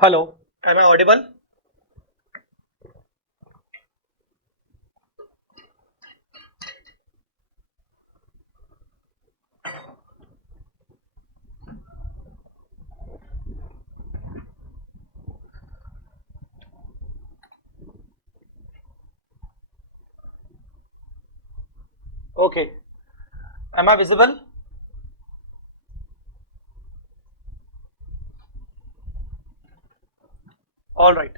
Hello, am I audible? Okay, am I visible? All right.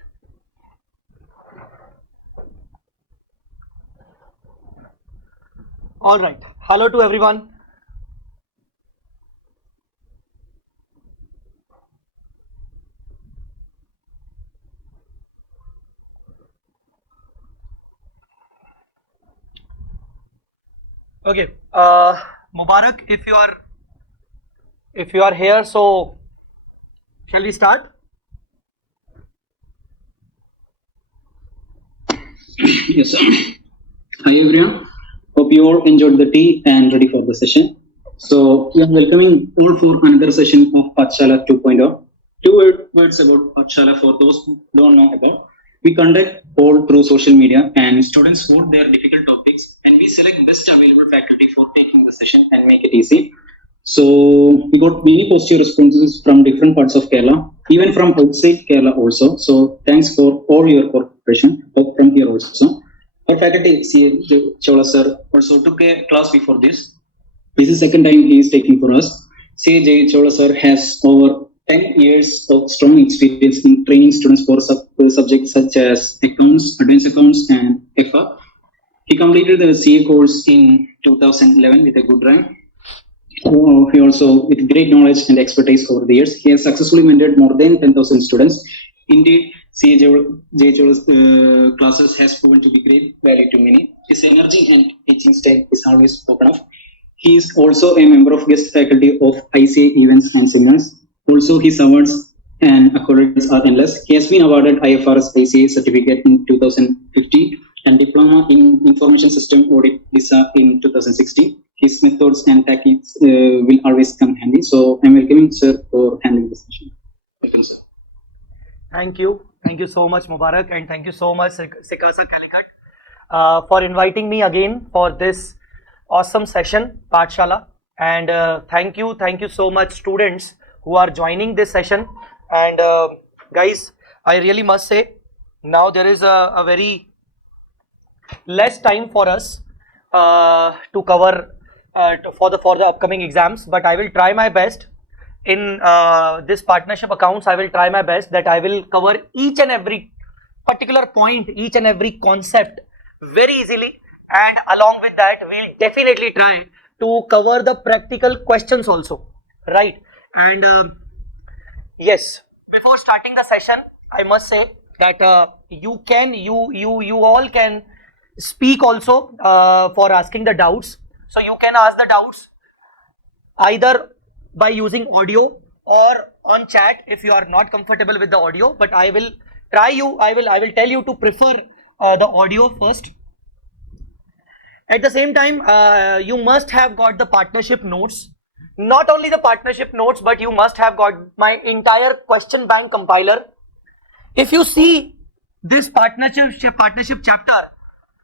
All right. Hello to everyone. Okay. Mubarak, if you are here, so shall we start? Yes. Hi everyone. Hope you all enjoyed the tea and ready for the session. So we are welcoming all for another session of Pathshala 2.0. Words about Pathshala for those who don't know about. We conduct poll through social media and students vote their difficult topics and we select best available faculty for taking the session and make it easy. So we got many positive responses from different parts of Kerala, even from outside Kerala also. So thanks for all your cooperation from here also. Our faculty, C. Chola sir, also took a class before this. This is the second time he is taking for us. C. Chola sir has over 10 years of strong experience in training students for subjects such as accounts, advanced accounts, and FA. He completed the CA course in 2011 with a good rank. He also, with great knowledge and expertise over the years, he has successfully mentored more than 10,000 students. Indeed, CAJ's classes has proven to be great value to many. His energy and teaching style is always spoken of. He is also a member of guest faculty of icai events and seminars. Also, his awards and accolades are endless. He has been awarded IFRS ICA certificate in 2015 and Diploma in Information System Audit visa in 2016. His methods and tactics will always come handy. So I'm welcoming sir for handling the session. Welcome, sir. Thank you. Thank you so much, Mubarak, and thank you so much, Sikasa Calicut, for inviting me again for this awesome session, Pathshala. And thank you so much, students who are joining this session. And guys, I really must say, now there is a very less time for us to cover for the upcoming exams, but I will try my best in this partnership accounts. I will try my best that I will cover each and every particular point, each and every concept very easily, and along with that we'll definitely try to cover the practical questions also, right? And yes, before starting the session, I must say that you all can speak also for asking the doubts. So you can ask the doubts either by using audio or on chat if you are not comfortable with the audio. But I will tell you to prefer the audio first. At the same time, you must have got the partnership notes. Not only the partnership notes, but you must have got my entire question bank compiler. If you see this partnership chapter,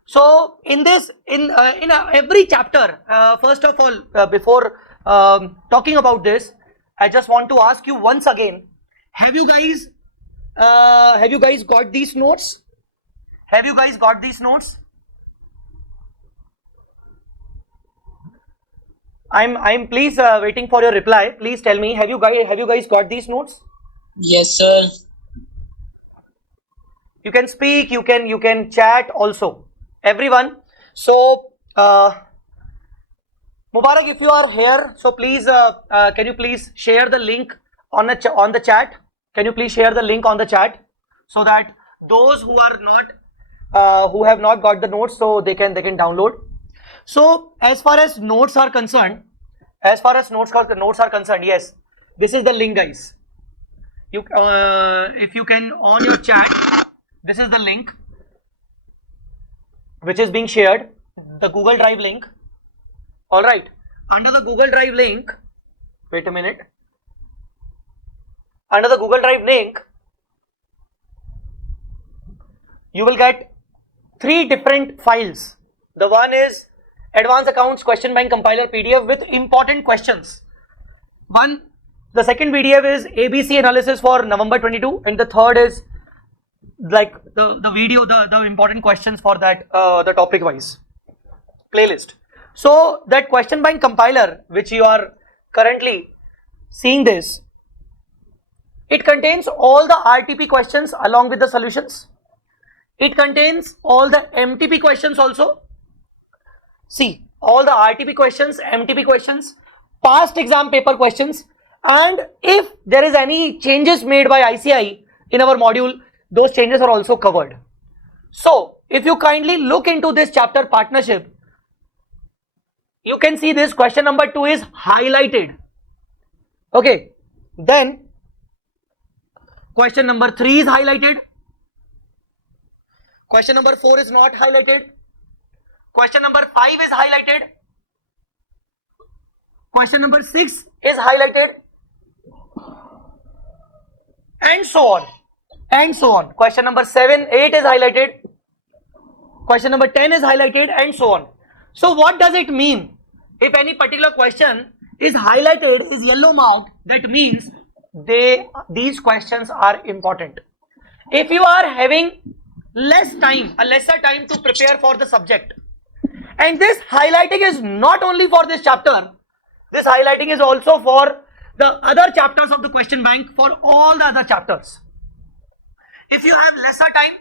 so in this in every chapter, first of all, before talking about this, I just want to ask you once again: Have you guys got these notes? Have you guys got these notes? I'm please waiting for your reply. Please tell me, have you guys got these notes? Yes, sir. You can speak, you can chat also, everyone. So Mubarak, if you are here, so please can you please share the link on the chat? Can you please share the link on the chat so that those who are not who have not got the notes, so they can download. So as far as notes are concerned, yes, this is the link, guys. You if you can on your chat, this is the link which is being shared, the Google Drive link. All right, under the Google Drive link, wait a minute. Under the Google Drive link, you will get 3 different files. The one is Advanced Accounts Question Bank Compiler PDF with important questions. The second PDF is ABC analysis for November 22, and the third is like the video, the important questions for that, the topic wise playlist. So that question bank compiler which you are currently seeing this, it contains all the RTP questions along with the solutions. It contains all the MTP questions also. See, all the RTP questions, MTP questions, past exam paper questions, and if there is any changes made by ICI in our module, those changes are also covered. So if you kindly look into this chapter partnership, you can see this question number 2 is highlighted. Okay, then question number 3 is highlighted. Question number 4 is not highlighted. Question number 5 is highlighted. Question number 6 is highlighted. And so on. And so on. Question number 7, 8 is highlighted. Question number 10 is highlighted, and so on. So what does it mean? If any particular question is highlighted, is yellow marked, that means these questions are important. If you are having lesser time to prepare for the subject, and this highlighting is not only for this chapter, this highlighting is also for the other chapters of the question bank, for all the other chapters. If you have lesser time,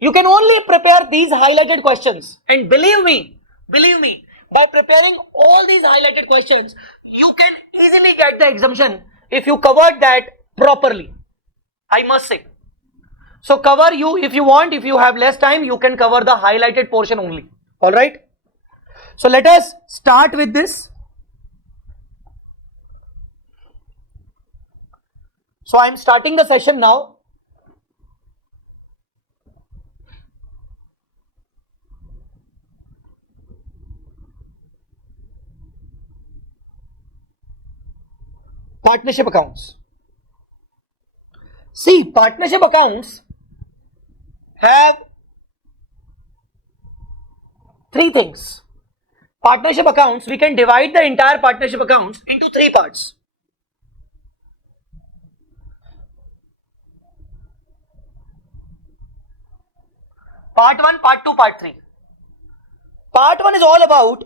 you can only prepare these highlighted questions, and believe me, by preparing all these highlighted questions, you can easily get the exemption if you covered that properly, I must say. So cover you, if you want, if you have less time, you can cover the highlighted portion only. All right. So let us start with this. So I am starting the session now. Partnership accounts. See, partnership accounts have 3 things. Partnership accounts, we can divide the entire partnership accounts into 3 parts. Part 1, Part 2, Part 3. Part 1 is all about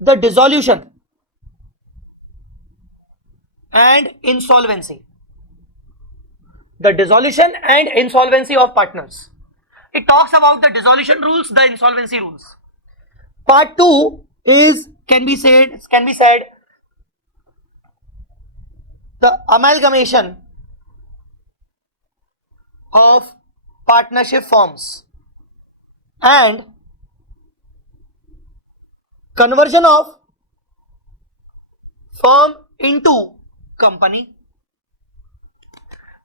the dissolution and insolvency. The dissolution and insolvency of partners. It talks about the dissolution rules, the insolvency rules. Part 2 is can be said the amalgamation of partnership firms and conversion of firm into company.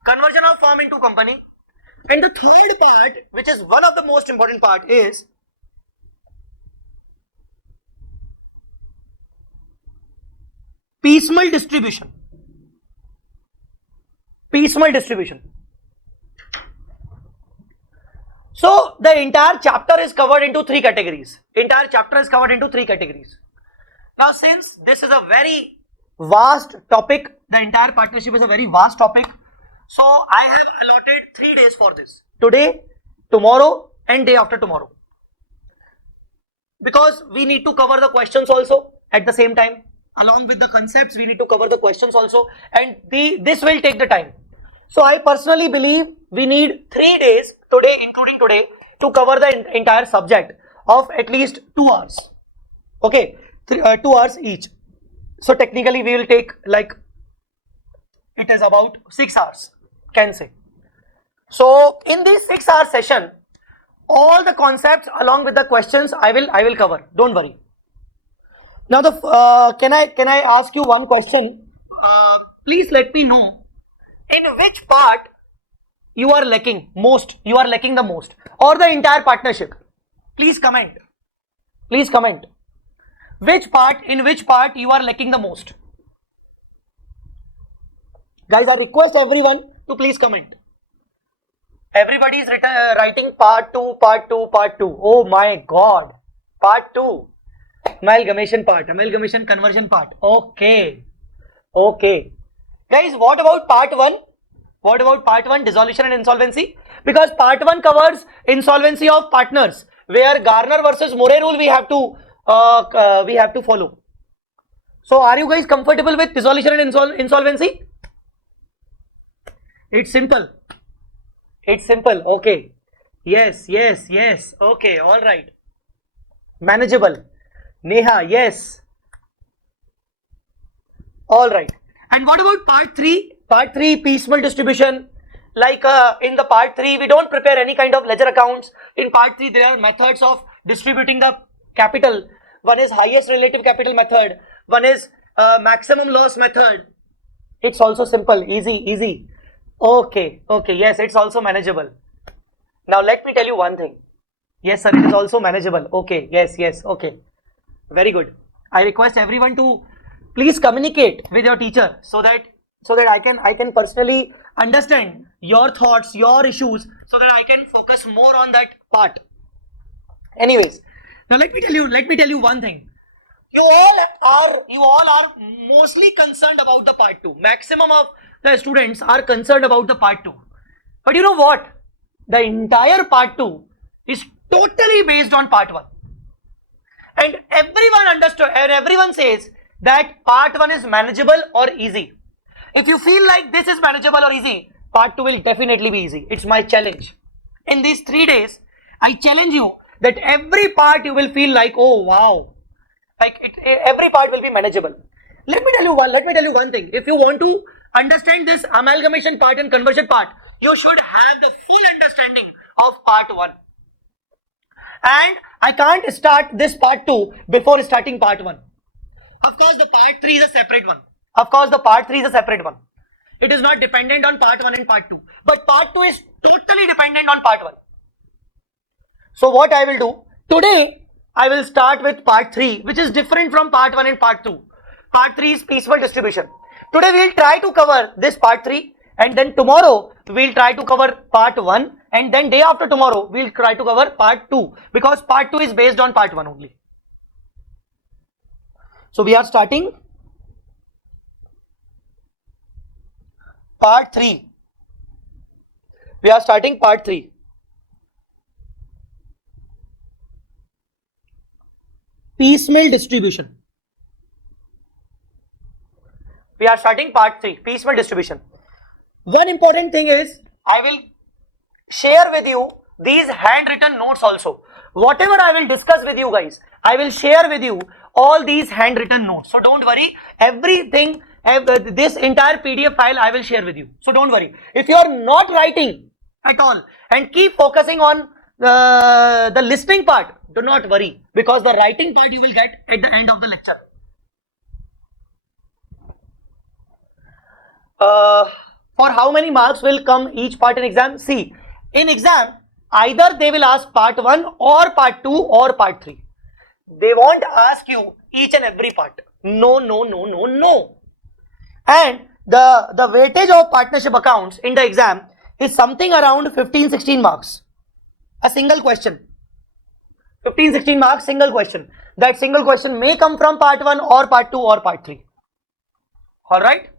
Conversion of firm into company. And the third part, which is one of the most important part, is piecemeal distribution. Piecemeal distribution. So the entire chapter is covered into 3 categories. Entire chapter is covered into 3 categories. Now, since this is a very vast topic, the entire partnership is a very vast topic. So I have allotted 3 days for this. Today, tomorrow, and day after tomorrow. Because we need to cover the questions also at the same time. Along with the concepts, we need to cover the questions also, and this will take the time. So I personally believe we need 3 days today, including today, to cover the entire subject of at least 2 hours. Okay, 2 hours each. So technically we will take like, it is about 6 hours, can say. So in this 6 hour session, all the concepts along with the questions I will cover. Don't worry. Now can I ask you one question? Please let me know in which part you are lacking most. You are lacking the most, or the entire partnership. Please comment. Please comment. In which part you are lacking the most? Guys, I request everyone to please comment. Everybody is writing part 2, part 2, part 2. Oh my god. Part 2. Amalgamation part, amalgamation conversion part. Okay. Okay. Guys, what about part 1? What about part 1, dissolution and insolvency? Because part 1 covers insolvency of partners, where Garner versus Murray rule we have to follow. So are you guys comfortable with dissolution and insolvency? It's simple. It's simple. Okay. Yes, yes, yes. Okay, all right. Manageable. Neha, yes. All right. And what about part 3? Part 3, piecemeal distribution. Like in the part 3, we don't prepare any kind of ledger accounts. In part 3, there are methods of distributing the capital. One is highest relative capital method. One is maximum loss method. It's also simple, easy, easy. Okay, okay, yes, it's also manageable. Now let me tell you one thing. Yes, sir, it is also manageable. Okay, yes, yes, okay. Very good. I request everyone to please communicate with your teacher so that I can personally understand your thoughts, your issues, so that I can focus more on that part. Anyways, now let me tell you one thing. You all are mostly concerned about the part 2. Maximum of the students are concerned about the part 2. But you know what? The entire part 2 is totally based on part 1. And everyone understood, and everyone says that part 1 is manageable or easy. If you feel like this is manageable or easy, part 2 will definitely be easy. It's my challenge. In these 3 days, I challenge you that every part you will feel like, oh wow, like every part will be manageable. Let me tell you one thing. If you want to understand this amalgamation part and conversion part, you should have the full understanding of part 1. And I can't start this part 2 before starting part 1. Of course, the part 3 is a separate one. It is not dependent on part 1 and part 2. But part 2 is totally dependent on part 1. So what I will do, today I will start with part 3, which is different from part 1 and part 2. Part 3 is piecemeal distribution. Today we will try to cover this part 3, and then tomorrow we will try to cover part 1, and then day after tomorrow we will try to cover part 2, because part 2 is based on part 1 only. So we are starting part 3. We are starting part 3. Piecemeal distribution. We are starting part 3, piecemeal distribution. One important thing is, I will share with you these handwritten notes also. Whatever I will discuss with you guys, I will share with you all these handwritten notes. So don't worry, everything, this entire PDF file I will share with you. So don't worry. If you are not writing at all and keep focusing on the listening part, do not worry, because the writing part you will get at the end of the lecture. For how many marks will come each part in exam? See, in exam, either they will ask part 1 or part 2 or part 3. They won't ask you each and every part. No, no, no, no, no. And the weightage of partnership accounts in the exam is something around 15-16 marks. A single question. 15-16 marks, single question. That single question may come from part 1 or part 2 or part 3. Alright?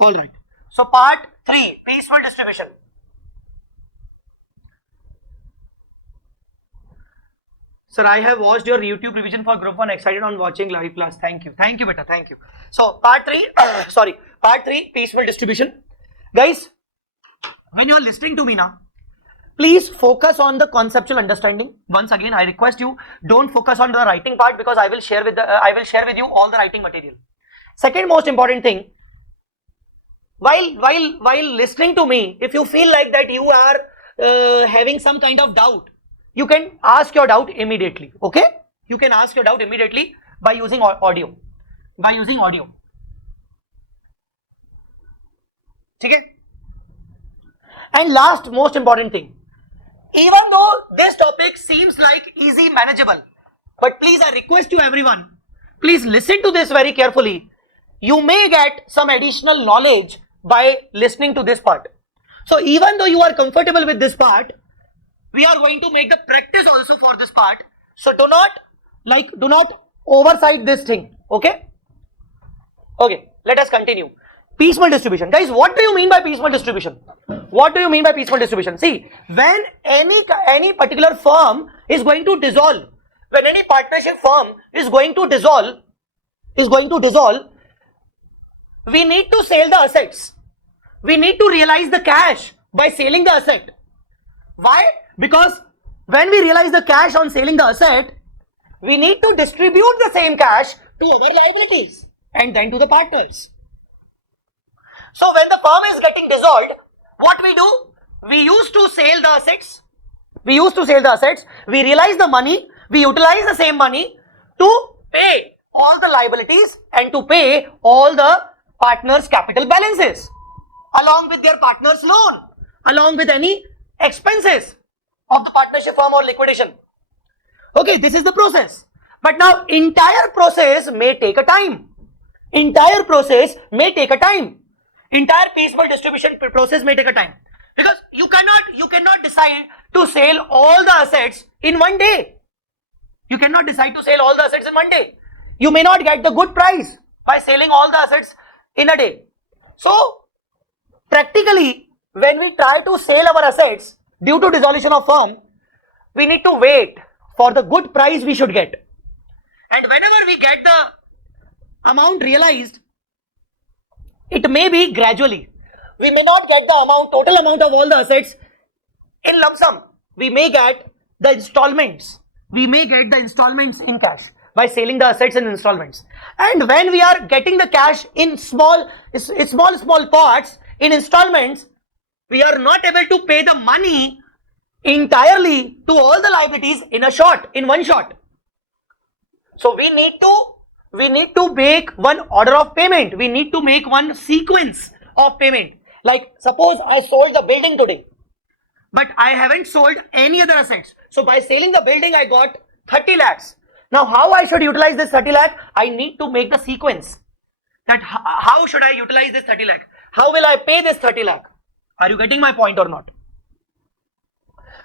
Alright. So part 3, piecemeal distribution. Sir, I have watched your YouTube revision for group 1. Excited on watching live class. Thank you. Thank you, beta. Thank you. So part 3, part 3, piecemeal distribution. Guys, when you are listening to me now, please focus on the conceptual understanding. Once again, I request you, don't focus on the writing part, because I will share with you all the writing material. Second most important thing, while listening to me, if you feel like that you are having some kind of doubt, you can ask your doubt immediately. Okay? You can ask your doubt immediately by using audio. Okay? And last most important thing, even though this topic seems like easy, manageable, but please, I request you everyone, please listen to this very carefully. You may get some additional knowledge by listening to this part. So even though you are comfortable with this part, we are going to make the practice also for this part. So do not oversight this thing. Okay. Okay. Let us continue. Piecemeal distribution. Guys, what do you mean by piecemeal distribution? What do you mean by piecemeal distribution? See, when any particular firm is going to dissolve, when any partnership firm is going to dissolve, we need to sell the assets. We need to realize the cash by selling the asset. Why? Because when we realize the cash on selling the asset, we need to distribute the same cash to our liabilities and then to the partners. So when the firm is getting dissolved, what we do? We used to sell the assets. We realize the money. We utilize the same money to pay all the liabilities and to pay all the partners' capital balances, along with their partner's loan, along with any expenses of the partnership firm or liquidation. Okay, this is the process. But now entire process may take a time. Entire piecemeal distribution process may take a time, because you cannot decide to sell all the assets in one day. You cannot decide to sell all the assets in one day. You may not get the good price by selling all the assets in a day. So practically, when we try to sell our assets due to dissolution of firm, we need to wait for the good price we should get. And whenever we get the amount realized, it may be gradually. We may not get the total amount of all the assets in lump sum. We may get the installments. We may get the installments in cash by selling the assets in installments. And when we are getting the cash in small parts in installments, we are not able to pay the money entirely to all the liabilities in one shot. So we need to make one order of payment. We need to make one sequence of payment. Like suppose I sold the building today, but I haven't sold any other assets. So by selling the building, I got 30 lakhs. Now how I should utilize this 30 lakh? I need to make the sequence. That how should I utilize this 30 lakh? How will I pay this 30 lakh? Are you getting my point or not?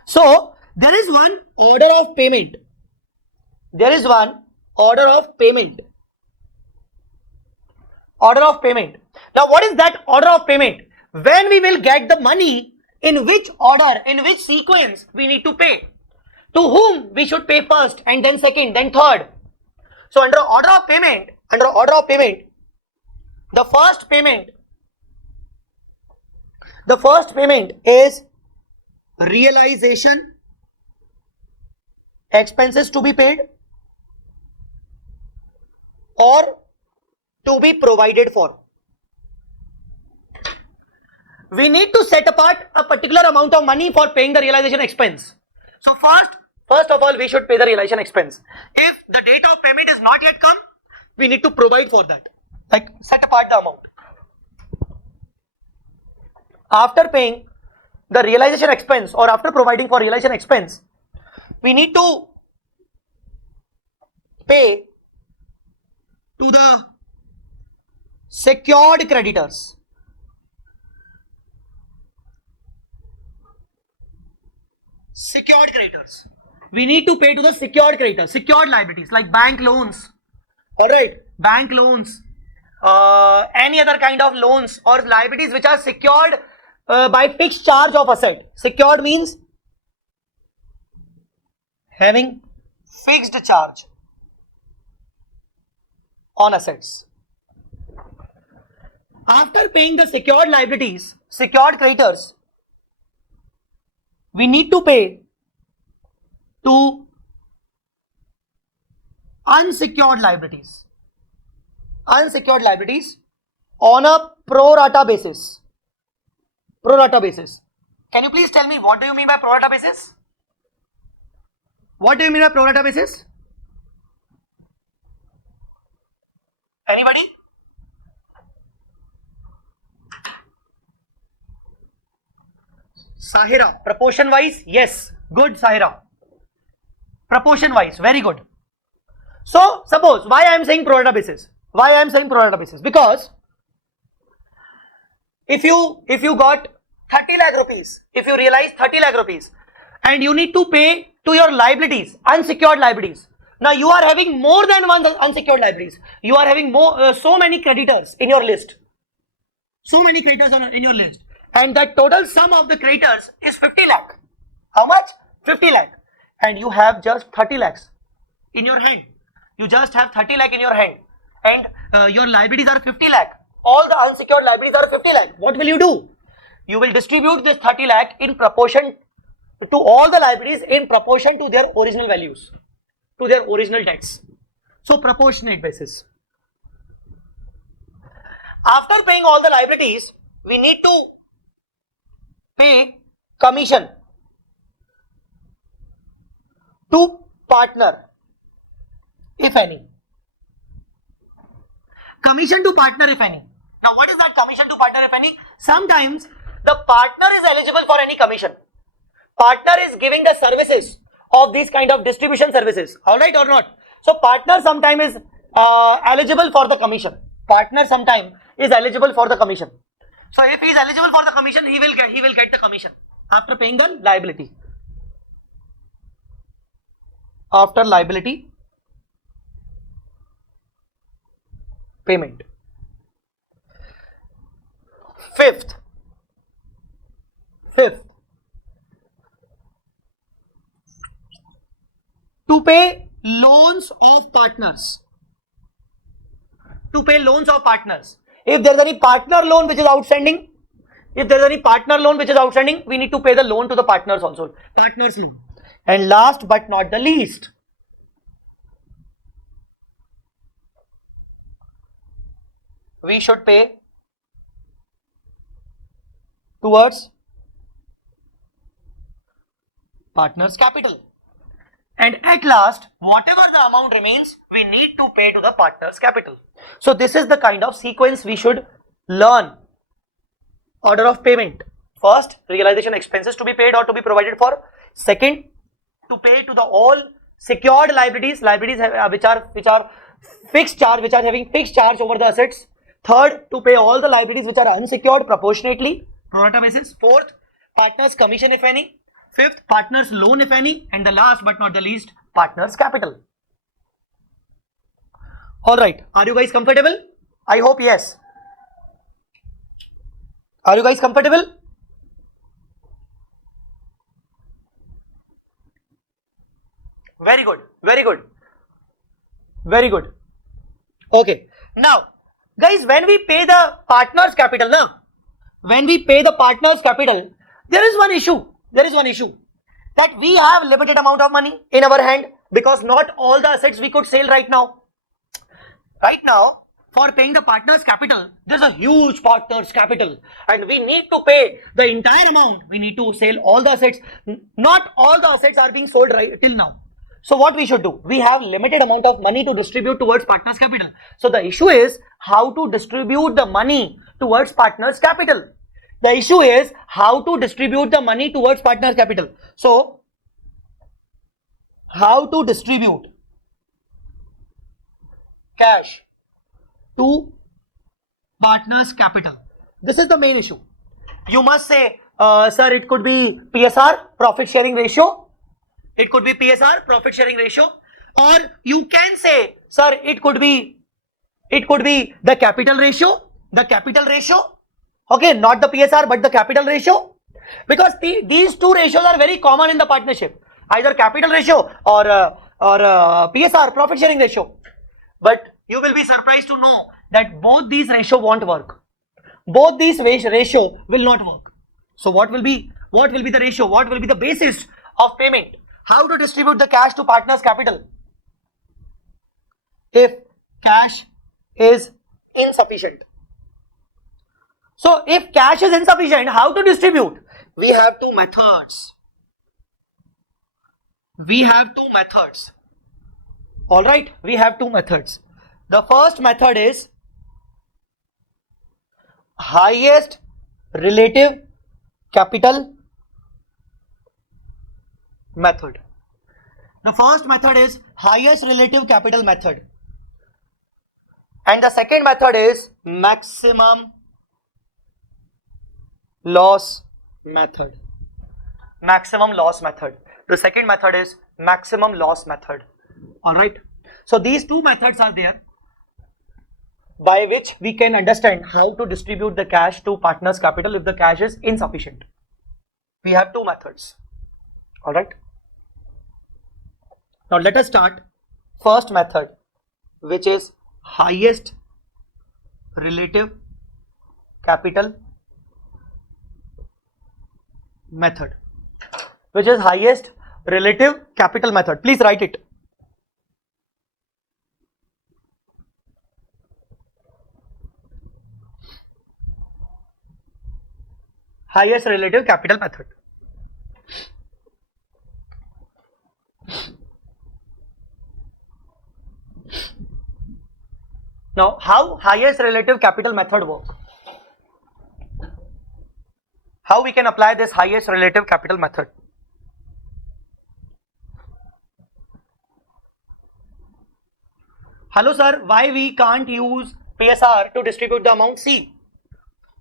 So there is one order of payment. Order of payment. Now what is that order of payment? When we will get the money, in which order, in which sequence we need to pay. To whom we should pay first, and then second, then third. So under order of payment, the first payment is realization expenses to be paid or to be provided for. We need to set apart a particular amount of money for paying the realization expense. So first of all, we should pay the realization expense. If the date of payment is not yet come, we need to provide for that, like set apart the amount. After paying the realization expense or after providing for realization expense, we need to pay to the secured creditors. We need to pay to the secured creditors, secured liabilities like bank loans. Alright, bank loans, any other kind of loans or liabilities which are secured by fixed charge of asset. Secured means having fixed charge on assets. After paying the secured liabilities, secured creditors, we need to pay to unsecured liabilities. Unsecured liabilities on a pro rata basis. Can you please tell me what do you mean by pro rata basis? What do you mean by pro rata basis? Anybody? Sahira, proportion wise? Yes, good Sahira. Proportion wise, very good. So suppose, why I am saying pro rata basis? Because if you got 30 lakh rupees, if you realize 30 lakh rupees, and you need to pay to your liabilities, unsecured liabilities. Now you are having more than one unsecured liabilities. You are having more, so many creditors in your list. So many creditors are in your list, and the total sum of the creditors is 50 lakh. How much? 50 lakh. And you have just 30 lakhs in your hand. You just have 30 lakh in your hand, and your liabilities are 50 lakh. All the unsecured liabilities are 50 lakh. What will you do? You will distribute this 30 lakh in proportion to all the liabilities, in proportion to their original values, to their original debts. So proportionate basis. After paying all the liabilities, we need to pay commission to partner, if any. Commission to partner, if any. Now what is that commission to partner, if any? Sometimes the partner is eligible for any commission. Partner is giving the services of these kind of distribution services, all right or not? So partner sometime is eligible for the commission. Partner sometime is eligible for the commission. So if he is eligible for the commission, he will get the commission after paying the liability. After liability payment. Fifth, to pay loans of partners. To pay loans of partners. If there is any partner loan which is outstanding, we need to pay the loan to the partners also. Partners loan. And last but not the least, we should pay towards partners' capital. And at last, whatever the amount remains, we need to pay to the partners' capital. So this is the kind of sequence we should learn. Order of payment. First, realization expenses to be paid or to be provided for. Second, to pay to the all secured liabilities, which are fixed charge, which are having fixed charge over the assets. Third, to pay all the liabilities which are unsecured proportionately, pro rata basis. Fourth, partners' commission, if any. Fifth, partners' loan, if any. And the last but not the least, partners' capital. Alright, are you guys comfortable? I hope yes. Are you guys comfortable? Very good, very good, very good. Okay, now guys, when we pay the partners' capital, there is one issue. That we have limited amount of money in our hand, because not all the assets we could sell right now. Right now, for paying the partners' capital, there's a huge partners' capital, and we need to pay the entire amount. We need to sell all the assets. Not all the assets are being sold right till now. So what we should do? We have limited amount of money to distribute towards partners' capital. So the issue is how to distribute the money towards partners' capital. So how to distribute cash to partners' capital? This is the main issue. You must say, sir, it could be PSR, profit sharing ratio. It could be PSR, profit sharing ratio. Or you can say, sir, it could be the capital ratio. Okay, not the PSR, but the capital ratio. Because these two ratios are very common in the partnership. Either capital ratio or PSR, profit sharing ratio. But you will be surprised to know that both these ratio won't work. Both these ratio will not work. So what will be the ratio? What will be the basis of payment? How to distribute the cash to partners' capital if cash is insufficient? So if cash is insufficient, how to distribute? We have two methods. Alright, we have two methods. The first method is highest relative capital method. The first method is highest relative capital method. And the second method is maximum loss method. Maximum loss method. The second method is maximum loss method. Alright. So these two methods are there by which we can understand how to distribute the cash to partners' capital if the cash is insufficient. We have two methods. Alright. Now let us start first method, which is highest relative capital method. Which is highest relative capital method. Please write it. Highest relative capital method. Now, how highest relative capital method works? How we can apply this highest relative capital method? Hello sir, why we can't use PSR to distribute the amount? See,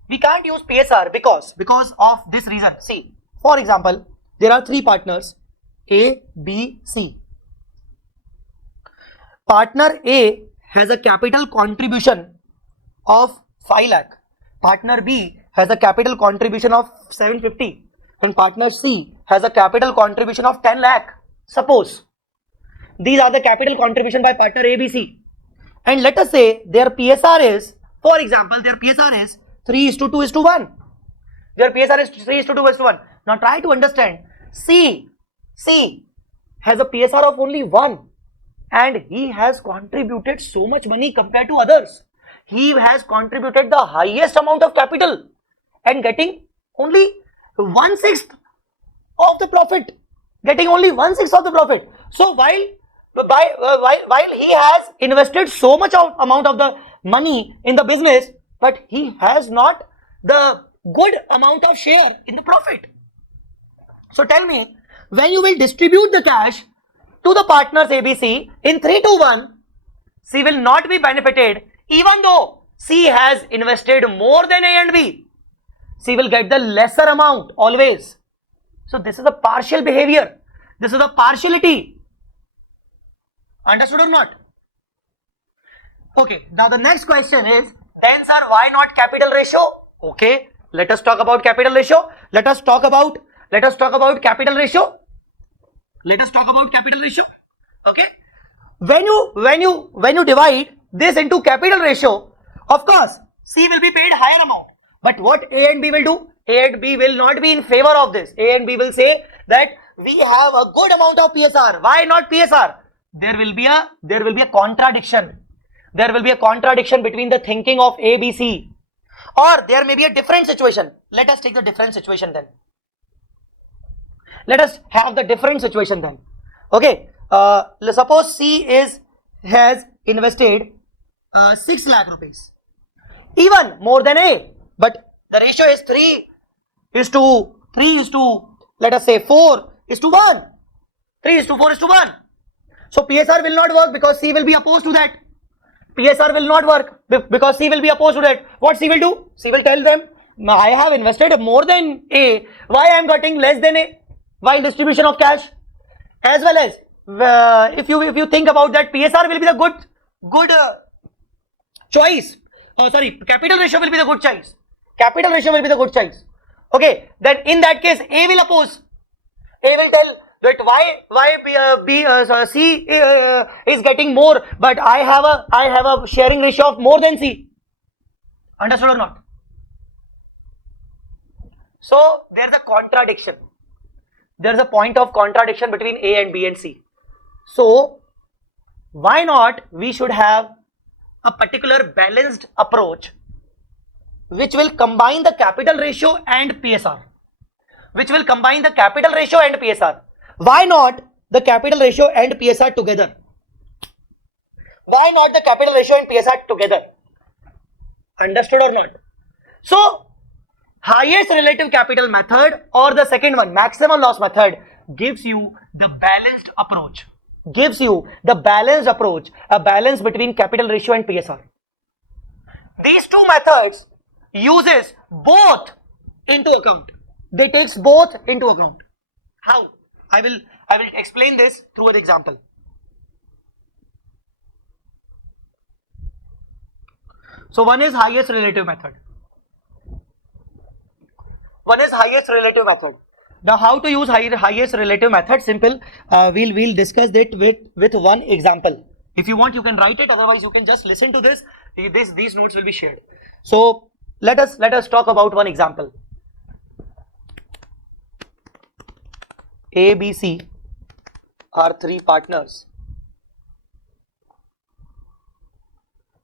we can't use PSR because of this reason. See, for example, there are three partners A, B, C. Partner A has a capital contribution of 5 lakh. Partner B has a capital contribution of 750 and partner C has a capital contribution of 10 lakh. Suppose these are the capital contribution by partner A, B, C. And let us say their PSR is, for example, their PSR is 3:2:1. Their PSR is 3:2:1. Now try to understand. C has a PSR of only 1 and he has contributed so much money compared to others. He has contributed the highest amount of capital and getting only 1/6 of the profit. Getting only 1/6 of the profit. So while he has invested so much amount of the money in the business, but he has not the good amount of share in the profit. So tell me, when you will distribute the cash to the partners ABC in 3:1, C will not be benefited even though C has invested more than A and B. C will get the lesser amount always. So this is a partial behavior. This is a partiality. Understood or not? Okay, now the next question is, then sir, why not capital ratio? Okay, let us talk about capital ratio. Let us talk about capital ratio. Let us talk about capital ratio. Okay, when you divide this into capital ratio, of course C will be paid higher amount. But what A and B will do? A and B will not be in favor of this. A and B will say that we have a good amount of PSR. Why not PSR? There will be a contradiction. There will be a contradiction between the thinking of A, B, C. Or there may be a different situation. Let us take the different situation then. Let us have the different situation then. Okay. Suppose C has invested 6 lakh rupees. Even more than A. But the ratio is 3:3:3, let us say 4:1. 3:4:1. So PSR will not work because C will be opposed to that. PSR will not work because C will be opposed to that. What C will do? C will tell them, I have invested more than A. Why I am getting less than A? While distribution of cash. As well as if you think about that, PSR will be the good choice. Oh, sorry, capital ratio will be the good choice. Capital ratio will be the good choice. Okay, then in that case, A will oppose. A will tell that why C is getting more, but I have a sharing ratio of more than C. Understood or not? So there's a contradiction. There's a point of contradiction between A and B and C. So why not we should have a particular balanced approach which will combine the capital ratio and PSR. Which will combine the capital ratio and PSR. Why not the capital ratio and PSR together? Why not the capital ratio and PSR together? Understood or not? So highest relative capital method or the second one, maximum loss method, gives you the balanced approach. Gives you the balanced approach, a balance between capital ratio and PSR. These two methods uses both into account. They takes both into account. How? I will explain this through an example. So one is highest relative method. Now how to use highest relative method? Simple. We'll discuss it with one example. If you want, you can write it. Otherwise, you can just listen to this. These notes will be shared. So let us talk about one example. A, B, C are three partners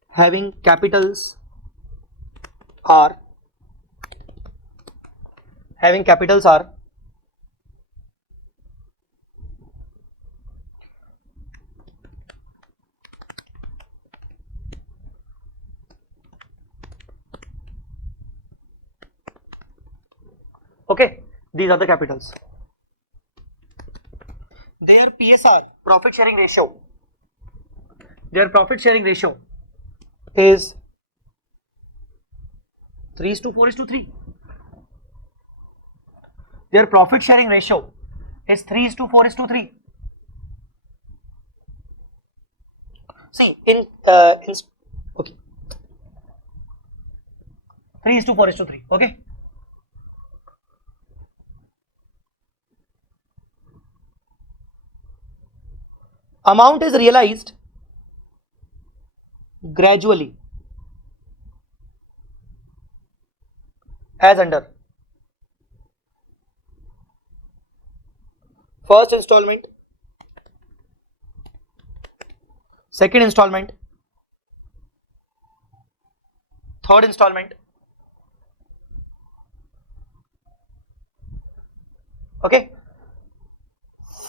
having capitals R. Okay, these are the capitals. Their PSR, profit sharing ratio, is 3:4:3. Their profit sharing ratio is 3:4:3. See, okay, 3:4:3. Okay. Amount is realized gradually as under: first installment, second installment, third installment. Okay,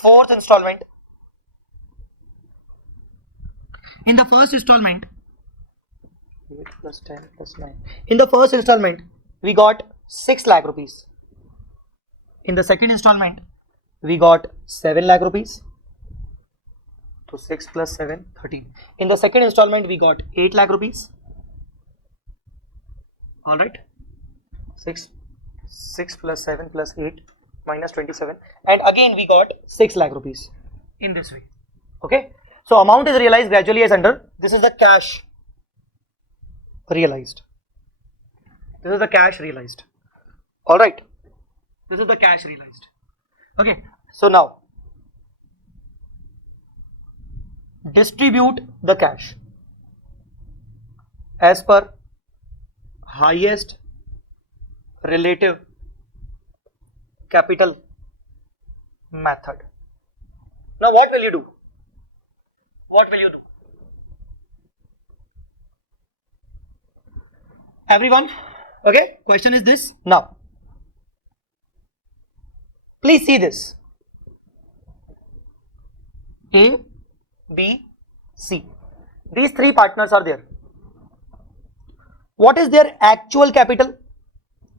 fourth installment. In the first installment, 8 plus 10 plus 9. In the first installment, we got 6 lakh rupees. In the second installment, we got 7 lakh rupees. So 6 plus 7, 13. In the second installment, we got 8 lakh rupees. Alright. 6 plus 7 plus 8 minus 27. And again, we got 6 lakh rupees in this way. Okay. So amount is realized gradually as under. This is the cash realized. Alright. This is the cash realized. Okay. So now distribute the cash as per highest relative capital method. Now what will you do? Everyone, okay, question is this. Now, please see this. A, B, C. These three partners are there. What is their actual capital?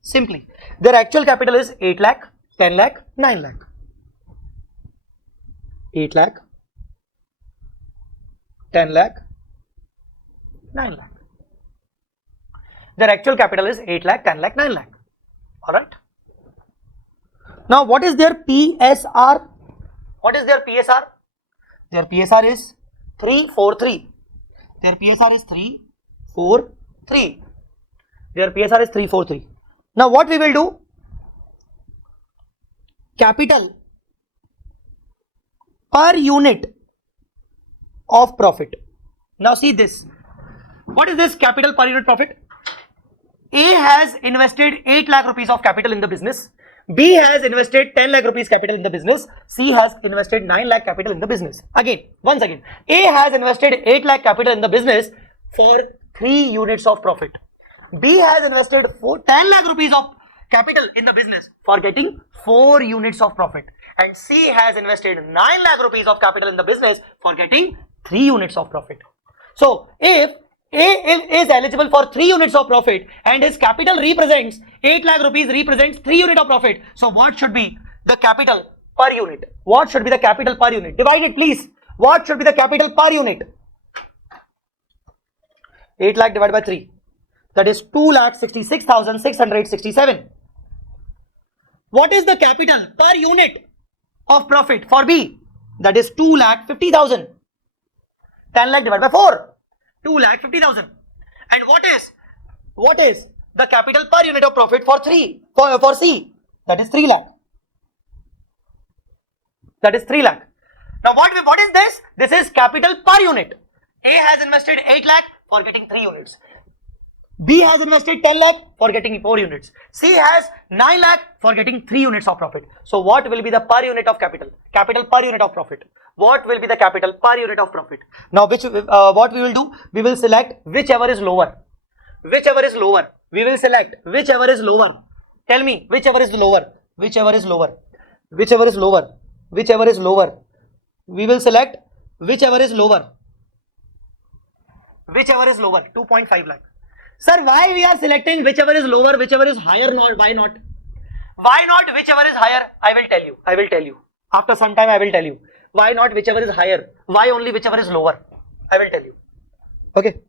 Simply, their actual capital is 8 lakh, 10 lakh, 9 lakh. 8 lakh, 10 lakh, 9 lakh. Their actual capital is 8 lakh, 10 lakh, 9 lakh. Alright. Now, what is their PSR? Their PSR is 343. Now, what we will do? Capital per unit of profit. Now see this. What is this capital per unit profit? A has invested 8 lakh rupees of capital in the business. B has invested 10 lakh rupees capital in the business. C has invested 9 lakh capital in the business. Once again, A has invested 8 lakh capital in the business for 3 units of profit. B has invested 10 lakh rupees of capital in the business for getting 4 units of profit. And C has invested 9 lakh rupees of capital in the business for getting 3 units of profit. So if A is eligible for 3 units of profit and his capital represents 8 lakh rupees represents 3 units of profit. So what should be the capital per unit? Divide it please. What should be the capital per unit? 8 lakh divided by 3. That is 2,66,667. What is the capital per unit of profit for B? That is 2,50,000. 10 lakh divided by 4. 2,50,000. And what is the capital per unit of profit for C? That is 3 lakh. That is 3 lakh. Now what is this? This is capital per unit. A has invested 8 lakh for getting 3 units. B has invested 10 lakh for getting 4 units. C has 9 lakh for getting 3 units of profit. So what will be the per unit of capital? Capital per unit of profit. What will be the capital per unit of profit? Now what we will do? We will select whichever is lower. Whichever is lower. We will select whichever is lower. Tell me whichever is lower. Whichever is lower. Whichever is lower. Whichever is lower. We will select whichever is lower. Whichever is lower. 2.5 lakh. Sir, why we are selecting whichever is lower, whichever is higher? Not why not? Why not whichever is higher? I will tell you. I will tell you. After some time I will tell you. Why not whichever is higher? Why only whichever is lower? I will tell you. Okay.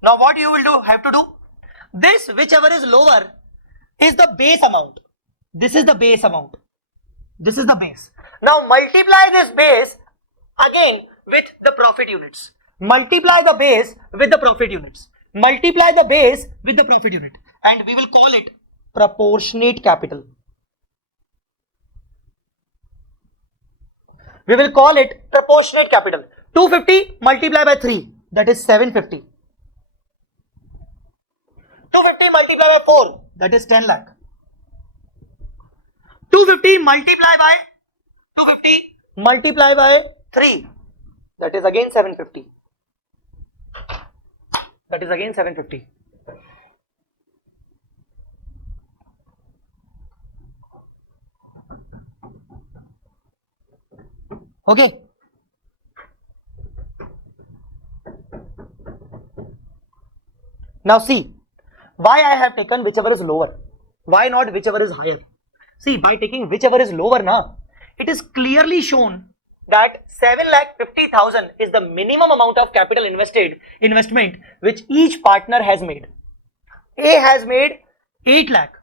Now what you will have to do? This whichever is lower is the base amount. This is the base amount. This is the base. Now multiply this base again with the profit units. Multiply the base with the profit units. Multiply the base with the profit unit. And we will call it proportionate capital. We will call it proportionate capital. 250 multiplied by 3. That is 750. 250 multiplied by 4. That is 10 lakh. 250 multiplied by 250 multiplied by 3. That is again 750. That is again 750. Okay. Now see, why I have taken whichever is lower. Why not whichever is higher? See, by taking whichever is lower now, it is clearly shown that 7,50,000 is the minimum amount of capital investment which each partner has made. A has made 8 lakh.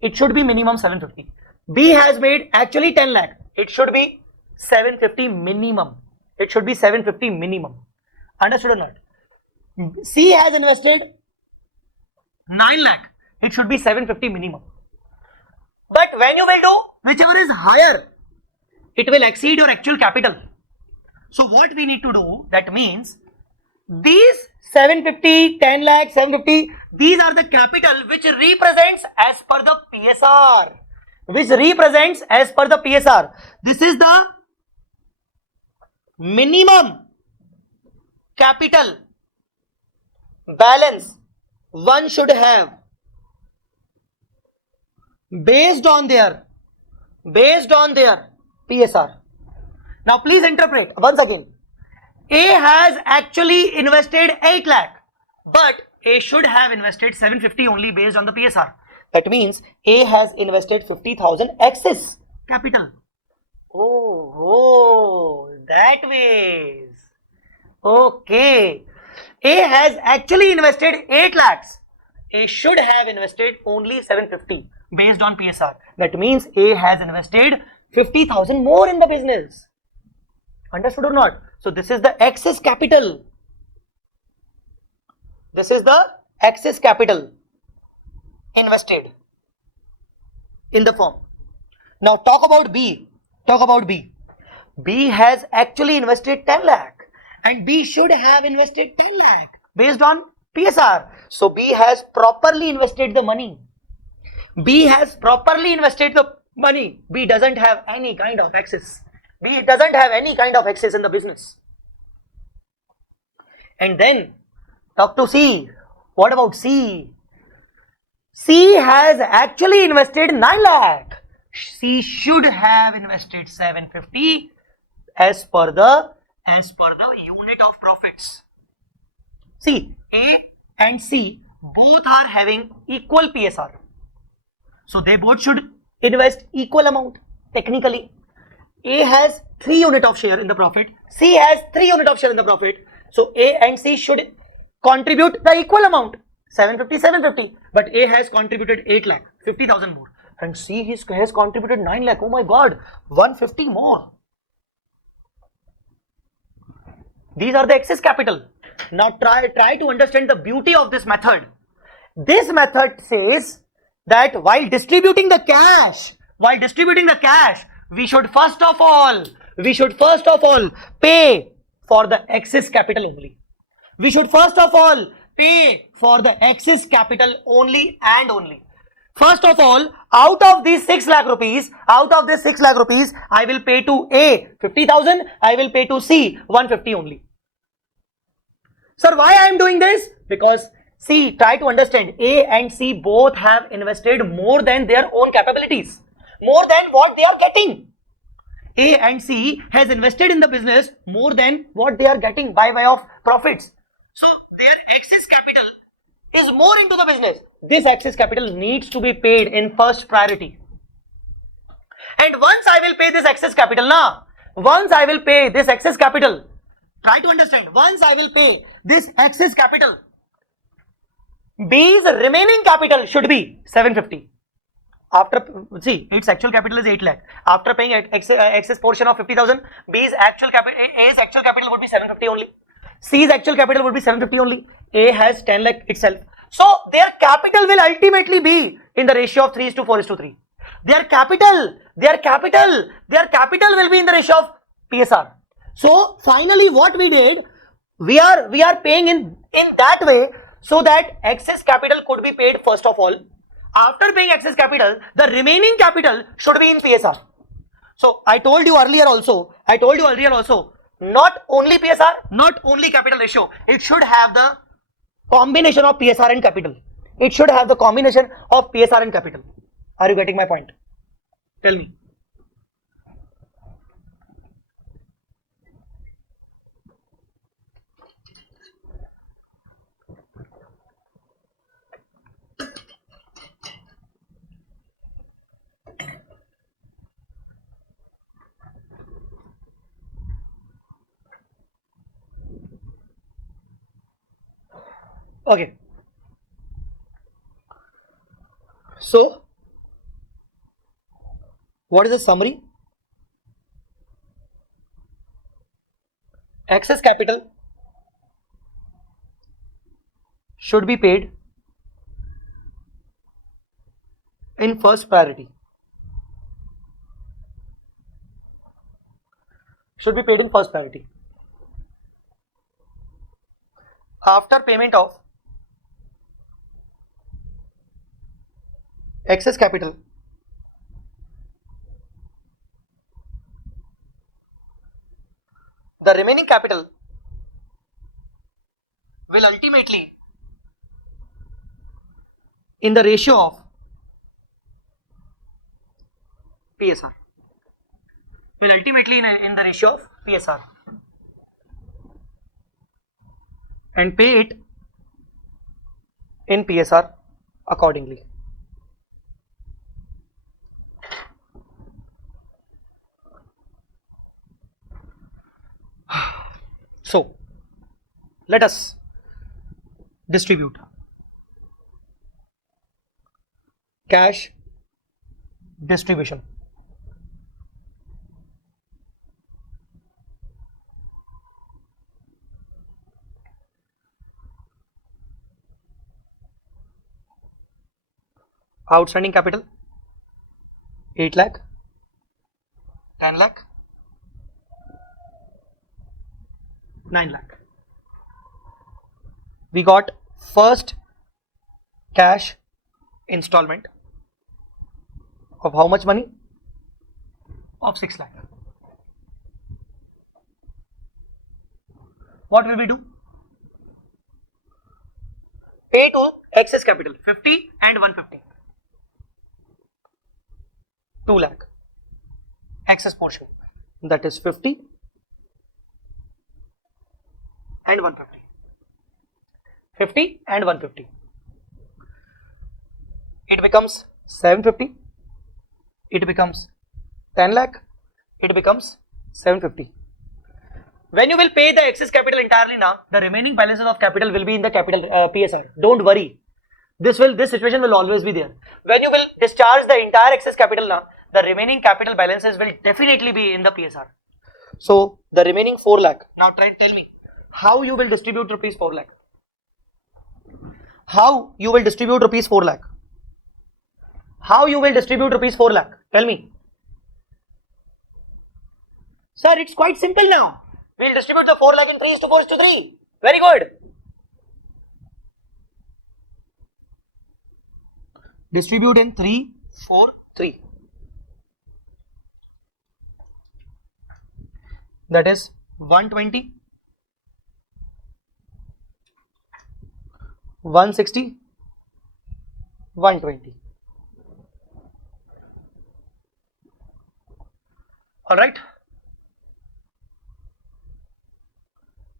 It should be minimum 750. B has made actually 10 lakh. It should be 750 minimum. It should be 750 minimum. Understood or not? C has invested 9 lakh. It should be 750 minimum. But when you will do whichever is higher, it will exceed your actual capital. So what we need to do, that means these 750, 10 lakh, 750, these are the capital which represents as per the PSR. Which represents as per the PSR. This is the minimum capital balance one should have based on their PSR. Now please interpret once again. A has actually invested 8 lakh, but A should have invested 750 only based on the PSR. That means A has invested 50,000 excess capital. Oh, that ways. Okay. A has actually invested 8 lakhs. A should have invested only 750 based on PSR. That means A has invested 50,000 more in the business. Understood or not? So this is the excess capital. This is the excess capital invested in the firm. Now talk about B. B has actually invested 10 lakh and B should have invested 10 lakh based on PSR. So B has properly invested the money. B has properly invested the money. B doesn't have any kind of excess. B doesn't have any kind of excess in the business. And then talk to C. What about C? C has actually invested 9 lakh. C should have invested 750 as per the unit of profits. See, A and C both are having equal PSR. So they both should invest equal amount technically. A has 3 unit of share in the profit. C has 3 unit of share in the profit. So A and C should contribute the equal amount, 750, 750. but A has contributed 8 lakh, 50,000 more, and C has contributed 9 lakh. Oh my God, 150 more. These are the excess capital. Now try to understand the beauty of this method. This method says that while distributing the cash, we should first of all pay for the excess capital only. We should first of all pay for the excess capital only and only. First of all, out of these 6 lakh rupees, I will pay to A 50,000, I will pay to C 150 only. Sir, why I am doing this? Because see, try to understand, A and C both have invested more than their own capabilities, more than what they are getting. A and C has invested in the business more than what they are getting by way of profits. So their excess capital is more into the business. This excess capital needs to be paid in first priority. And once I will pay this excess capital, try to understand, once I will pay this excess capital, B's remaining capital should be 750. After, see, its actual capital is 8 lakh. After paying excess portion of 50,000, A's actual capital would be 750 only. C's actual capital would be 750 only. A has 10 lakh itself. So their capital will ultimately be in the ratio of 3:4:3. Their capital will be in the ratio of PSR. So finally what we did, we are paying in that way so that excess capital could be paid first of all. After paying excess capital, the remaining capital should be in PSR. So I told you earlier also, not only PSR, not only capital ratio, it should have the combination of PSR and capital. Are you getting my point? Tell me. Okay. So, what is the summary? Excess capital should be paid in first priority. After payment of excess capital, the remaining capital will ultimately in the ratio of PSR. And pay it in PSR accordingly. So, let us distribute cash distribution. Outstanding capital 8 lakh, 10 lakh, 9 lakh. We got first cash installment of how much money? Of 6 lakh. What will we do? Pay to excess capital 50 and 150. 2 lakh excess portion, that is 50 and 150. 50 and 150. It becomes 750. It becomes 10 lakh. It becomes 750. When you will pay the excess capital entirely now, the remaining balances of capital will be in the capital PSR. Don't worry. This situation will always be there. When you will discharge the entire excess capital now, the remaining capital balances will definitely be in the PSR. So the remaining 4 lakh. Now try and tell me how you will distribute rupees 4 lakh. How you will distribute rupees 4 lakh? How you will distribute rupees 4 lakh? Tell me. Sir, it's quite simple now. We'll distribute the 4 lakh in 3:4:3. Very good. Distribute in 3:4:3. That is 120, 160, 120. All right.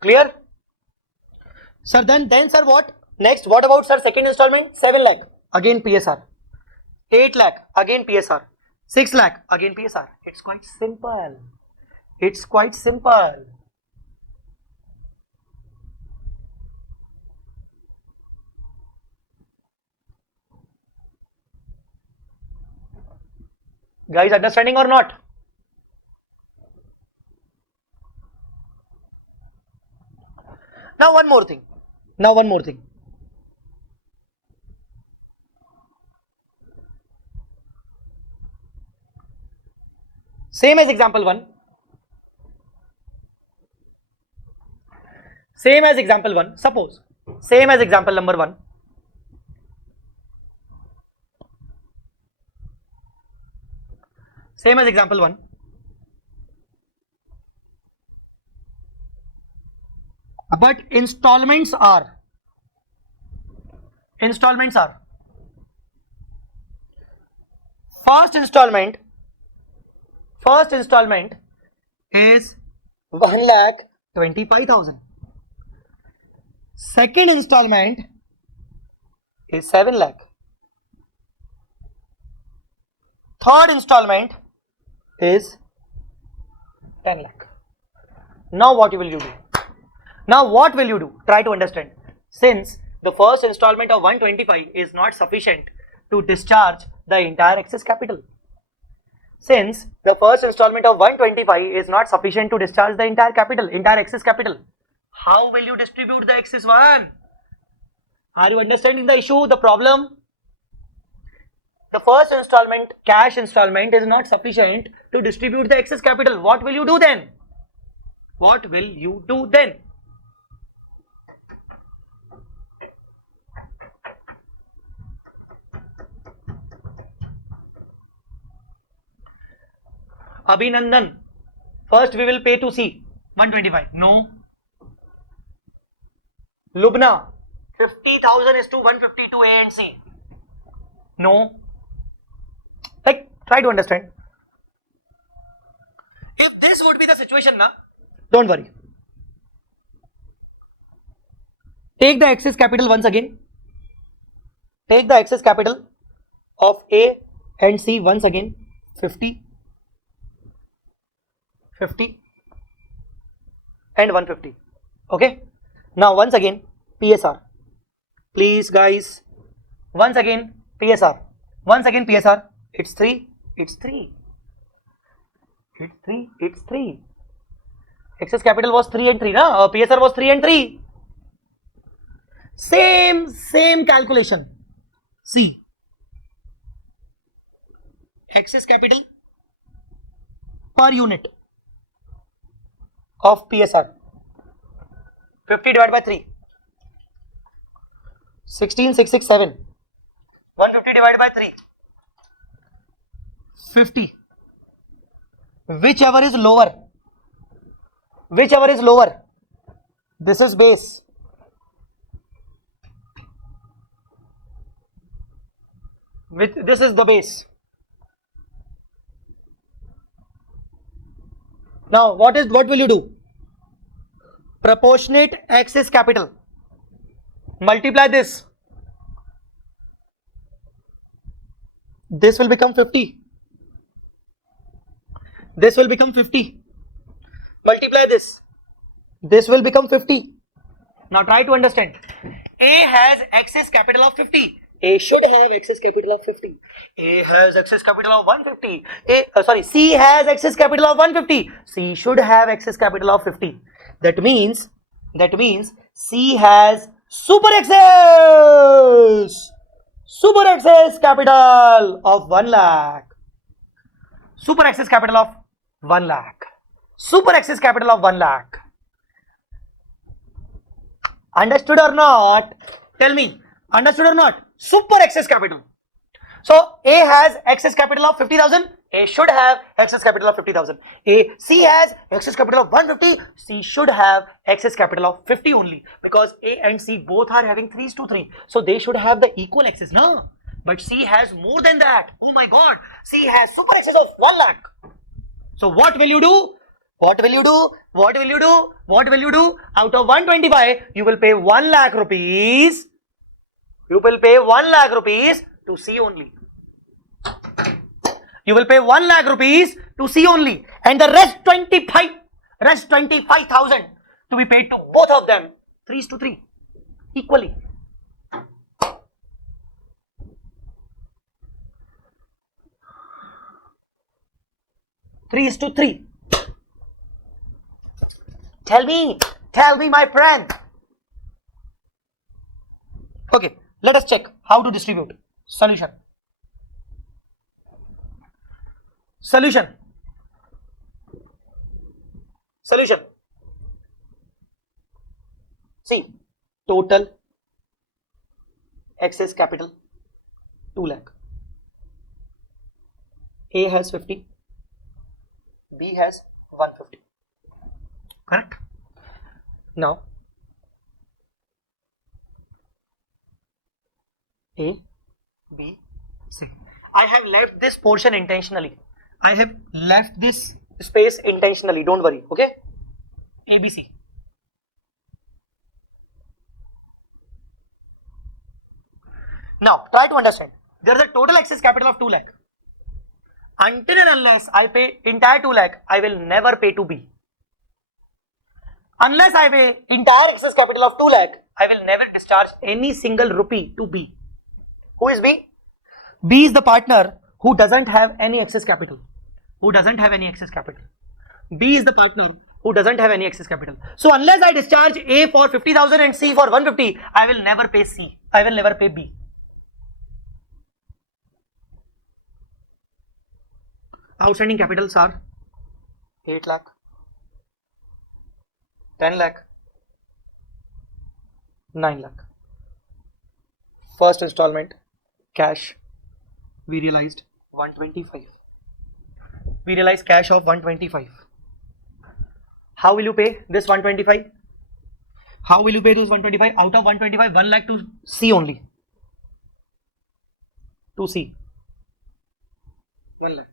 Clear? Sir, then sir, what? Next, what about sir second installment? 7 lakh, again PSR. 8 lakh, again PSR. 6 lakh, again PSR. It's quite simple. It's quite simple. Guys, understanding or not? Now one more thing. Same as example 1. Same as example 1. Suppose, same as example number 1. Same as example 1. But installments are first installment is 1,25,000. Second installment is 7 lakh. Third installment is 10 lakh. Now what will you do? Try to understand. Since the first installment of 125 is not sufficient to discharge the entire excess capital. Since the first installment of 125 is not sufficient to discharge the entire excess capital, how will you distribute the excess one? Are you understanding the issue, the problem? The first installment, cash installment, is not sufficient to distribute the excess capital. What will you do then? Abhinandan, first we will pay to C, 125. No. Lubna, 50,000 is to 150 to A and C. No. Like, try to understand. If this would be the situation, na, don't worry. Take the excess capital once again. Take the excess capital of A and C once again. 50 and 150. Okay. Now once again PSR. Please guys. Once again PSR. It's 3. Excess capital was 3 and 3. PSR was 3 and 3. Same calculation. See. Excess capital per unit of PSR. 50 divided by 3. 16,667. 150 divided by 3. 50. Whichever is lower. This is base. This is the base. Now what will you do? Proportionate excess capital. Multiply this. This will become 50. Multiply this. This will become 50. Now try to understand. A has excess capital of 50. A should have excess capital of 50. A has excess capital of 150. C has excess capital of 150. C should have excess capital of 50. That means C has super excess capital of 1 lakh. Super excess capital of 1 lakh. Super excess capital of 1 lakh. Understood or not? Tell me. Understood or not? Super excess capital. So A has excess capital of 50,000. A should have excess capital of 50,000. C has excess capital of 150. C should have excess capital of 50 only, because A and C both are having 3:3. So they should have the equal excess, no? But C has more than that. Oh my God. C has super excess of 1 lakh. So what will you do? What will you do? What will you do? What will you do? Out of 125, you will pay 1 lakh rupees. You will pay 1 lakh rupees to C only. You will pay 1 lakh rupees to C only, and the rest 25,000 to be paid to both of them, 3:3 equally. 3:3. Tell me, my friend. Okay, let us check how to distribute. Solution. See, total excess capital 2 lakh. A has 50, B has 150. Correct? Now, A, B, C. I have left this portion intentionally. I have left this space intentionally. Don't worry. Okay? A, B, C. Now, try to understand. There is a total excess capital of 2 lakh. Until and unless I pay entire 2 lakh, I will never pay to B. Unless I pay entire excess capital of 2 lakh, I will never discharge any single rupee to B. Who is B? B is the partner who doesn't have any excess capital. B is the partner who doesn't have any excess capital. So unless I discharge A for 50,000 and C for 150, I will never pay C. I will never pay B. Outstanding capitals are 8 lakh, 10 lakh, 9 lakh. First installment, cash, we realized 125. We realized cash of 125. How will you pay this 125? How will you pay this 125? Out of 125, 1 lakh to C only. To C. 1 lakh.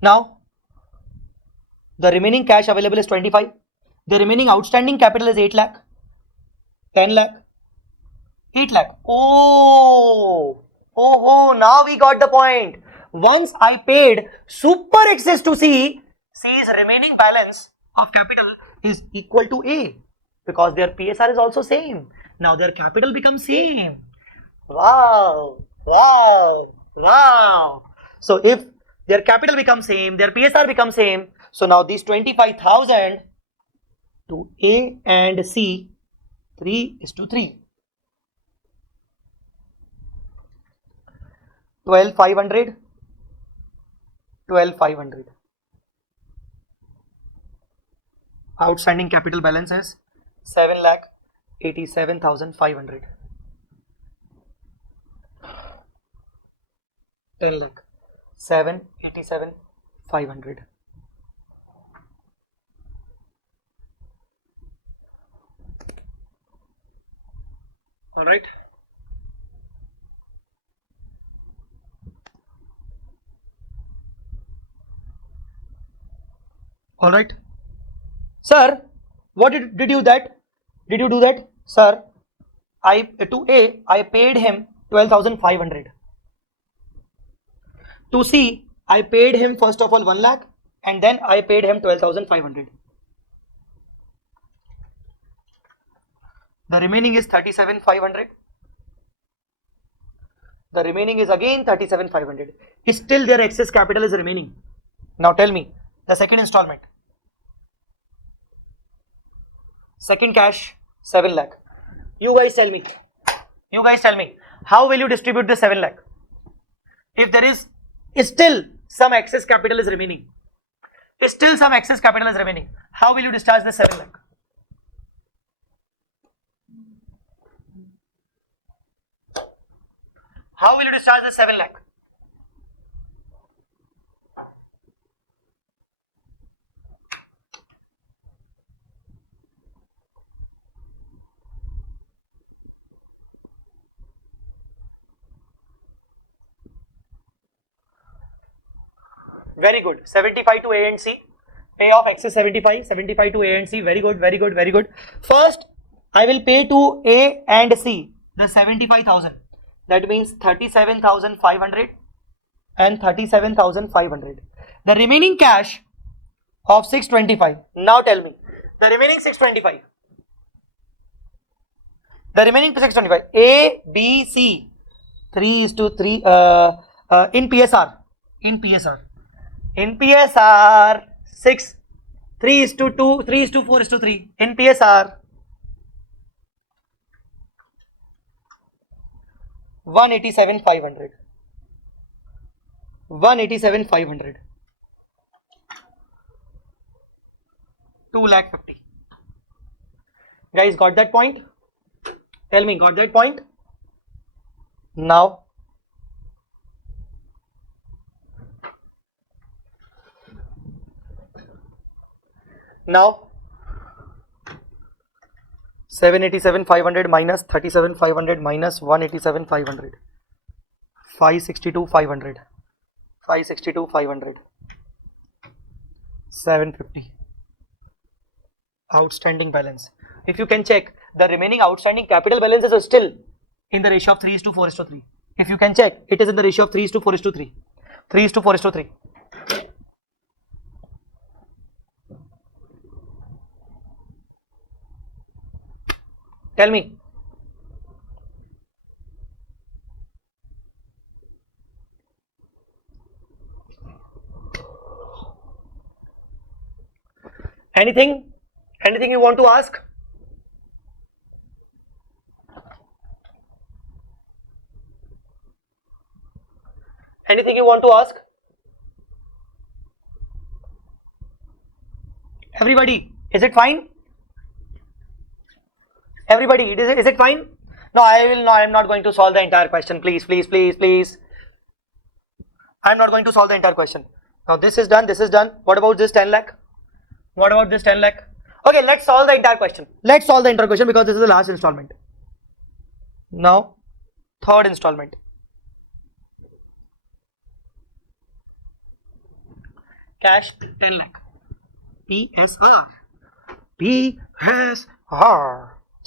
Now, the remaining cash available is 25. The remaining outstanding capital is 8 lakh, 10 lakh, 8 lakh. Oh, now we got the point. Once I paid super excess to C, C's remaining balance of capital is equal to A, because their PSR is also same. Now their capital becomes same. Wow. So if their capital becomes same, their PSR becomes same. So now these 25,000 to A and C, 3:3. 12,500. Outstanding capital balance is 7,87,500. 10 lakh. 7,87,500. All right. All right. Sir, what did you do that? Did you do that? Sir, to A, I paid him 12,500. To C, I paid him first of all 1 lakh, and then I paid him 12,500. The remaining is 37,500. The remaining is again 37,500. Still their excess capital is remaining. Now tell me, the second installment. Second cash, 7 lakh. You guys tell me. How will you distribute the 7 lakh? If there is still some excess capital is remaining. How will you discharge the 7 lakh? How will you discharge the 7 lakh? Very good. 75 to A and C. Pay off excess 75 to A and C. Very good. First, I will pay to A and C the 75,000. That means 37,500 and 37,500. The remaining cash of 625. Now tell me, the remaining 625. A, B, C. 3:3 in PSR. In PSR 6, 3:2, 3:4:3. In PSR 187,500. 2,50,000. Guys, got that point? Tell me, got that point? Now 787,500 minus 37,500 minus 187,500. 562,500. 750. Outstanding balance. If you can check, the remaining outstanding capital balance is still in the ratio of 3:4:3. If you can check, it is in the ratio of 3:4:3. 3:4:3. Tell me. Anything you want to ask? Anything you want to ask? Everybody, is it fine? Everybody, is it fine? No, I'm not going to solve the entire question. Please. I'm not going to solve the entire question. Now this is done. What about this 10 lakh? Okay, let's solve the entire question. Because this is the last installment. Now, third installment. Cash 10 lakh. PSR.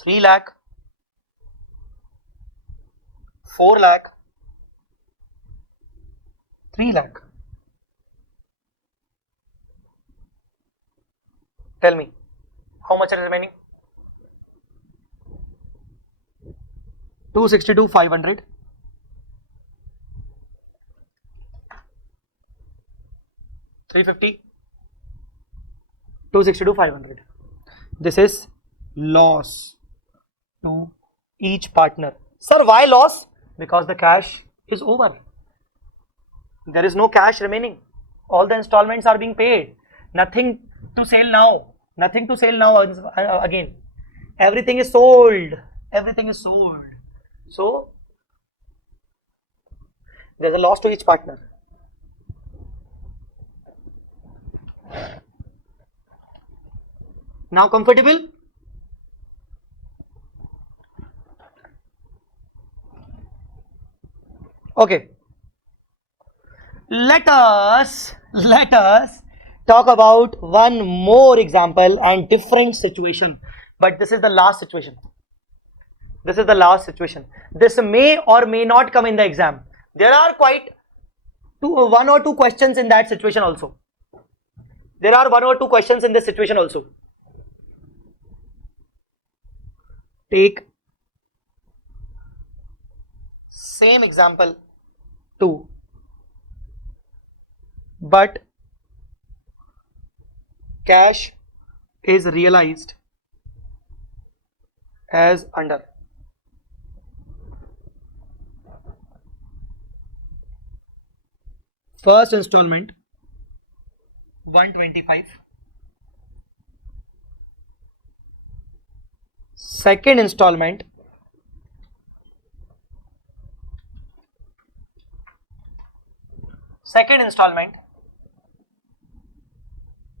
3 lakh. 4 lakh. 3 lakh. Tell me, how much is remaining? 262,500. 350. 262,500. This is loss to each partner. Sir, why loss? Because the cash is over. There is no cash remaining. All the installments are being paid. Nothing to sell now. Again. Everything is sold. So, there's a loss to each partner. Now comfortable? Okay. Let us talk about one more example and different situation. But this is the last situation. This may or may not come in the exam. There are quite one or two questions in that situation also. There are one or two questions in this situation also. take same example 2, but cash is realized as under. First installment 125, second installment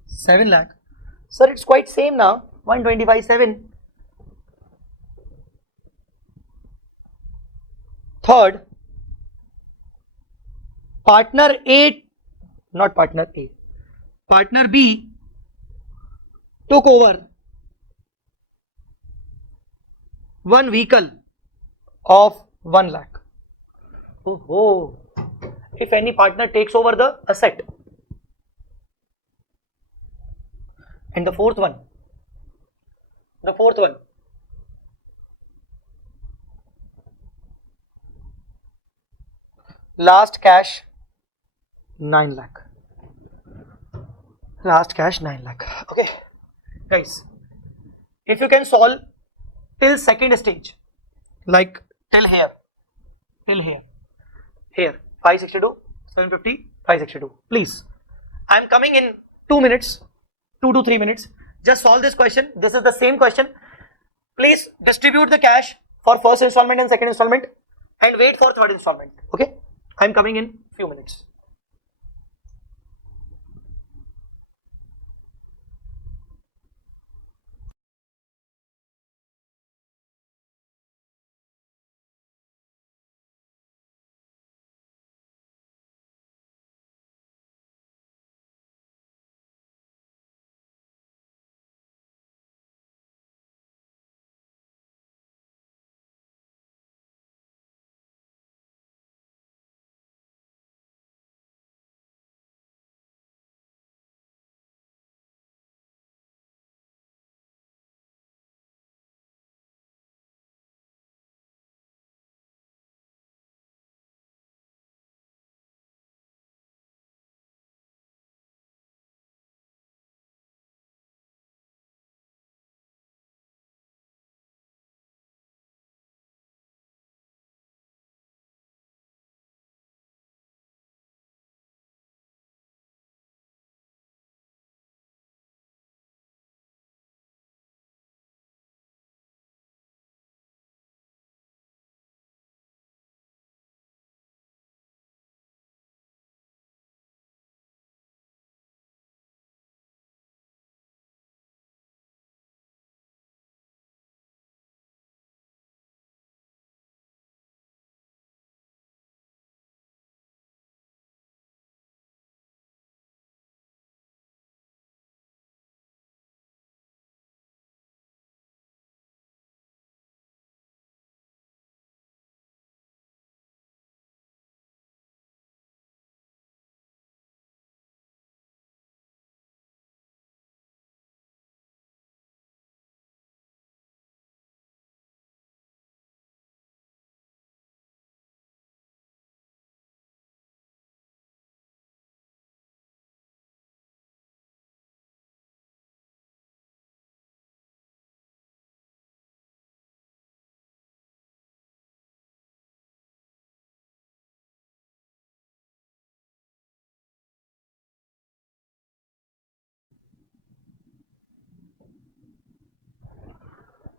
7 lakh. Sir, it's quite same now. 125, 7. Third, partner A, not partner A, partner B took over one vehicle of 1 lakh. Oh, if any partner takes over the asset. And the fourth one, last cash 9 lakh. Last cash 9 lakh. Okay, guys, if you can solve till second stage, like till here, here 562, 750, 562. Please, I am coming in 2 minutes, 2 to 3 minutes. Just solve this question. This is the same question. Please distribute the cash for first installment and second installment, and wait for third installment. Okay, I am coming in few minutes.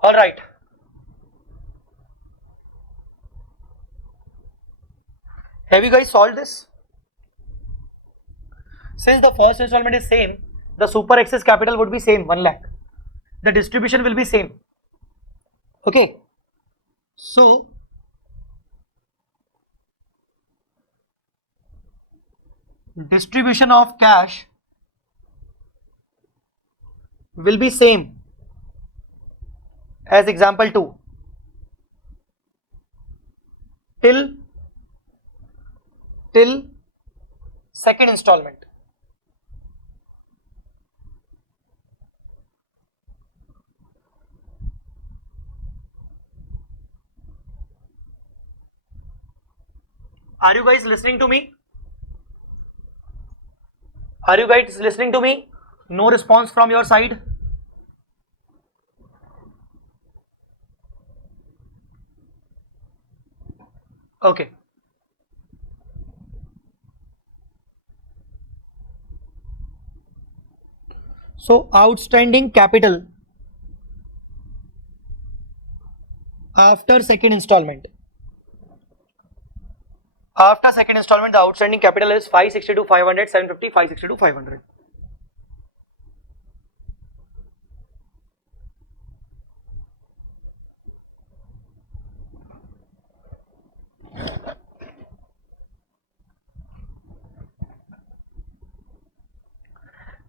All right. Have you guys solved this? Since the first installment is same, the super excess capital would be same, 1 lakh. The distribution will be same. Okay. So, distribution of cash will be same as example 2 till second installment. Are you guys listening to me? Are you guys listening to me? No response from your side. Okay. So outstanding capital after second installment. After second installment, the outstanding capital is 562, 500, 750, 562, 500.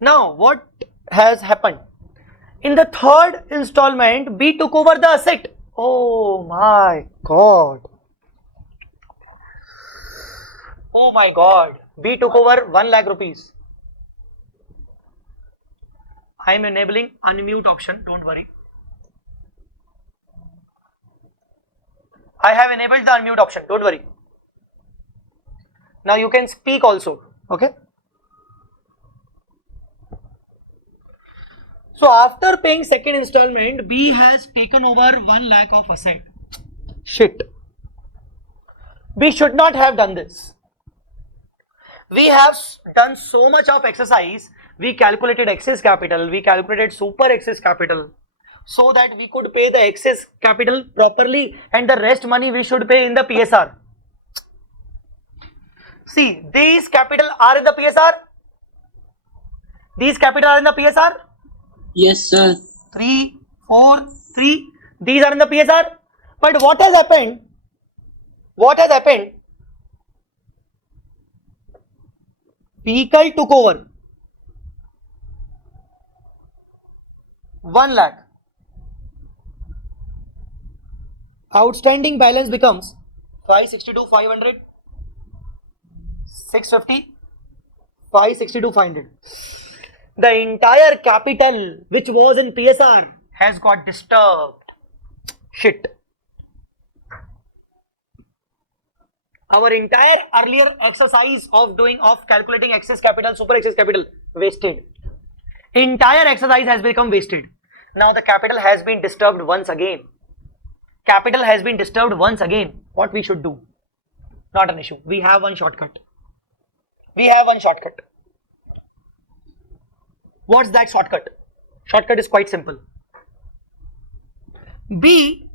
Now, what has happened? In the third installment, B took over the asset. Oh my God. Oh my God. B took over 1 lakh rupees. I am enabling unmute option. Don't worry. I have enabled the unmute option. Don't worry. Now you can speak also. Okay. So after paying second installment, B has taken over 1 lakh of asset. Shit. We should not have done this. We have done so much of exercise. We calculated excess capital. We calculated super excess capital, so that we could pay the excess capital properly, and the rest money we should pay in the PSR. See, these capital are in the PSR. These capital are in the PSR. Yes, sir. 3, 4, 3. These are in the PSR. But what has happened? What has happened? Vehicle took over 1 lakh. Outstanding balance becomes 562, 500, 650, 562, 500. The entire capital which was in PSR has got disturbed. Shit. Our entire earlier exercise of calculating excess capital, super excess capital, wasted. Entire exercise has become wasted. Now the capital has been disturbed once again. Capital has been disturbed once again. What we should do? Not an issue. We have one shortcut. We have one shortcut. What's that shortcut? Shortcut is quite simple. B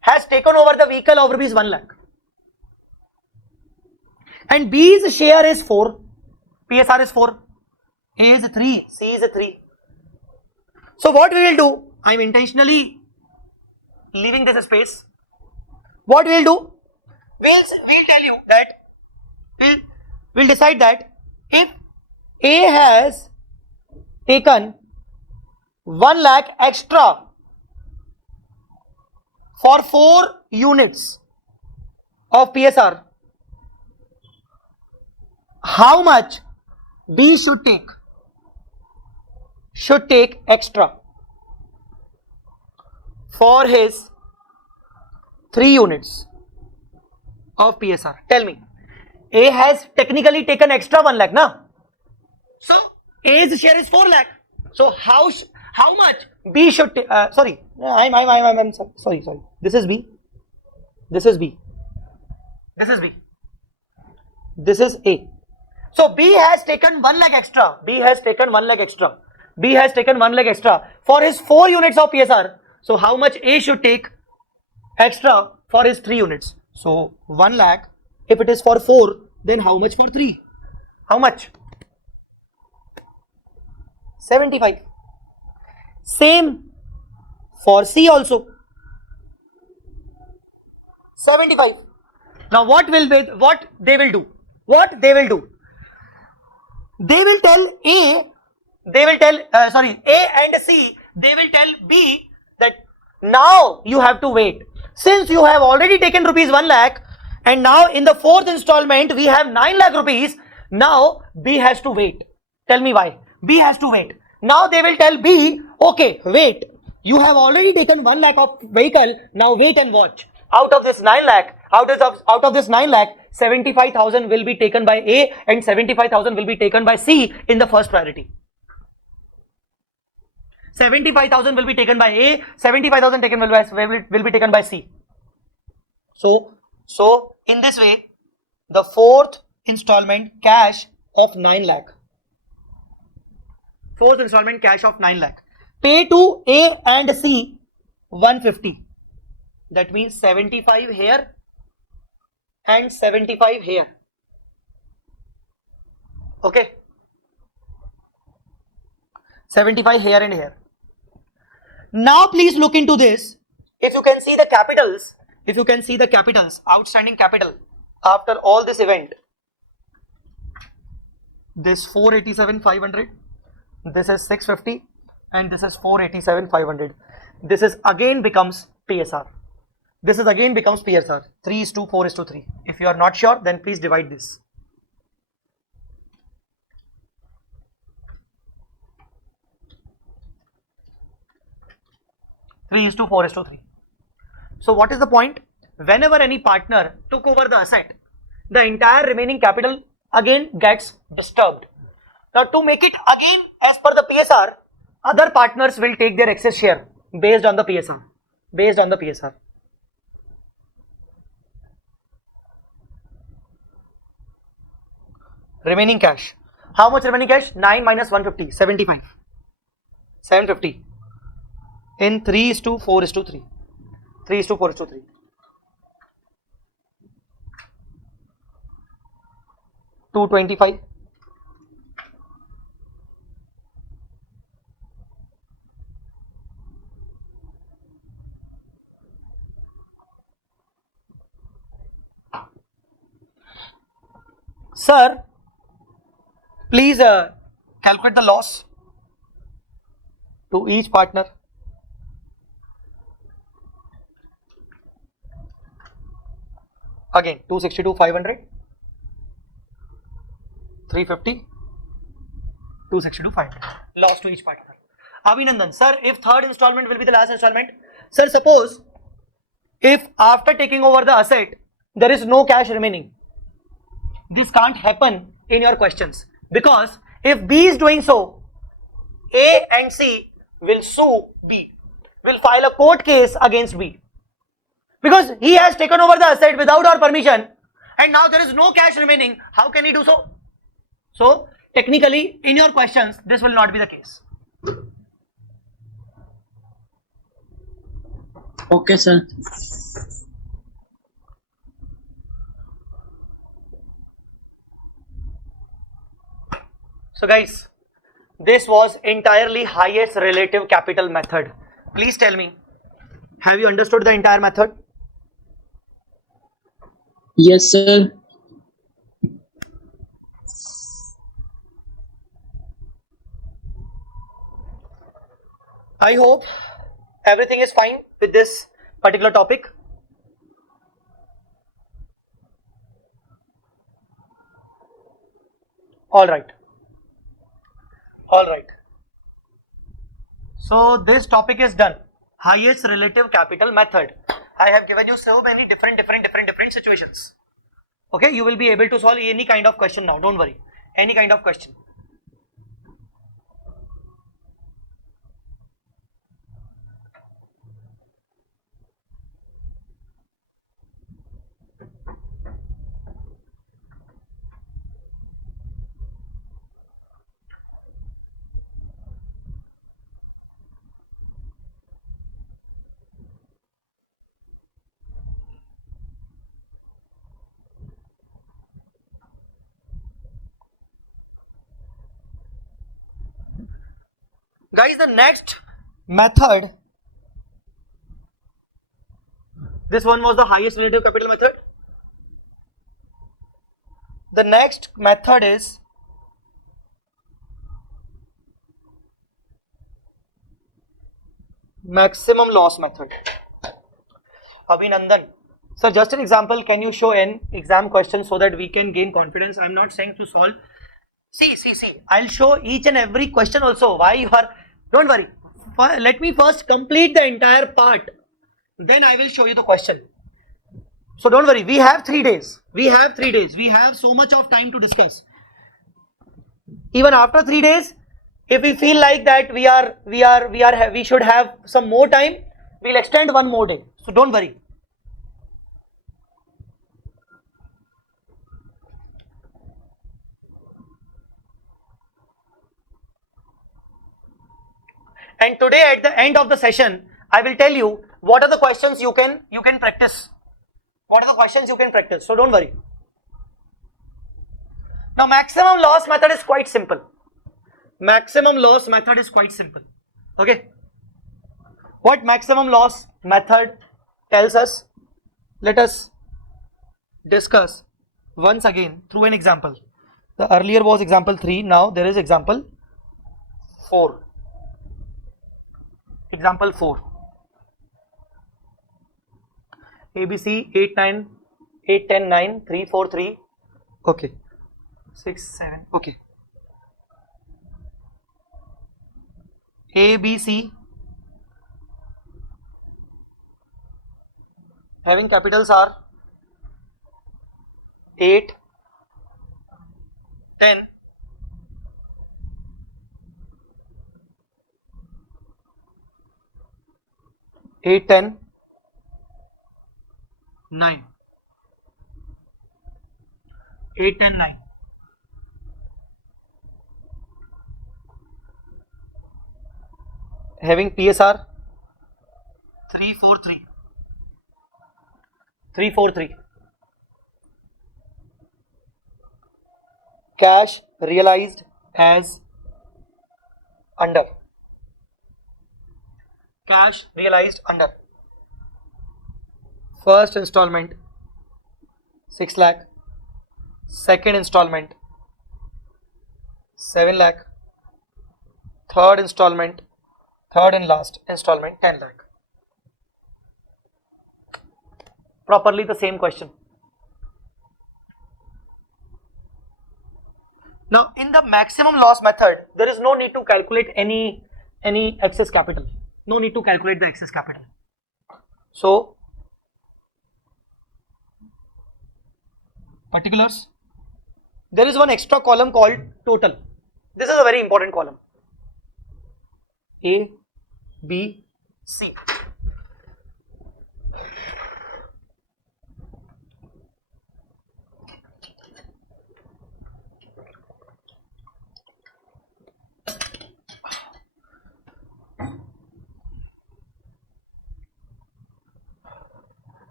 has taken over the vehicle of rupees 1 lakh. And B's share is 4. PSR is 4. A is 3. C is 3. So what we will do? I'm intentionally leaving this space. What we'll do? We'll tell you that we'll decide that if A has taken 1 lakh extra for 4 units of PSR, how much B should take? Should take extra for his 3 units of PSR. Tell me, A has technically taken extra 1 lakh, na? So A's share is 4 lakh. So how much B should take? Sorry, I'm sorry. This is B. This is B. This is B. This is A. So B has taken 1 lakh extra. B has taken 1 lakh extra. B has taken 1 lakh extra for his 4 units of PSR. So how much A should take extra for his 3 units? So 1 lakh, if it is for 4, then how much for 3? How much? 75. Same for C also. 75. Now what they will do? What they will do? They will tell A, A and C, they will tell B that now you have to wait. Since you have already taken rupees 1 lakh and now in the 4th installment we have 9 lakh rupees, now B has to wait. Tell me why. B has to wait. Now they will tell B, okay, wait. You have already taken 1 lakh of vehicle, now wait and watch. Out of this 9 lakh, out of this 9 lakh, 75,000 will be taken by A and 75,000 will be taken by C in the first priority. 75,000 will be taken by A, 75,000 will be taken by C. So in this way, the fourth installment cash of 9 lakh. Fourth installment cash of 9 lakh. Pay to A and C 150. That means 75 here and 75 here. Okay. 75 here and here. Now please look into this. If you can see the capitals, outstanding capital after all this event, this 487,500, this is 650, and this is 487,500. This is again becomes PSR. 3:4:3. If you are not sure, then please divide this. Three is to 4:3. So what is the point? Whenever any partner took over the asset, the entire remaining capital again gets disturbed. Now to make it again as per the PSR, other partners will take their excess share based on the PSR. Remaining cash. How much remaining cash? 9 minus 150, 75. 750. In 3:4:3. 3:4:3. 225. Sir, please calculate the loss to each partner. Again 262,500, 350, 262,500. Loss to each partner. Abhinandan, sir, if third installment will be the last installment, sir, suppose if after taking over the asset there is no cash remaining, this can't happen in your questions, because if B is doing so, A and C will sue B, will file a court case against B, because he has taken over the asset without our permission and now there is no cash remaining. How can he do so? So technically in your questions this will not be the case. Okay, sir. So guys, this was entirely highest relative capital method. Please tell me, have you understood the entire method? Yes, sir. I hope everything is fine with this particular topic. All right. So this topic is done. Highest relative capital method. I have given you so many different situations. Okay, you will be able to solve any kind of question now. Don't worry. Any kind of question. Guys, the next method, this one was the highest relative capital method. The next method is maximum loss method. Abhinandan, sir, just an example, can you show an exam question so that we can gain confidence? I'm not saying to solve. See, I'll show each and every question also. Why you are, don't worry. Let me first complete the entire part. Then I will show you the question. So don't worry, we have 3 days. We have 3 days. We have so much of time to discuss. Even after 3 days, if we feel like that we should have some more time, we'll extend 1 more day. So don't worry. And today at the end of the session, I will tell you what are the questions you can practice. What are the questions you can practice? So don't worry. Now maximum loss method is quite simple. Maximum loss method is quite simple. Okay. What maximum loss method tells us? Let us discuss once again through an example. The earlier was example 3, now there is example 4. Example 4. ABC 8, 9, 8, 10, 9, 3, 4, 3. Okay. 6, 7. Okay. ABC having capitals are 8, 10, 8, 10, 9. 8, 10, 9. Having PSR 3, 4, 3. 3, 4, 3. Cash realized as under. Cash realized under. First installment 6 lakh. Second installment 7 lakh. Third installment, third and last installment 10 lakh. Properly the same question. Now in the maximum loss method, there is no need to calculate any excess capital. No need to calculate the excess capital. So particulars, there is one extra column called total. This is a very important column. A, B, C.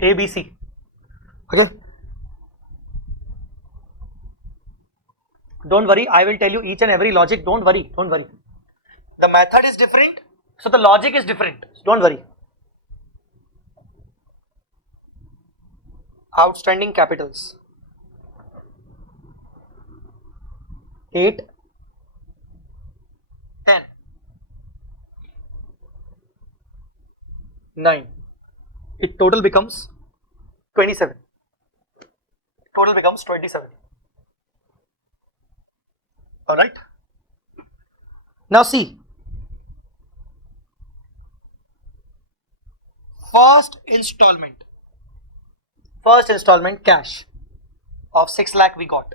A, B, C. Okay. Don't worry, I will tell you each and every logic. Don't worry, don't worry. The method is different, so the logic is different. So don't worry. Outstanding capitals 8, 10, 9. It total becomes 27. Total becomes 27. Alright. Now see. First installment cash of 6 lakh we got.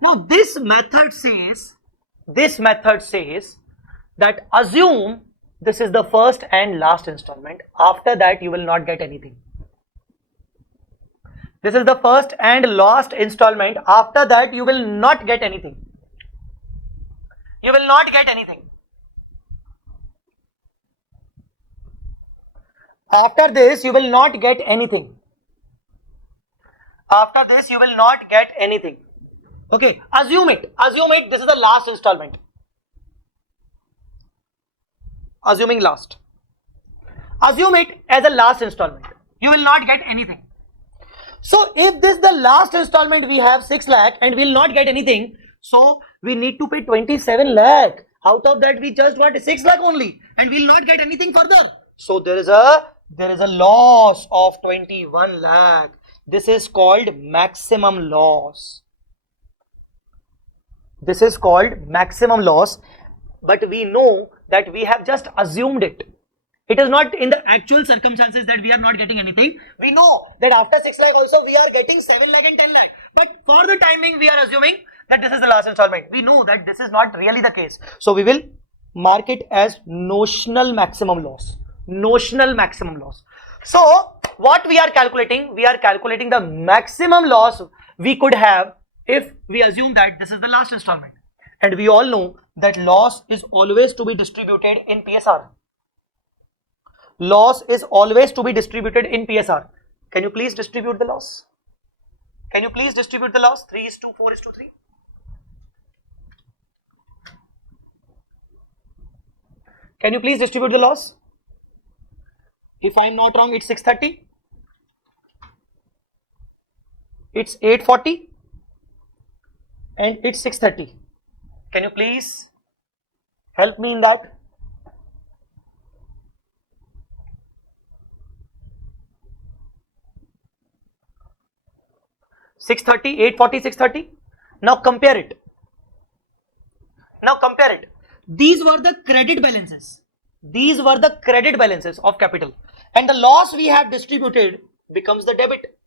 Now this method says that assume this is the first and last installment. After that you will not get anything. This is the first and last installment. After that you will not get anything. You will not get anything. After this you will not get anything. After this you will not get anything. Okay, assume it. This is the last installment. Assuming last. Assume it as a last installment. You will not get anything. So if this is the last installment, we have 6 lakh and we will not get anything. So we need to pay 27 lakh. Out of that we just got 6 lakh only and we will not get anything further. So there is a loss of 21 lakh. This is called maximum loss. This is called maximum loss, but we know that we have just assumed it. It is not in the actual circumstances that we are not getting anything. We know that after 6 lakh also we are getting 7 lakh and 10 lakh. But for the timing, we are assuming that this is the last installment. We know that this is not really the case. So we will mark it as notional maximum loss. Notional maximum loss. So what we are calculating? We are calculating the maximum loss we could have if we assume that this is the last installment. And we all know that loss is always to be distributed in PSR. Loss is always to be distributed in PSR. Can you please distribute the loss? Can you please distribute the loss? 3:4:3. Can you please distribute the loss? If I am not wrong, it's 630. It's 840. And it's 630. Can you please help me in that? $630, $840, $630. Now compare it. These were the credit balances. These were the credit balances of capital. And the loss we have distributed becomes the debit.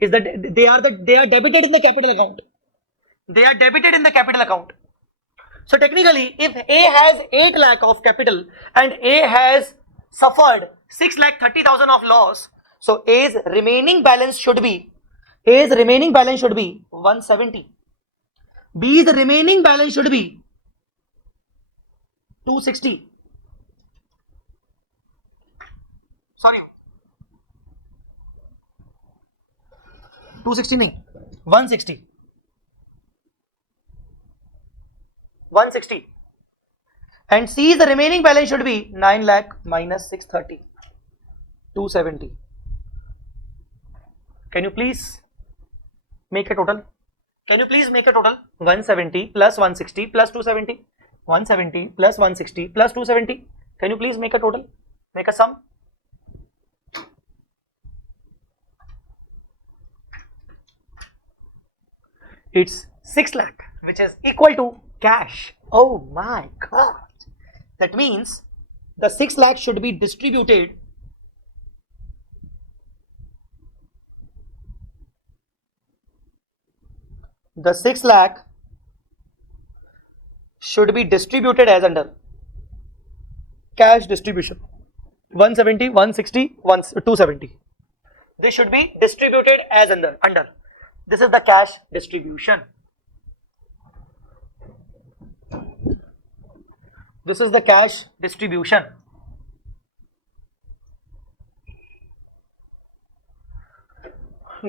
Is that they are debited in the capital account. They are debited in the capital account. So technically, if A has 8 lakh of capital and A has suffered 6,30,000 of loss, so A's remaining balance should be 170. B's remaining balance should be 260. Sorry, 260 nahi, 160. 160. And C's the remaining balance should be 9 lakh minus 630. 270. Can you please make a total? 170 plus 160 plus 270. 170 plus 160 plus 270. Can you please make a total? Make a sum. It's 6 lakh, which is equal to cash. Oh my God. That means the 6 lakh should be distributed as under cash distribution. 170, 160, 270. This should be distributed as under. This is the cash distribution. This is the cash distribution.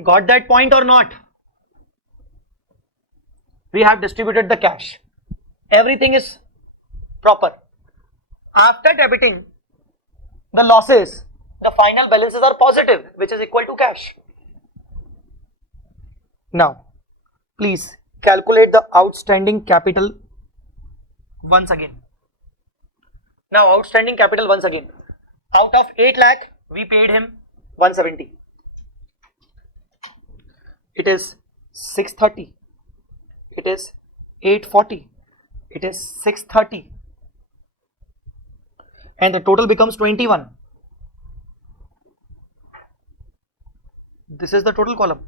Got that point or not? We have distributed the cash. Everything is proper. After debiting the losses, the final balances are positive, which is equal to cash. Now, please calculate the outstanding capital once again. Out of 8 lakh, we paid him 170. It is 630. It is 840. It is 630. And the total becomes 21. This is the total column.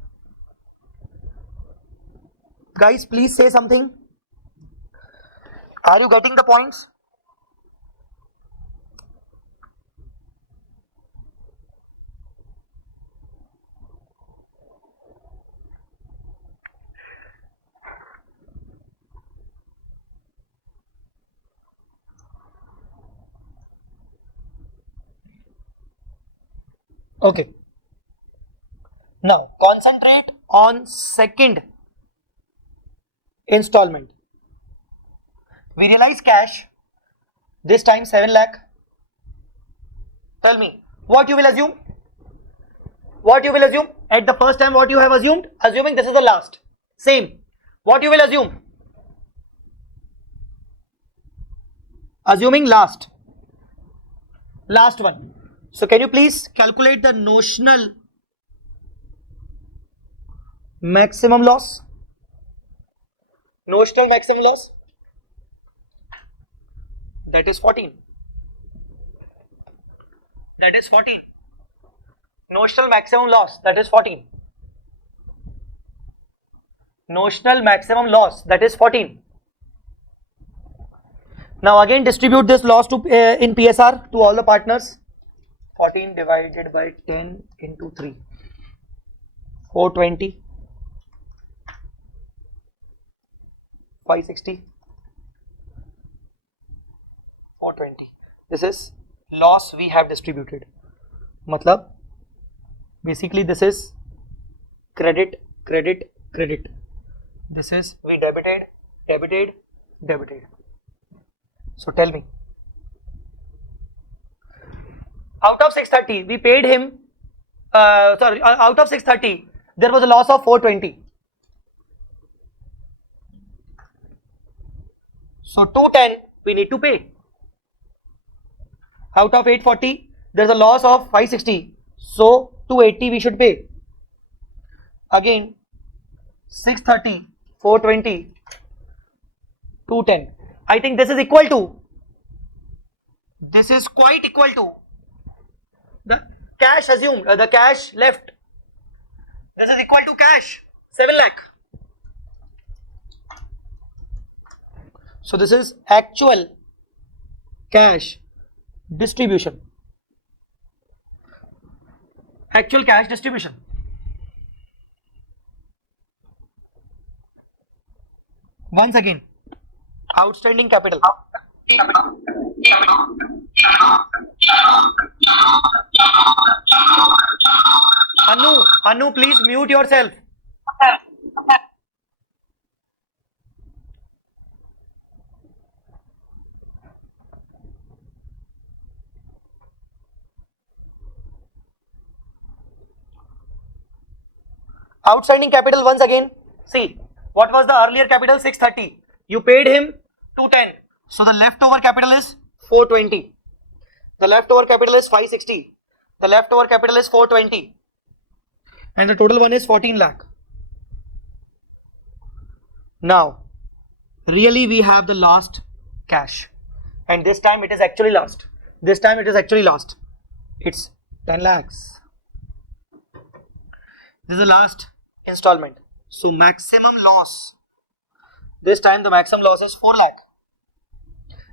Guys, please say something. Are you getting the points? Okay. Now concentrate on second installment. We realize cash, this time 7 lakh. Tell me what you will assume. At the first time what you have assumed, assuming this is the last. Same. What you will assume? Assuming last one. So can you please calculate the notional maximum loss? Notional maximum loss, that is 14. that is 14. Notional maximum loss, that is 14. Notional maximum loss, that is 14. Now again distribute this loss to in PSR to all the partners. 14 divided by 10 into 3. 420. 560. 420. This is loss we have distributed. Matlab, basically this is credit, credit, credit. This is we debited, debited, debited. So tell me, out of 630 we paid him, out of 630 there was a loss of 420. So 210 we need to pay. Out of 840 there is a loss of 560. So 280 we should pay. Again 630, 420, 210. I think this is equal to, this is quite equal to the cash assumed, the cash left. This is equal to cash 7 lakh. So this is actual cash distribution. Actual cash distribution. Once again, outstanding capital. Anu, please mute yourself. Outstanding capital once again. See, what was the earlier capital? 630. You paid him 210. So the leftover capital is 420. The leftover capital is 560. The leftover capital is 420. And the total one is 14 lakh. Now, really we have the lost cash. And this time it is actually lost. This time it is actually lost. It's 10 lakhs. This is the last installment. So maximum loss. This time the maximum loss is 4 lakh.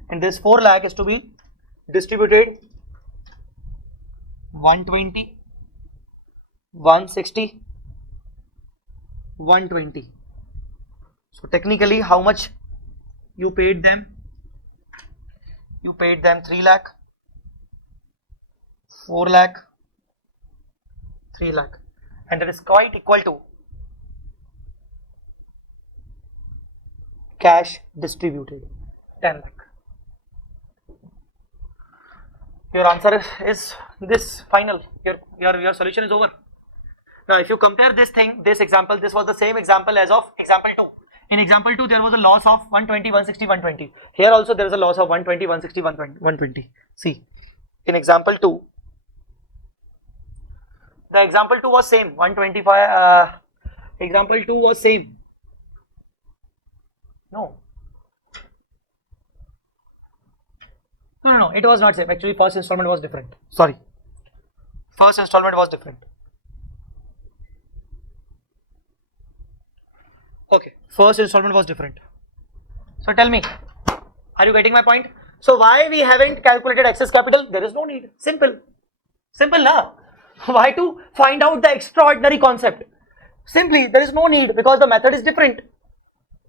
And this 4 lakh is to be distributed 120, 160, 120. So technically how much you paid them? You paid them 3 lakh, 4 lakh, 3 lakh. And that is quite equal to cash distributed 10 lakh. Your answer is this final. Your solution is over. Now if you compare this thing, this example, this was the same example as of example 2. In example 2 there was a loss of 120, 160, 120. Here also there is a loss of 120, 160, 120. See, in example 2, the example 2 was same, 125, example 2 was same. No, it was not same. Actually first installment was different. Sorry, first installment was different. Okay, first installment was different. So tell me, are you getting my point? So why we haven't calculated excess capital? There is no need. Simple na. Why to find out the extraordinary concept? Simply there is no need, because the method is different.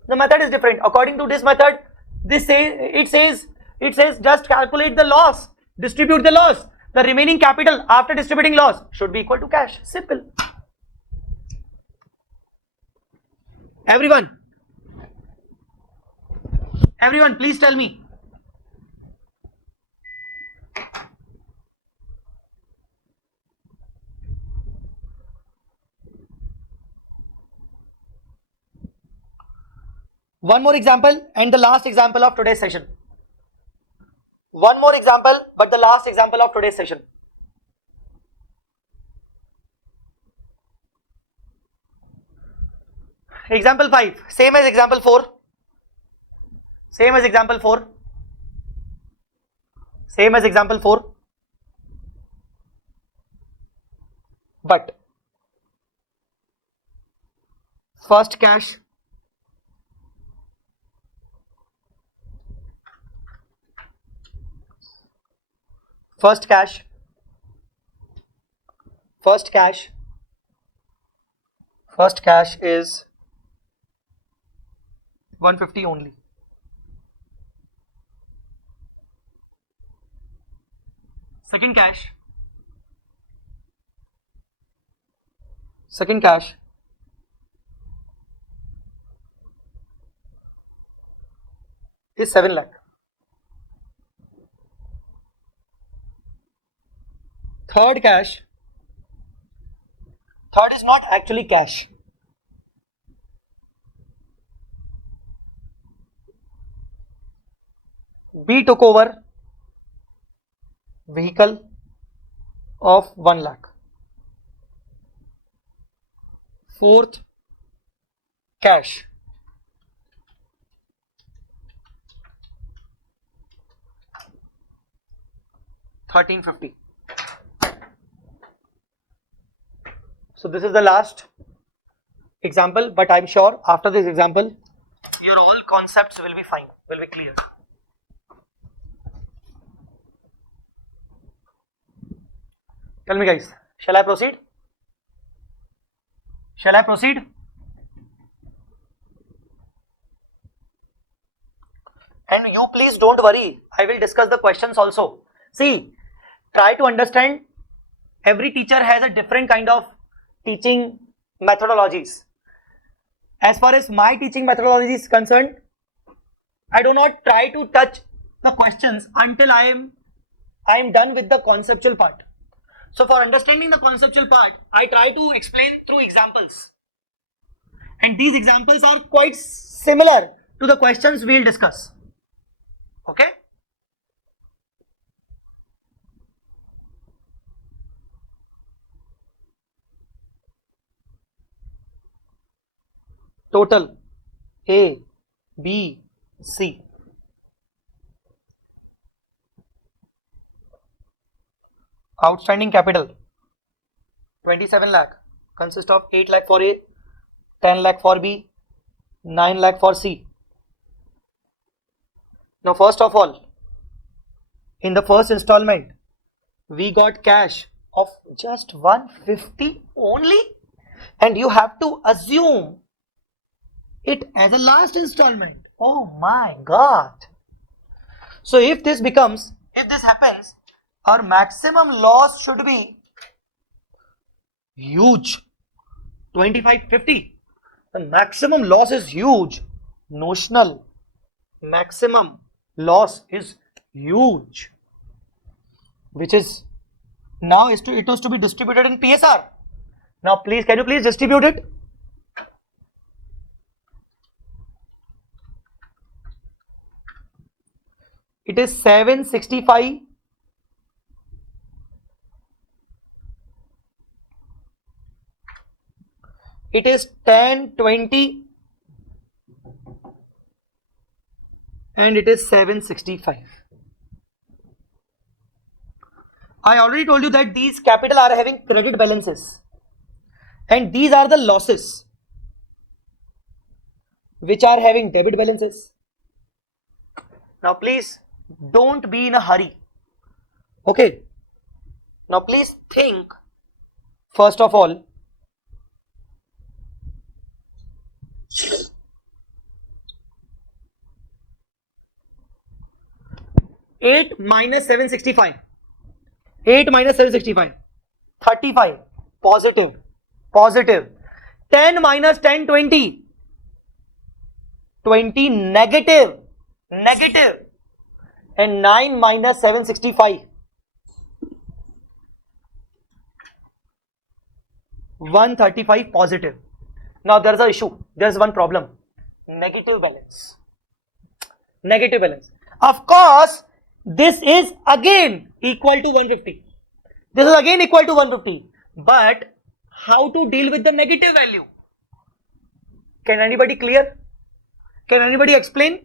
The method is different. According to this method, it says just calculate the loss, distribute the loss. The remaining capital after distributing loss should be equal to cash. Simple. Everyone, please tell me. One more example and the last example of today's session. One more example, but the last example of today's session. Example 5, same as example 4. Same as example 4. Same as example 4. But first cash, first cash is 150 only. Second cash is 7 lakh. Third is not actually cash. B took over vehicle of 1 lakh. Fourth, cash. $1,350. So this is the last example, but I'm sure after this example, your all concepts will be fine, will be clear. Tell me guys, shall I proceed? Shall I proceed? And you please don't worry, I will discuss the questions also. See, try to understand, every teacher has a different kind of teaching methodologies. As far as my teaching methodology is concerned, I do not try to touch the questions until I am done with the conceptual part. So for understanding the conceptual part, I try to explain through examples. And these examples are quite similar to the questions we will discuss. Okay? Total A, B, C. Outstanding capital 27 lakh consists of 8 lakh for A, 10 lakh for B, 9 lakh for C. Now first of all, in the first installment, we got cash of just 150 only, and you have to assume it as a last installment. Oh my God. So if this happens, our maximum loss should be huge, 2550. The maximum loss is huge. Notional maximum loss is huge, which is now it was to be distributed in PSR. Now please, can you please distribute it? It is 765. It is 1020 and it is 765. I already told you that these capital are having credit balances, and these are the losses which are having debit balances. Now please don't be in a hurry. Okay. Now please think, first of all, eight minus 765. 8 minus 765. 35. Positive. 10 minus 10, 20. 20 negative. And 9 minus 765. 135 positive. Now there is an issue. There is one problem. Negative balance. Of course, this is again equal to 150. This is again equal to 150. But how to deal with the negative value? Can anybody clear? Can anybody explain?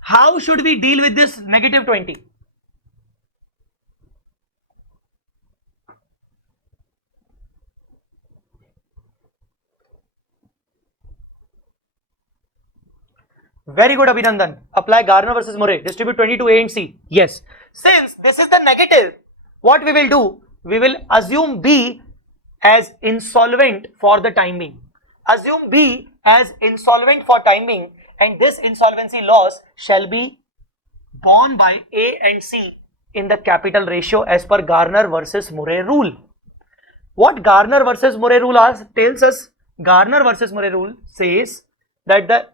How should we deal with this negative 20? Very good, Abhinandan. Apply Garner versus Murray. Distribute 20 to A and C. Yes. Since this is the negative, what we will do? We will assume B as insolvent for the time being. Assume B as insolvent for time being, and this insolvency loss shall be borne by A and C in the capital ratio as per Garner versus Murray rule. What Garner versus Murray rule tells us? Garner versus Murray rule says that the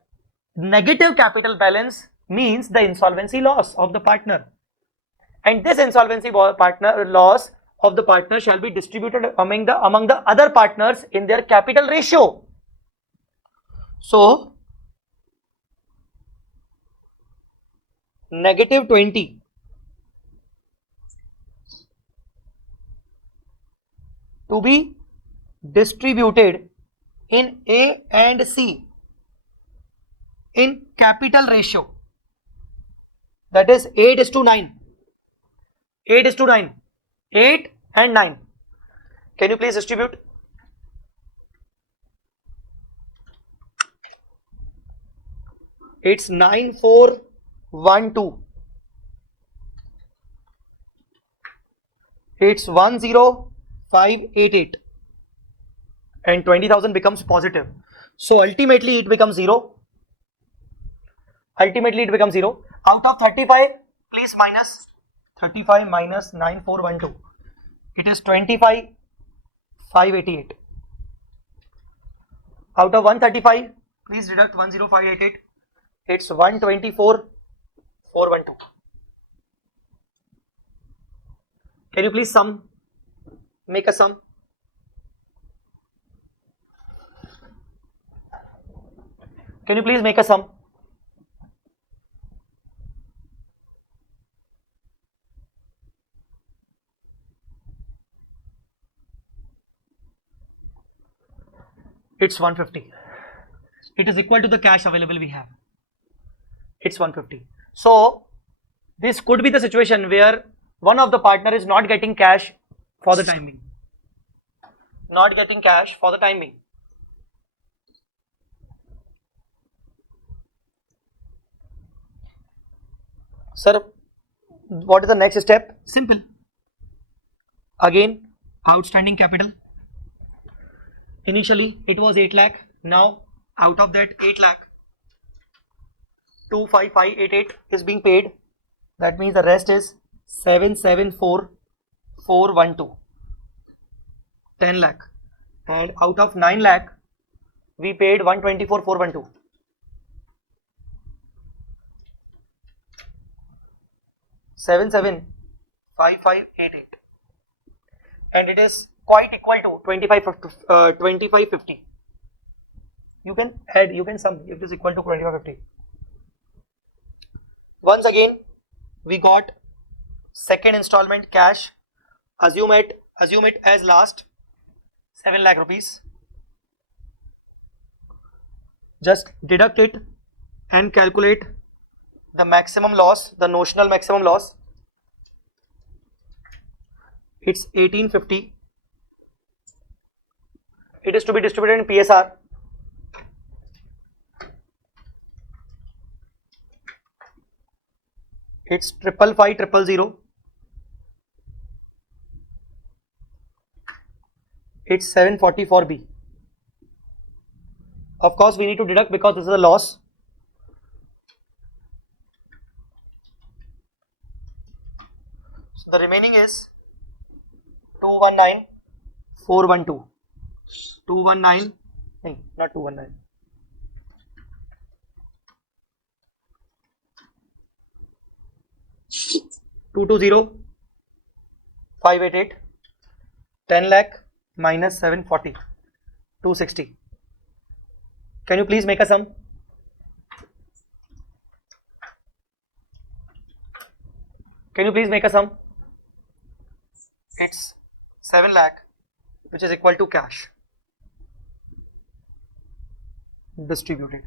negative capital balance means the insolvency loss of the partner, and this insolvency partner loss of the partner shall be distributed among the other partners in their capital ratio. So negative 20 to be distributed in A and C in capital ratio, that is 8:9. 8:9. 8 and 9. Can you please distribute? It's 9412. It's 10588. And 20,000 becomes positive. So ultimately it becomes 0. Ultimately it becomes 0. Out of 35, please minus 35 minus 9412. It is 25,588. Out of 135, please deduct 10588. It's 124,412. Can you please sum? Make a sum. Can you please make a sum? It's 150. It is equal to the cash available we have. It's 150. So this could be the situation where one of the partner is not getting cash for the time being. Not getting cash for the time being. Sir, what is the next step? Simple. Again, outstanding capital. Initially it was 8 lakh. Now out of that 8 lakh, 25588 is being paid. That means the rest is 774412. 10 lakh. And out of 9 lakh, we paid 124,412. Seven 5588, and it is quite equal to 2550. You can add, you can sum. It is equal to 2550. Once again, we got second installment cash. Assume it as last 7 lakh rupees. Just deduct it and calculate the maximum loss, the notional maximum loss. It's 1850. It is to be distributed in PSR. It's 55500. It's 744B. Of course, we need to deduct because this is a loss. So the remaining is 219,412. 219, no, not 219. 220,588. 10 lakh minus 740. 260. Can you please make a sum? Can you please make a sum? It's 7 lakh, which is equal to cash distributed.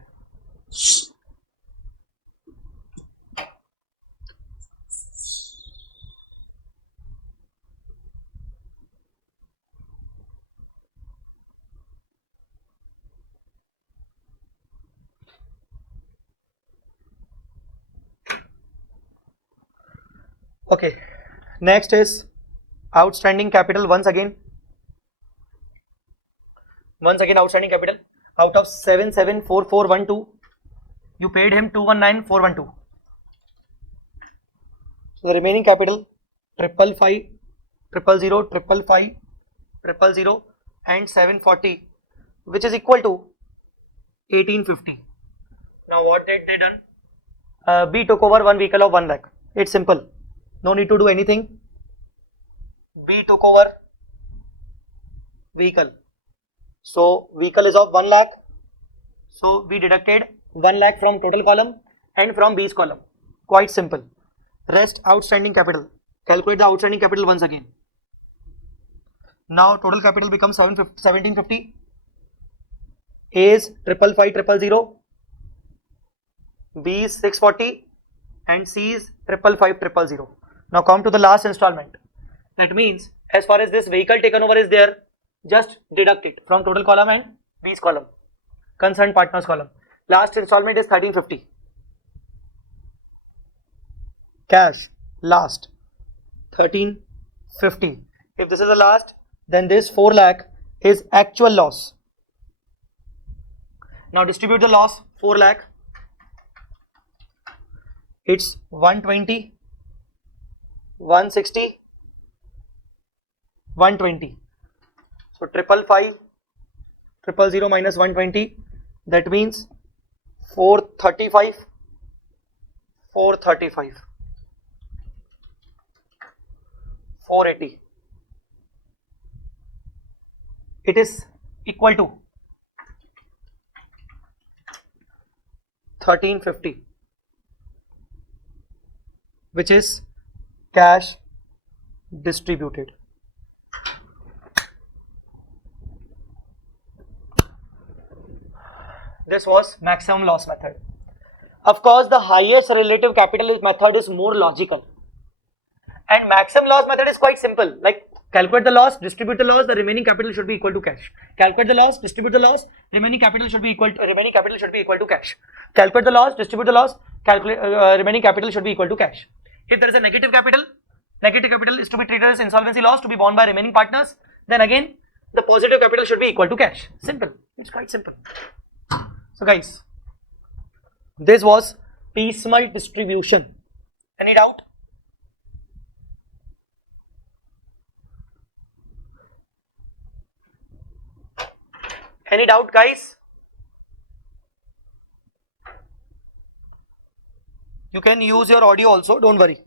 Okay, next is outstanding capital. Once again outstanding capital. Out of 774412, you paid him 219412. So the remaining capital 555, 000, 555, 000 and 740, which is equal to 1850. Now what did they done? B took over one vehicle of 1 lakh. It's simple. No need to do anything. B took over vehicle. So vehicle is of 1 lakh. So we deducted 1 lakh from total column and from B's column. Quite simple. Rest outstanding capital. Calculate the outstanding capital once again. Now total capital becomes 1750. A is 555 000. B is 640 and C is 555 000. Now come to the last installment. That means as far as this vehicle taken over is there, just deduct it from total column and B's column, concerned partners column. Last installment is 1350. Cash last 1350. If this is the last, then this 4 lakh is actual loss. Now distribute the loss. 4 lakh, it's 120, 160, 120. So 555, 000 minus 120, that means 435, 435, 480. It is equal to 1350, which is cash distributed. This was maximum loss method. Of course, the highest relative capital method is more logical, and maximum loss method is quite simple. Like calculate the loss, distribute the loss, the remaining capital should be equal to cash. Calculate the loss, distribute the loss, remaining capital should be equal to cash. Calculate the loss, distribute the loss, remaining capital should be equal to cash. If there is a negative capital is to be treated as insolvency loss to be borne by remaining partners. Then again, the positive capital should be equal to cash. Simple. It's quite simple. So guys, this was piecemeal distribution. Any doubt? Any doubt, guys? You can use your audio also, don't worry.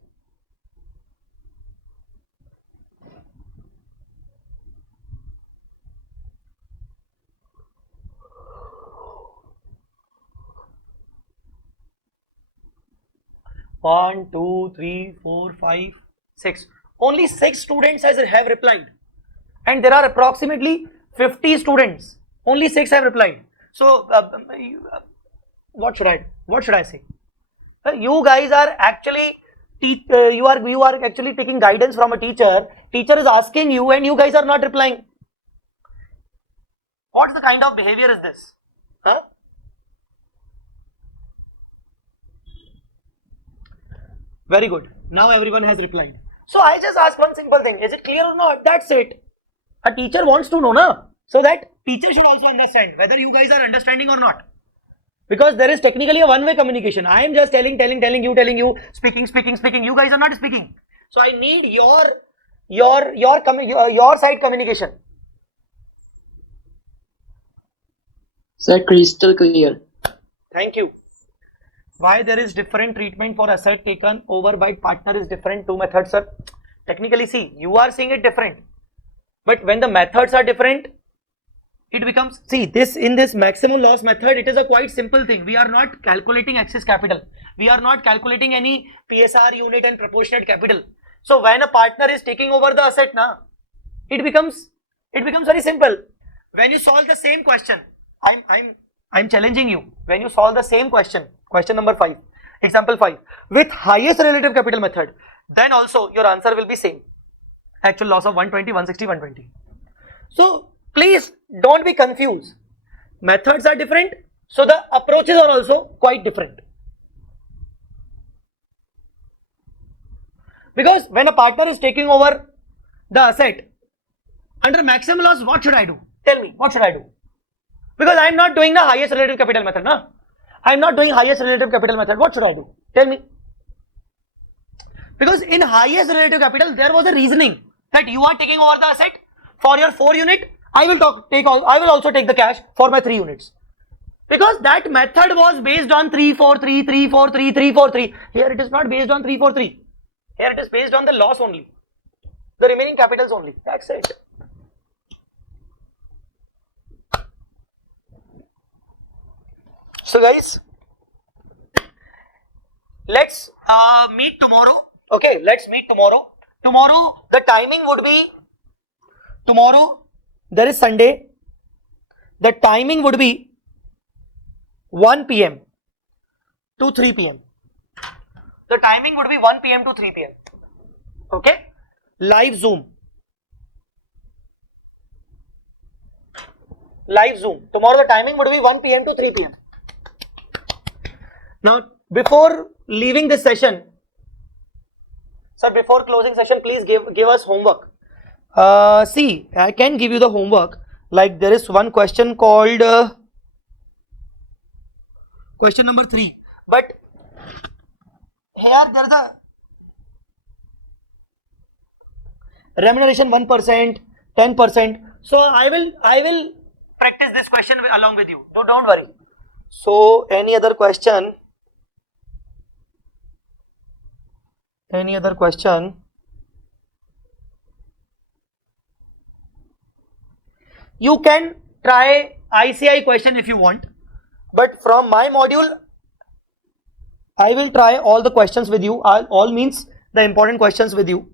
One, two, three, four, 5, 6. Only 6 students have replied, and there are approximately 50 students. Only 6 have replied. So what should I say? You guys are actually you are actually taking guidance from a teacher. Teacher is asking you, and you guys are not replying. What the kind of behavior is this? Huh? Very good. Now everyone has replied. So I just ask one simple thing. Is it clear or not? That's it. A teacher wants to know, na? So that teacher should also understand whether you guys are understanding or not. Because there is technically a one-way communication. I am just telling you, speaking. You guys are not speaking. So I need your side communication. Sir, crystal clear. Thank you. Why there is different treatment for asset taken over by partner is different. 2 methods, sir. Technically, see, you are seeing it different. But when the methods are different, it becomes, see, in this maximum loss method, it is a quite simple thing. We are not calculating excess capital. We are not calculating any PSR unit and proportionate capital. So when a partner is taking over the asset, it becomes very simple. When you solve the same question, I'm challenging you. When you solve the same question number 5, example 5, with highest relative capital method, then also your answer will be same. Actual loss of 120, 160, 120. So please don't be confused. Methods are different, so the approaches are also quite different. Because when a partner is taking over the asset under maximum loss, what should I do? Tell me, what should I do? Because I am not doing the highest relative capital method, na? I am not doing highest relative capital method. What should I do? Tell me. Because in highest relative capital, there was a reasoning that you are taking over the asset for your 4 unit. I will also take the cash for my 3 units. Because that method was based on 343, 343, 343. Here it is not based on 343. Here it is based on the loss only. The remaining capitals only. That's it. So guys, let's meet tomorrow. Okay, let's meet tomorrow. Tomorrow the timing would be, tomorrow there is Sunday. The timing would be 1 p.m. to 3 p.m. The timing would be 1 p.m. to 3 p.m. Okay, live Zoom. Live Zoom. Tomorrow the timing would be 1 p.m. to 3 p.m. Now, before leaving this session, sir, before closing session, please give us homework. See, I can give you the homework. Like there is one question called question number 3. But here there is a remuneration 1%, 10%. So I will practice this question along with you. Don't worry. So any other question? Any other question? You can try ICI question if you want, but from my module, I will try all the questions with you. All means the important questions with you.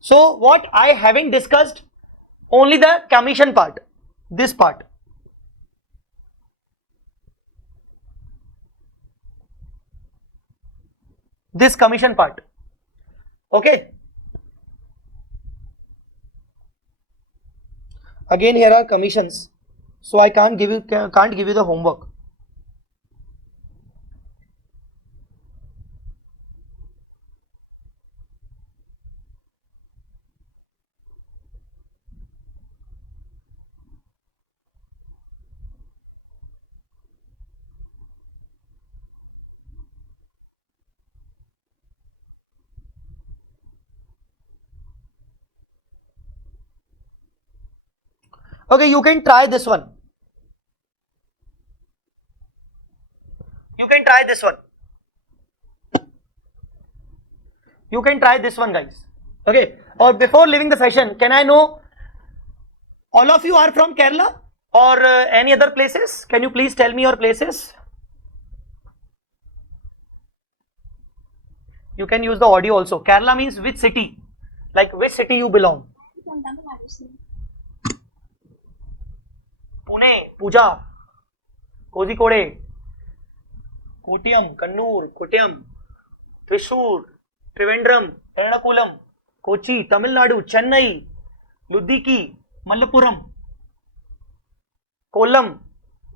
So what I haven't discussed, only the commission part, this part. This commission part. Okay. Again, here are commissions, so I can't give you the homework. Okay, you can try this one. You can try this one. You can try this one, guys. Okay. Or before leaving the session, can I know all of you are from Kerala or any other places? Can you please tell me your places? You can use the audio also. Kerala means which city? Like which city you belong? Pune, Puja, Kozhikode, Kottayam, Kannur, Kottayam, Thrissur, Trivandrum, Ernakulam, Kochi, Tamil Nadu, Chennai, Ludhiki, Malappuram, Kollam,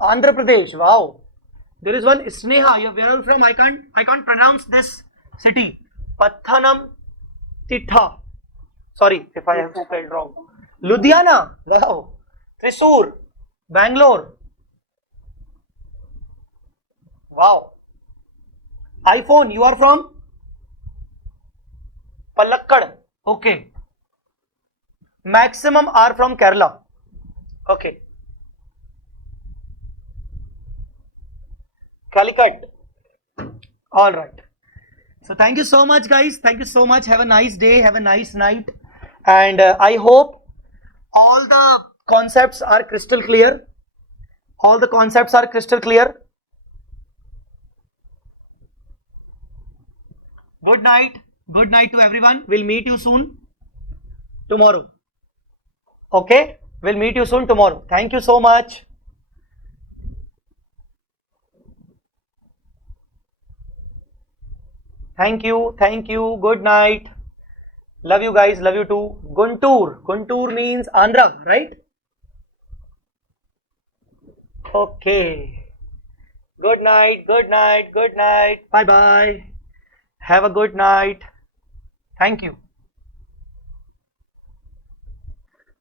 Andhra Pradesh. Wow, there is one Sneha. Where are you from? I can't pronounce this city. Pathanam Titha. Sorry if I have spelled wrong. Ludhiana. Wow. Thrissur. Bangalore. Wow. iPhone, you are from Palakkad. Okay. Maximum are from Kerala. Okay. Calicut. All right. So thank you so much, guys. Thank you so much. Have a nice day. Have a nice night. And I hope all the concepts are crystal clear. All the concepts are crystal clear. Good night. Good night to everyone. We'll meet you soon tomorrow. Okay? We'll meet you soon tomorrow. Thank you so much. Thank you. Thank you. Good night. Love you guys. Love you too. Guntur. Guntur means Andhra, right? Okay. Good night, good night, good night. Bye bye. Have a good night. Thank you.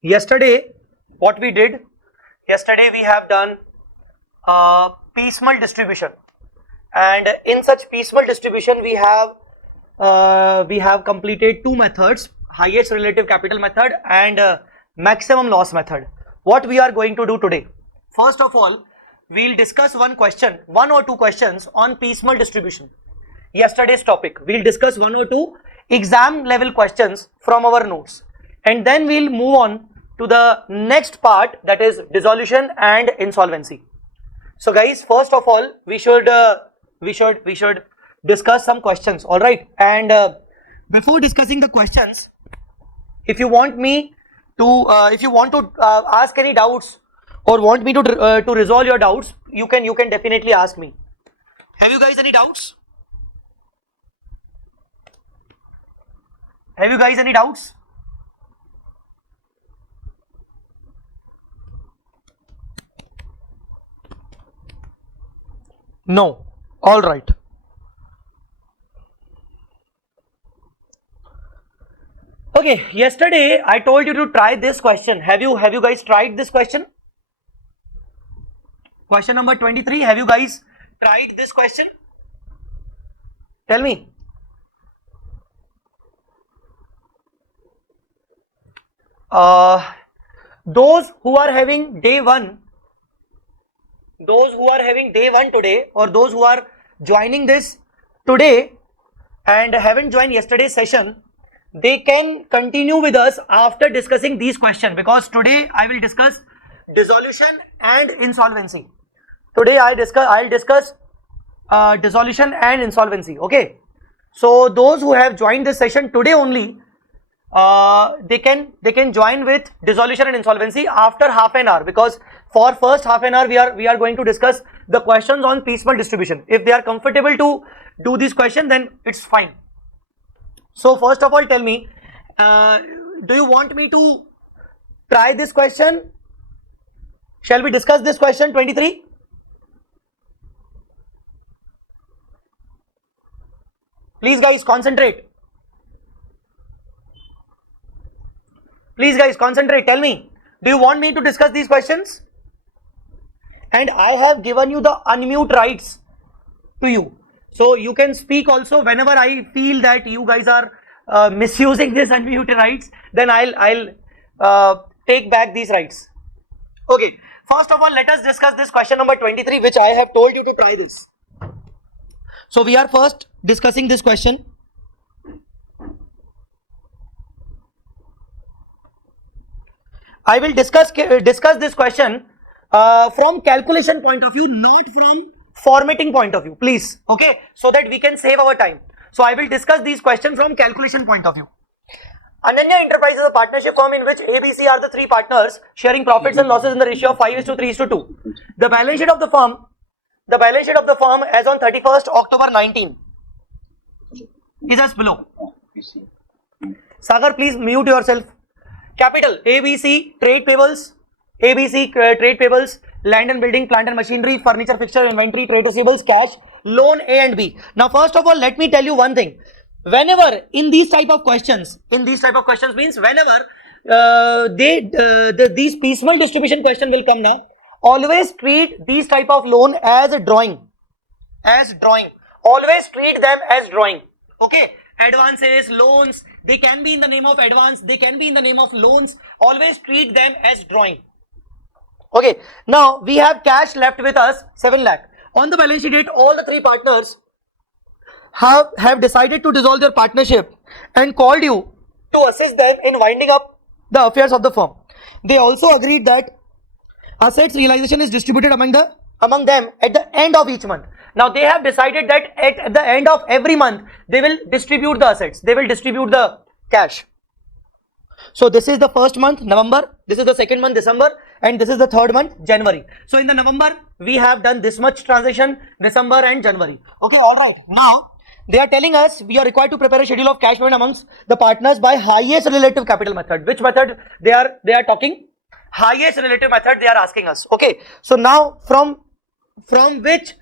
Yesterday, what we did, yesterday we have done piecemeal distribution, and in such piecemeal distribution we have completed two methods: highest relative capital method and maximum loss method. What we are going to do today, first of all, we'll discuss one or two questions on piecemeal distribution. Yesterday's topic, we'll discuss one or two exam level questions from our notes, and then we'll move on to the next part, that is dissolution and insolvency. So guys, first of all, we should discuss some questions, all right? And before discussing the questions, if you want me to ask any doubts or want me to resolve your doubts, you can definitely ask me. Have you guys any doubts? Have you guys any doubts? No. All right. Okay, yesterday I told you to try this question. Have you guys tried this question? Question number 23. Have you guys tried this question? Tell me. Those who are having day one today, or those who are joining this today and haven't joined yesterday's session, they can continue with us after discussing these questions, because today I will discuss dissolution and insolvency. Today I'll discuss dissolution and insolvency. Okay, so those who have joined this session today only, they can join with dissolution and insolvency after half an hour, because for first half an hour we are going to discuss the questions on piecemeal distribution. If they are comfortable to do this question, then it's fine. So first of all, tell me, do you want me to try this question? Shall we discuss this question 23? Please guys, concentrate. Please guys, concentrate. Tell me, do you want me to discuss these questions? And I have given you the unmute rights to you, so you can speak also whenever I feel that you guys are misusing this unmute rights. Then I'll take back these rights. Okay. First of all, let us discuss this question number 23, which I have told you to try this. So we are first discussing this question. I will discuss this question from calculation point of view, not from formatting point of view, please. Okay, so that we can save our time. So I will discuss these questions from calculation point of view. Ananya Enterprise is a partnership firm in which ABC are the three partners sharing profits and losses in the ratio of 5:3:2. The balance sheet of the firm as on 31st October 19 is as below. Sagar, please mute yourself. Capital: ABC trade payables, land and building, plant and machinery, furniture, fixture, inventory, trade receivables, cash, loan A and B. Now first of all, let me tell you one thing. Whenever in these type of questions means whenever these piecemeal distribution question will come now, always treat these type of loan as a drawing. Always treat them as drawing. Okay, advances, loans, they can be in the name of advance, they can be in the name of loans. Always treat them as drawing. Okay, now we have cash left with us 7 lakh. On the balance sheet date, all the three partners have decided to dissolve their partnership and called you to assist them in winding up the affairs of the firm. They also agreed that assets realization is distributed among them at the end of each month. Now they have decided that at the end of every month they will distribute the assets, they will distribute the cash. So this is the first month, November, this is the second month, December, and this is the third month, January. So in the November we have done this much transaction, December and January. Okay, all right. Now they are telling us we are required to prepare a schedule of cash payment amongst the partners by highest relative capital method. Which method they are talking? Highest relative method they are asking us. Okay, so now from which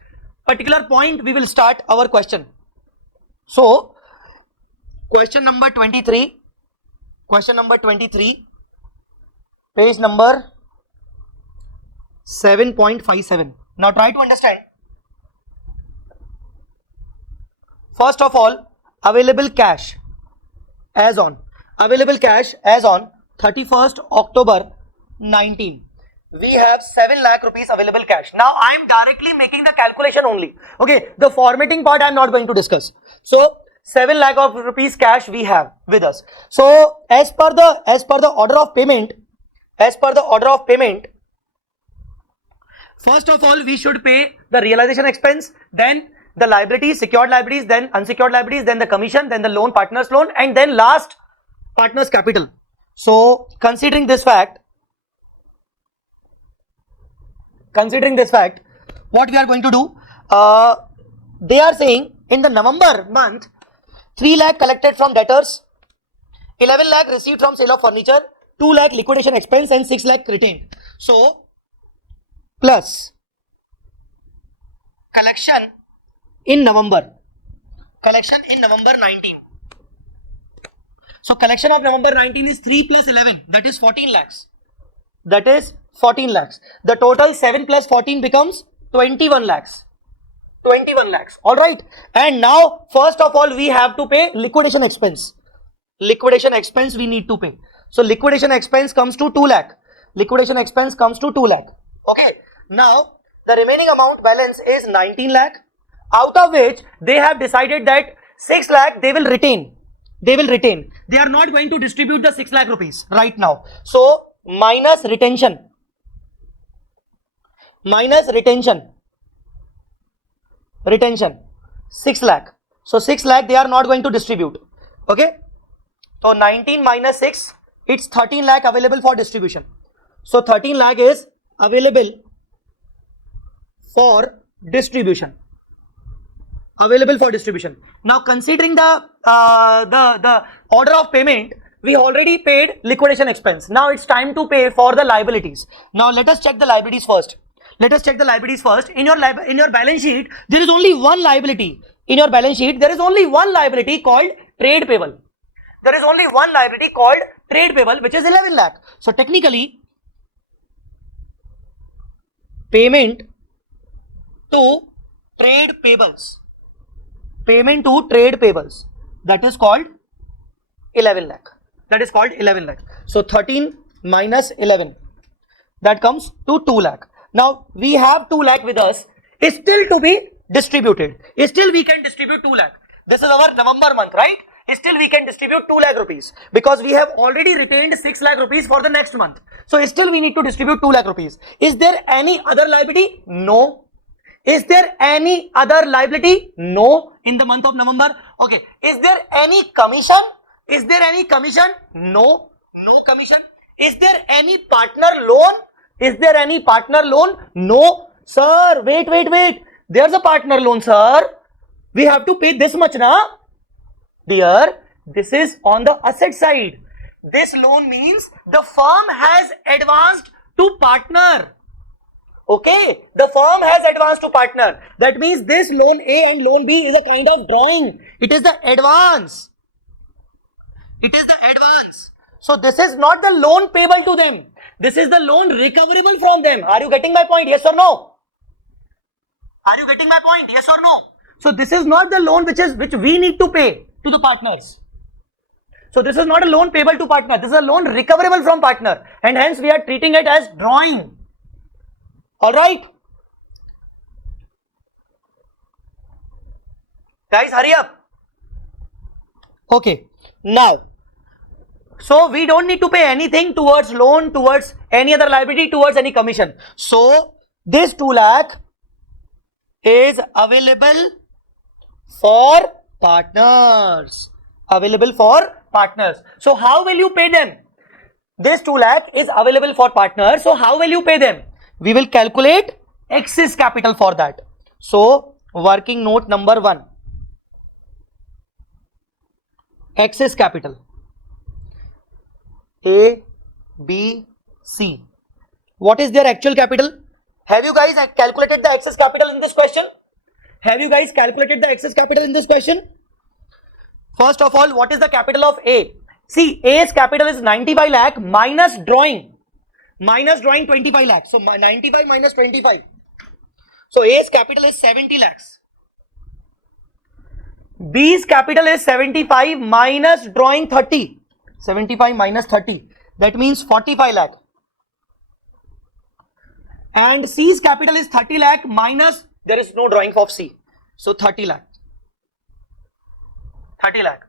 particular point we will start our question. So question number 23, page number 7.57. Now try to understand. First of all, available cash as on 31st October 19. We have 7 lakh rupees available cash. Now I am directly making the calculation only. Okay, the formatting part I am not going to discuss. So 7 lakh of rupees cash we have with us. So as per the order of payment, first of all we should pay the realization expense, then the liabilities, secured liabilities, then unsecured liabilities, then the commission, then the loan, partner's loan, and then last partner's capital. So considering this fact, what we are going to do, they are saying in the November month 3 lakh collected from debtors, 11 lakh received from sale of furniture, 2 lakh liquidation expense, and 6 lakh retained. So plus collection in November 19. So collection of November 19 is 3 plus 11, that is 14 lakhs. The total 7 plus 14 becomes 21 lakhs. All right. And now first of all we have to pay liquidation expense. We need to pay. So liquidation expense comes to 2 lakh. Okay. Now the remaining amount balance is 19 lakh, out of which they have decided that 6 lakh they will retain. They are not going to distribute the 6 lakh rupees right now. So minus retention. 6 lakh. So 6 lakh they are not going to distribute. Okay. So 19 minus 6, it's 13 lakh available for distribution. So 13 lakh is available for distribution. Now considering the order of payment, we already paid liquidation expense. Now it's time to pay for the liabilities. Now let us check the liabilities first. In your balance sheet, there is only one liability. Called trade payable. Which is 11 lakh. So technically, payment to trade payables, that is called 11 lakh. So 13 minus 11, that comes to 2 lakh. Now we have 2 lakh with us, is still to be distributed. Still we can distribute 2 lakh. This is our November month, right? Still we can distribute 2 lakh rupees because we have already retained 6 lakh rupees for the next month. So still we need to distribute 2 lakh rupees. Is there any other liability? No. Is there any other liability? No, in the month of November. Okay. Is there any commission? No. No commission. Is there any partner loan? No. Sir, wait. There's a partner loan, sir. We have to pay this much, na? Dear, this is on the asset side. This loan means the firm has advanced to partner. Okay, the firm has advanced to partner. That means this loan A and loan B is a kind of drawing. It is the advance. So this is not the loan payable to them. This is the loan recoverable from them. Are you getting my point? Yes or no? So this is not the loan which we need to pay to the partners. So this is not a loan payable to partner. This is a loan recoverable from partner, and hence we are treating it as drawing. All right, guys, hurry up. Okay, now, so we don't need to pay anything towards loan, towards any other liability, towards any commission. So this 2 lakh is available for partners. So how will you pay them? This 2 lakh is available for partners. So how will you pay them? We will calculate excess capital for that. So working note number 1, excess capital, A, B, C. What is their actual capital? Have you guys calculated the excess capital in this question? Have you guys calculated the excess capital in this question? First of all, what is the capital of A? See, A's capital is 95 lakh minus drawing 25 lakhs. So 95 minus 25. So A's capital is 70 lakhs. B's capital is 75 minus drawing 30. 75 minus 30. That means 45 lakh. And C's capital is 30 lakh minus, there is no drawing of C. So 30 lakh. 30 lakh.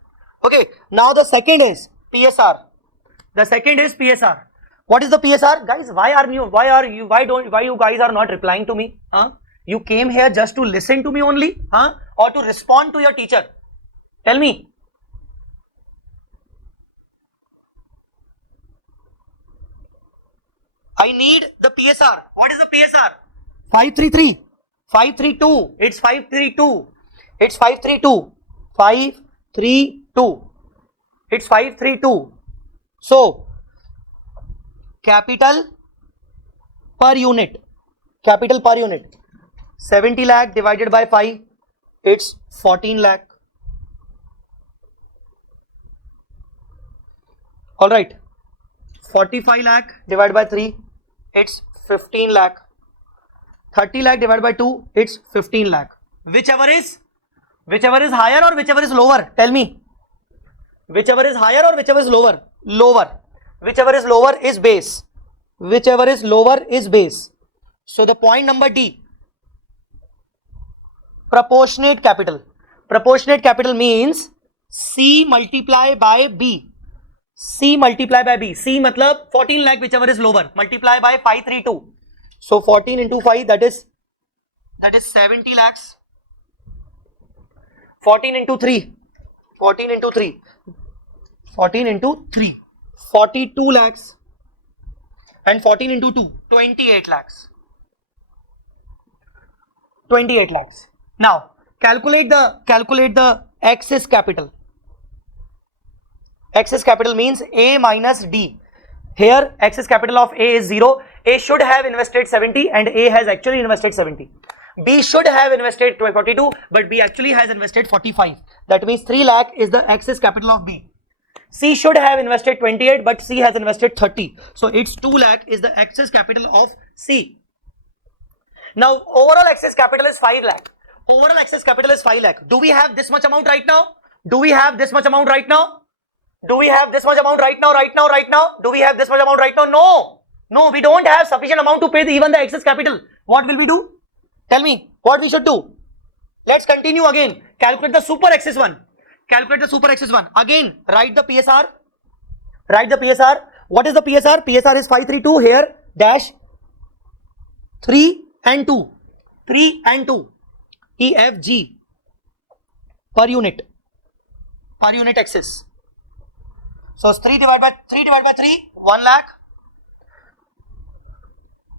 Okay. Now the second is PSR. The second is PSR. What is the PSR? Guys, why you guys are not replying to me? Huh? You came here just to listen to me only? Huh? Or to respond to your teacher? Tell me. I need the PSR. What is the PSR? 533. 532. It's 532. It's 532. 532. It's 532. So, capital per unit. Capital per unit. 70 lakh divided by 5. It's 14 lakh. Alright. 45 lakh divided by 3. It's 15 lakh. 30 lakh divided by 2. It's 15 lakh. Whichever is higher or whichever is lower? Tell me. Whichever is higher or whichever is lower? Lower. Whichever is lower is base. Whichever is lower is base. So the point number D. Proportionate capital. Proportionate capital means C multiply by B. C multiply by B. C matlab 14 lakh whichever is lower. Multiply by 532. So 14 into 5 that is 70 lakhs. 14 into 3. 14 into 3. 14 into 3. 42 lakhs. And 14 into 2. 28 lakhs. 28 lakhs. Now calculate the excess capital. Excess capital means A minus D. Here excess capital of A is 0. A should have invested 70 and A has actually invested 70. B should have invested 42 but B actually has invested 45. That means 3 lakh is the excess capital of B. C should have invested 28 but C has invested 30. So it's 2 lakh is the excess capital of C. Now overall excess capital is 5 lakh. Overall excess capital is 5 lakh. Do we have this much amount right now? Do we have this much amount right now? Do we have this much amount right now? Do we have this much amount right now? No. No, we don't have sufficient amount to pay even the excess capital. What will we do? Tell me what we should do. Let's continue again. Calculate the super excess one. Calculate the super excess one. Again, write the PSR. Write the PSR. What is the PSR? PSR is 532 here dash 3 and 2. 3 and 2. EFG per unit. Per unit excess. So 3 divided by 3, 1 lakh.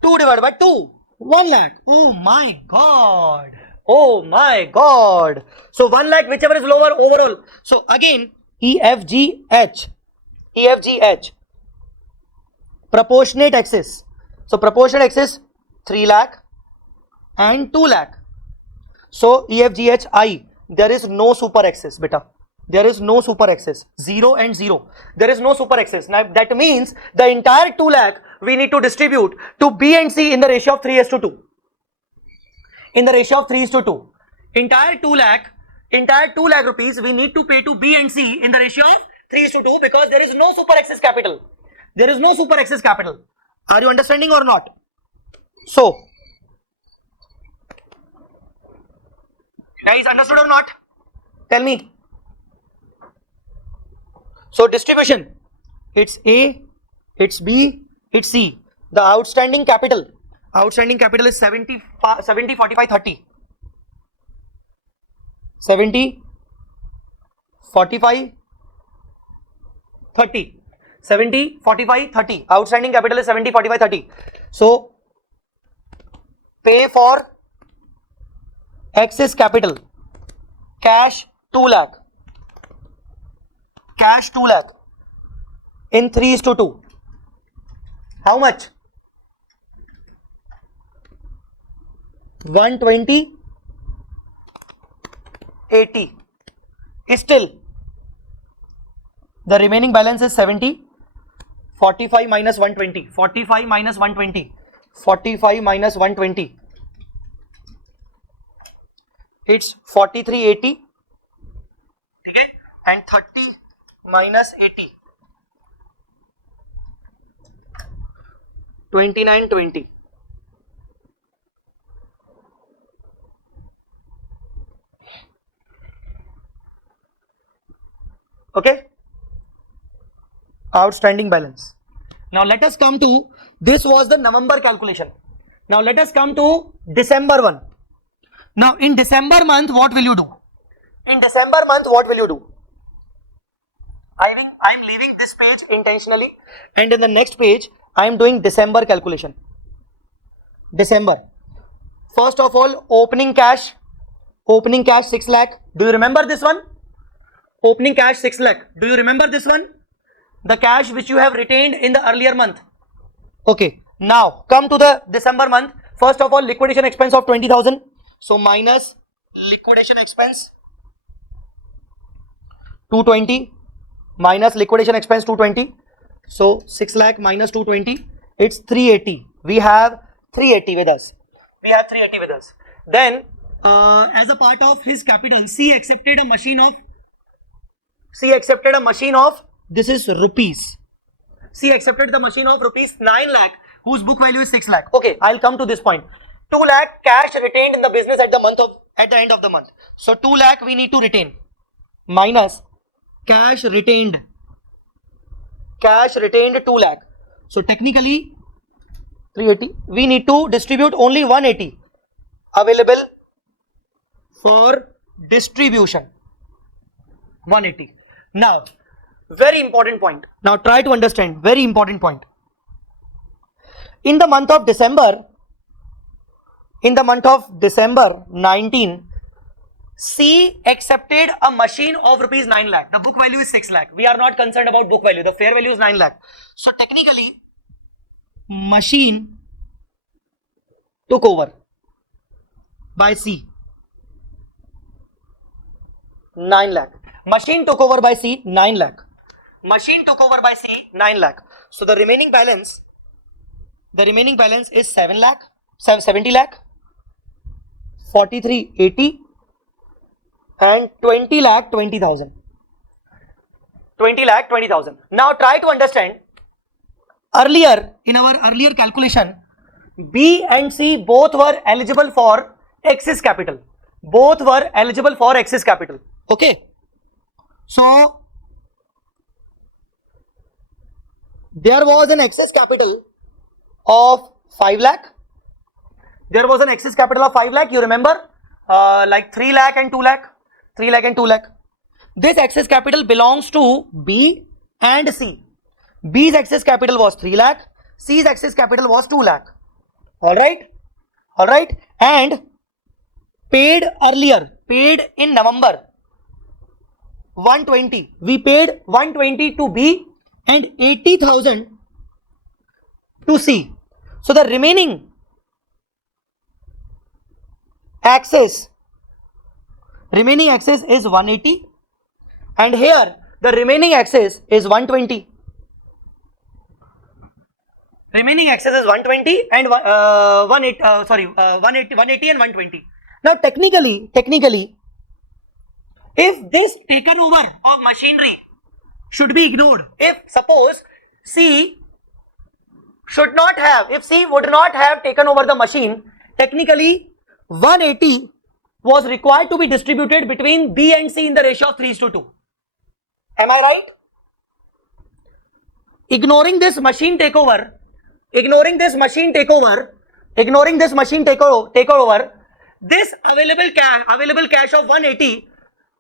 2 divided by 2, 1 lakh. Oh my God. Oh my God. So 1 lakh whichever is lower overall. So again EFGH. EFGH. Proportionate excess. So proportionate excess 3 lakh and 2 lakh. So EFGHI. There is no super excess beta. There is no super excess. 0 and 0. There is no super excess. Now that means the entire 2 lakh we need to distribute to B and C in the ratio of 3:2. In the ratio of 3:2. Entire 2 lakh rupees we need to pay to B and C in the ratio of 3:2 because there is no super excess capital. There is no super excess capital. Are you understanding or not? So, guys, understood or not? Tell me. So distribution, it's A, it's B, it's C. The outstanding capital is 70, 45, 30. 70, 45, 30. 70, 45, 30. Outstanding capital is 70, 45, 30. So pay for excess capital. Cash 2 lakh. Cash 2 lakh in 3:2. How much? 120 80. Still, the remaining balance is 70. 45 minus 120. 45 minus 120. 45 minus 120. It's 4380. Okay, and 30 minus 80. 2920. Okay, outstanding balance. Now let us come to, this was the November calculation. Now let us come to December one. Now in December month, what will you do? In December month, what will you do? I'm leaving this page intentionally, and in the next page I am doing December calculation. December. First of all, opening cash 6 lakh. Do you remember this one? Opening cash 6 lakh. Do you remember this one? The cash which you have retained in the earlier month. Okay. Now come to the December month. First of all, liquidation expense of 20,000. So minus liquidation expense 220 minus liquidation expense 220. So 6 lakh minus 220, it's 380. We have 380 with us. Then as a part of his capital, C accepted a machine of this is rupees. C accepted the machine of rupees 9 lakh whose book value is 6 lakh. Okay, I'll come to this point. 2 lakh cash retained in the business at the end of the month. So 2 lakh we need to retain minus cash retained 2 lakh. So technically 380, we need to distribute only 180 available for distribution. 180. Now very important point. Now try to understand, very important point. In the month of December 19, C accepted a machine of rupees 9 lakh. The book value is 6 lakh. We are not concerned about book value. The fair value is 9 lakh. So technically, machine took over by C. 9 lakh. Machine took over by C. 9 lakh. So the remaining balance is 7 lakh, 70 lakh, 4380. And 20 lakh 20,000. Now try to understand. Earlier, in our earlier calculation, B and C both were eligible for excess capital. Okay. So there was an excess capital of 5 lakh. You remember? Like 3 lakh and 2 lakh. This excess capital belongs to B and C. B's excess capital was 3 lakh. C's excess capital was 2 lakh. Alright. And paid in November 120. We paid 120 to B and 80,000 to C. So the remaining access is 180, and here the remaining access is 120. And 180 and 120. Now technically, if this taken over of machinery should be ignored, if C would not have taken over the machine, technically 180 was required to be distributed between B and C in the ratio of 3:2. Am I right? Ignoring this machine takeover, this available cash of 180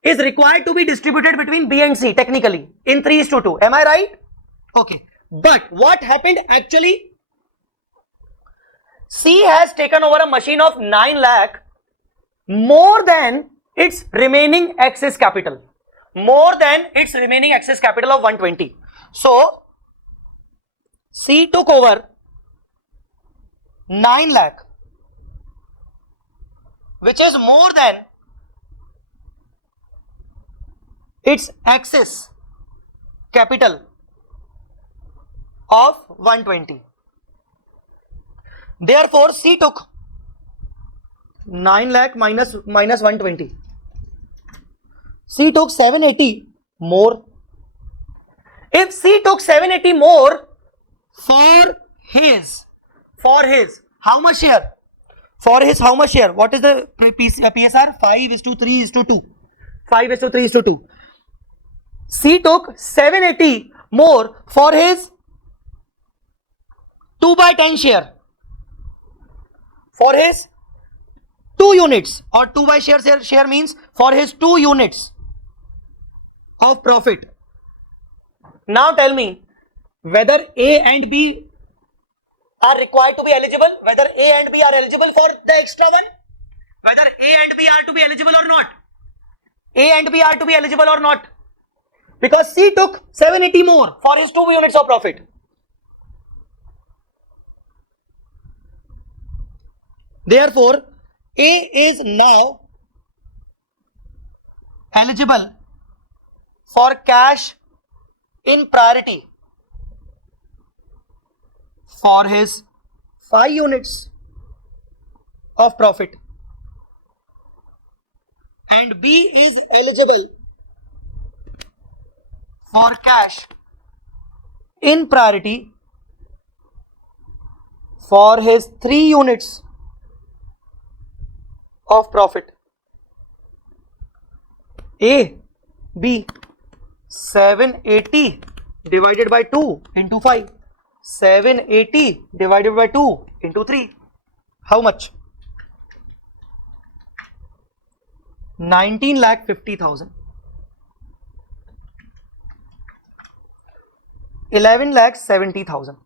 is required to be distributed between B and C technically in 3:2. Am I right? Okay. But what happened actually? C has taken over a machine of 9 lakh more than its remaining excess capital. Of 120. So C took over 9 lakh, which is more than its excess capital of 120. Therefore, C took 9 lakh minus 120. C took 780 more. If C took 780 more for his how much share? For his how much share? What is the PSR? 5:3:2. 5:3:2. C took 780 more for his 2/10 share. For his 2 units, or 2 by share means for his 2 units of profit. Now tell me whether A and B are required to be eligible, whether A and B are eligible for the extra one, whether A and B are to be eligible or not. A and B are to be eligible or not, because C took 780 more for his 2 units of profit. Therefore, A is now eligible for cash in priority for his 5 units of profit, and B is eligible for cash in priority for his 3 units of profit. A, B, 780 divided by 2 into 5. 780 divided by 2 into 3. How much? 19,50,000. 11,70,000.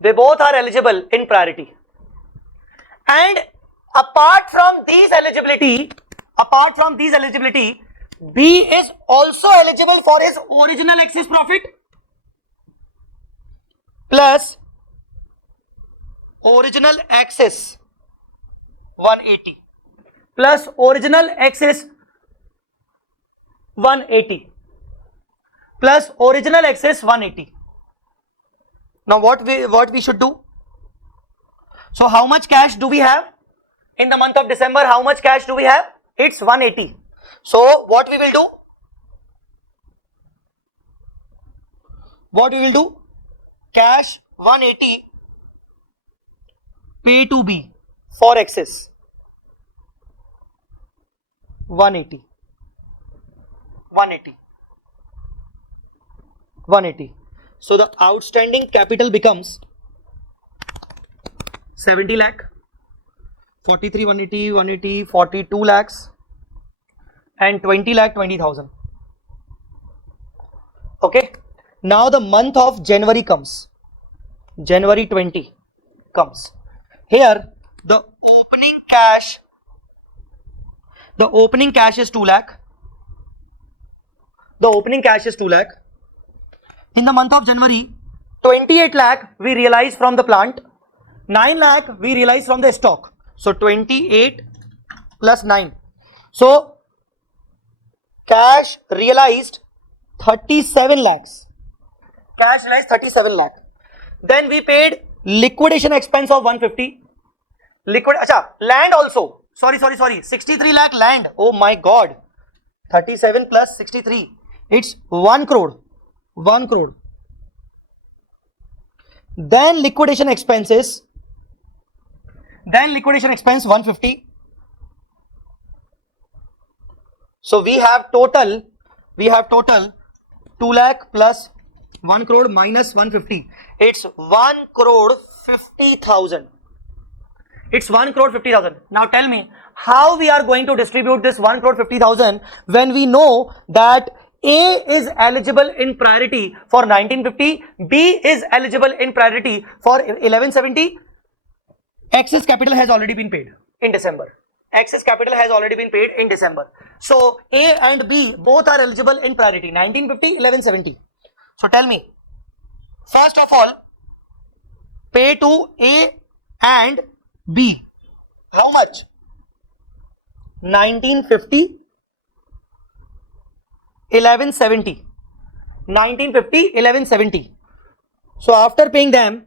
They both are eligible in priority. And apart from these eligibility, B is also eligible for his original excess profit plus original excess 180 plus original excess 180 plus original excess 180. Now what we should do? So how much cash do we have in the month of December? How much cash do we have? It's 180. So what we will do? Cash 180 pay to B for excess 180. So the outstanding capital becomes 70 lakh, 43 180, 42 lakhs and 20 lakh 20,000. Okay. Now the month of January comes. January 20 comes. Here the opening cash is 2 lakh. In the month of January, 28 lakh we realize from the plant, 9 lakh we realize from the stock. So 28 plus 9. So cash realized 37 lakhs. Then we paid liquidation expense of 150. Land also. Sorry. 63 lakh land. Oh my God. 37 plus 63. It's 1 crore. Then liquidation expense 150. So we have total 2 lakh plus 1 crore minus 150. It's 1 crore 50,000. Now tell me how we are going to distribute this 1 crore 50,000 when we know that A is eligible in priority for 1950, B is eligible in priority for 1170. Excess capital has already been paid in December. So A and B both are eligible in priority, 1950, 1170. So tell me, first of all, pay to A and B. How much? 1950 1170. 1950, 1170. So after paying them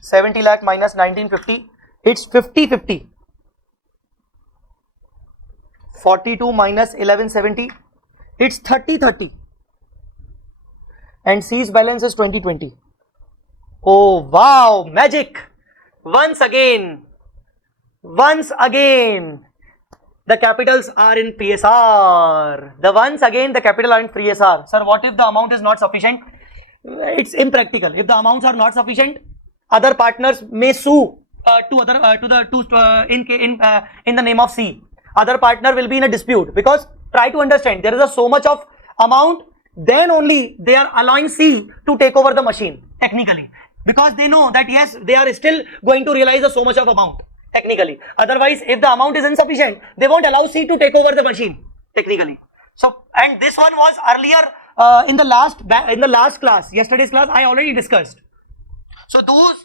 70 lakh minus 1950, it's 50-50. 42 minus 1170, it's 30-30. And C's balance is 20-20. Oh wow, magic! Once again, the capitals are in PSR. Once again the capital are in PSR. Sir, what if the amount is not sufficient? It's impractical. If the amounts are not sufficient, other partners may sue in the name of C. Other partner will be in a dispute, because try to understand, there is a so much of amount, then only they are allowing C to take over the machine technically, because they know that yes, they are still going to realize a so much of amount technically. Otherwise, if the amount is insufficient, they won't allow C to take over the machine technically. So, and this one was earlier in the last class, yesterday's class, I already discussed. So those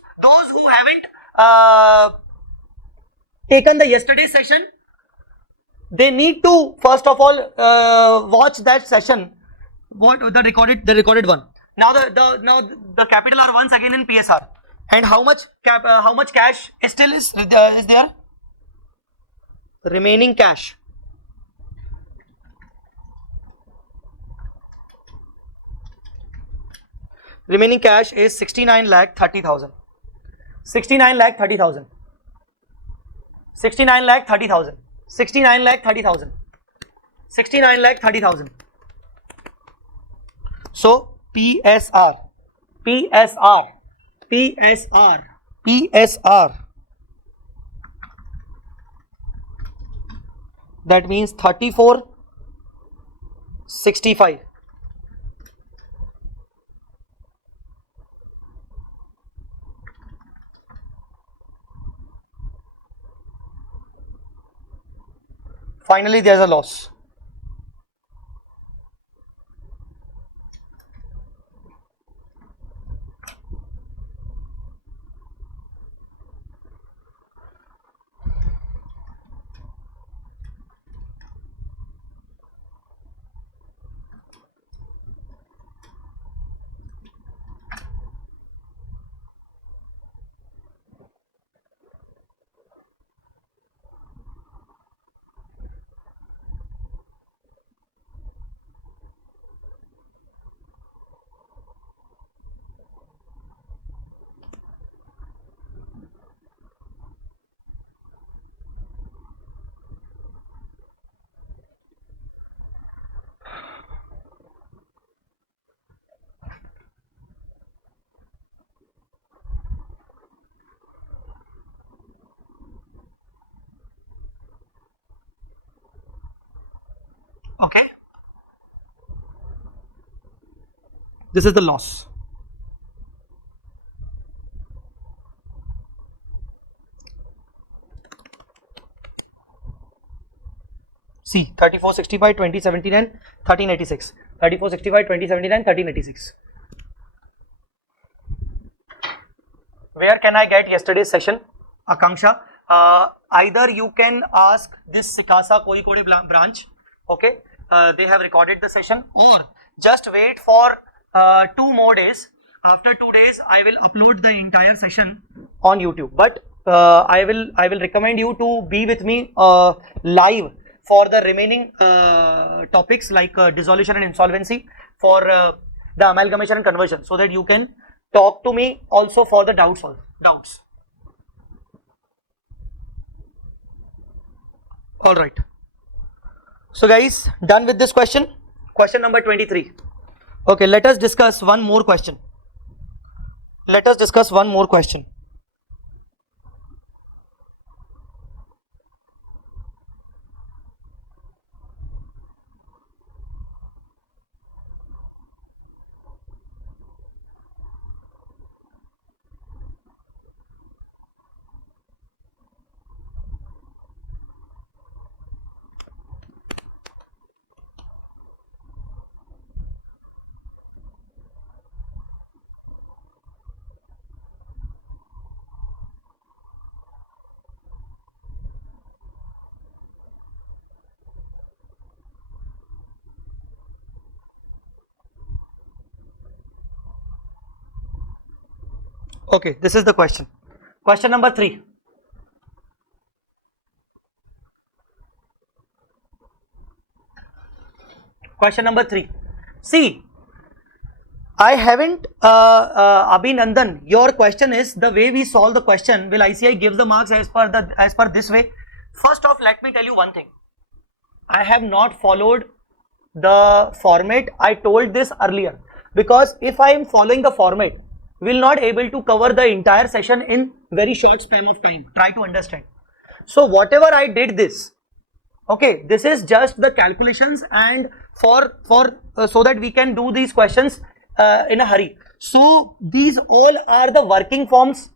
who haven't taken the yesterday's session, they need to first of all watch that session, what the recorded one. Now the capital are once again in PSR, and how much cash still is there? Remaining cash. Remaining cash is 69,30,000. 69,30,000. 69,30,000. 69,30,000. 69,30,000. So PSR. That means 3465. Finally, there's a loss. Okay, this is the loss. See, 3465, 2079, 1386. 3465, 2079, 1386. Where can I get yesterday's session, Akanksha? Either you can ask this Sikasa Kozhikode branch, okay, they have recorded the session, or just wait for 2 more days. After 2 days, I will upload the entire session on YouTube. But I will recommend you to be with me live for the remaining topics like dissolution and insolvency, for the amalgamation and conversion, so that you can talk to me also for the doubts. All right. So guys, done with this question. Question number 23. Okay, let us discuss one more question. Okay, this is the question. Question number 3. Question number 3. See, I haven't, Abhinandan, your question is the way we solve the question. Will ICI gives the marks as per this way? First off, let me tell you one thing. I have not followed the format. I told this earlier, because if I am following the format, we will not able to cover the entire session in very short span of time. Try to understand. So whatever I did this, okay, this is just the calculations and for so that we can do these questions in a hurry. So these all are the working forms.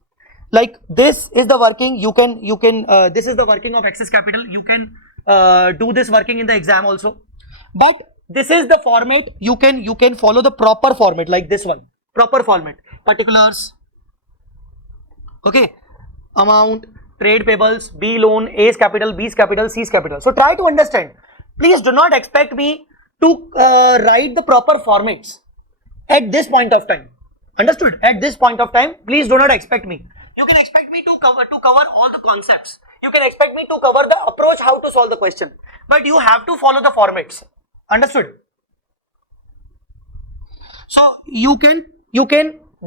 Like this is the working. You can this is the working of excess capital. You can do this working in the exam also. But this is the format. You can follow the proper format like this one. Proper format. Particulars. Okay. Amount. Trade payables, B loan, A's capital, B's capital, C's capital. So try to understand. Please do not expect me to write the proper formats at this point of time. Understood? At this point of time, please do not expect me. You can expect me to cover all the concepts. You can expect me to cover the approach how to solve the question. But you have to follow the formats. Understood? So you can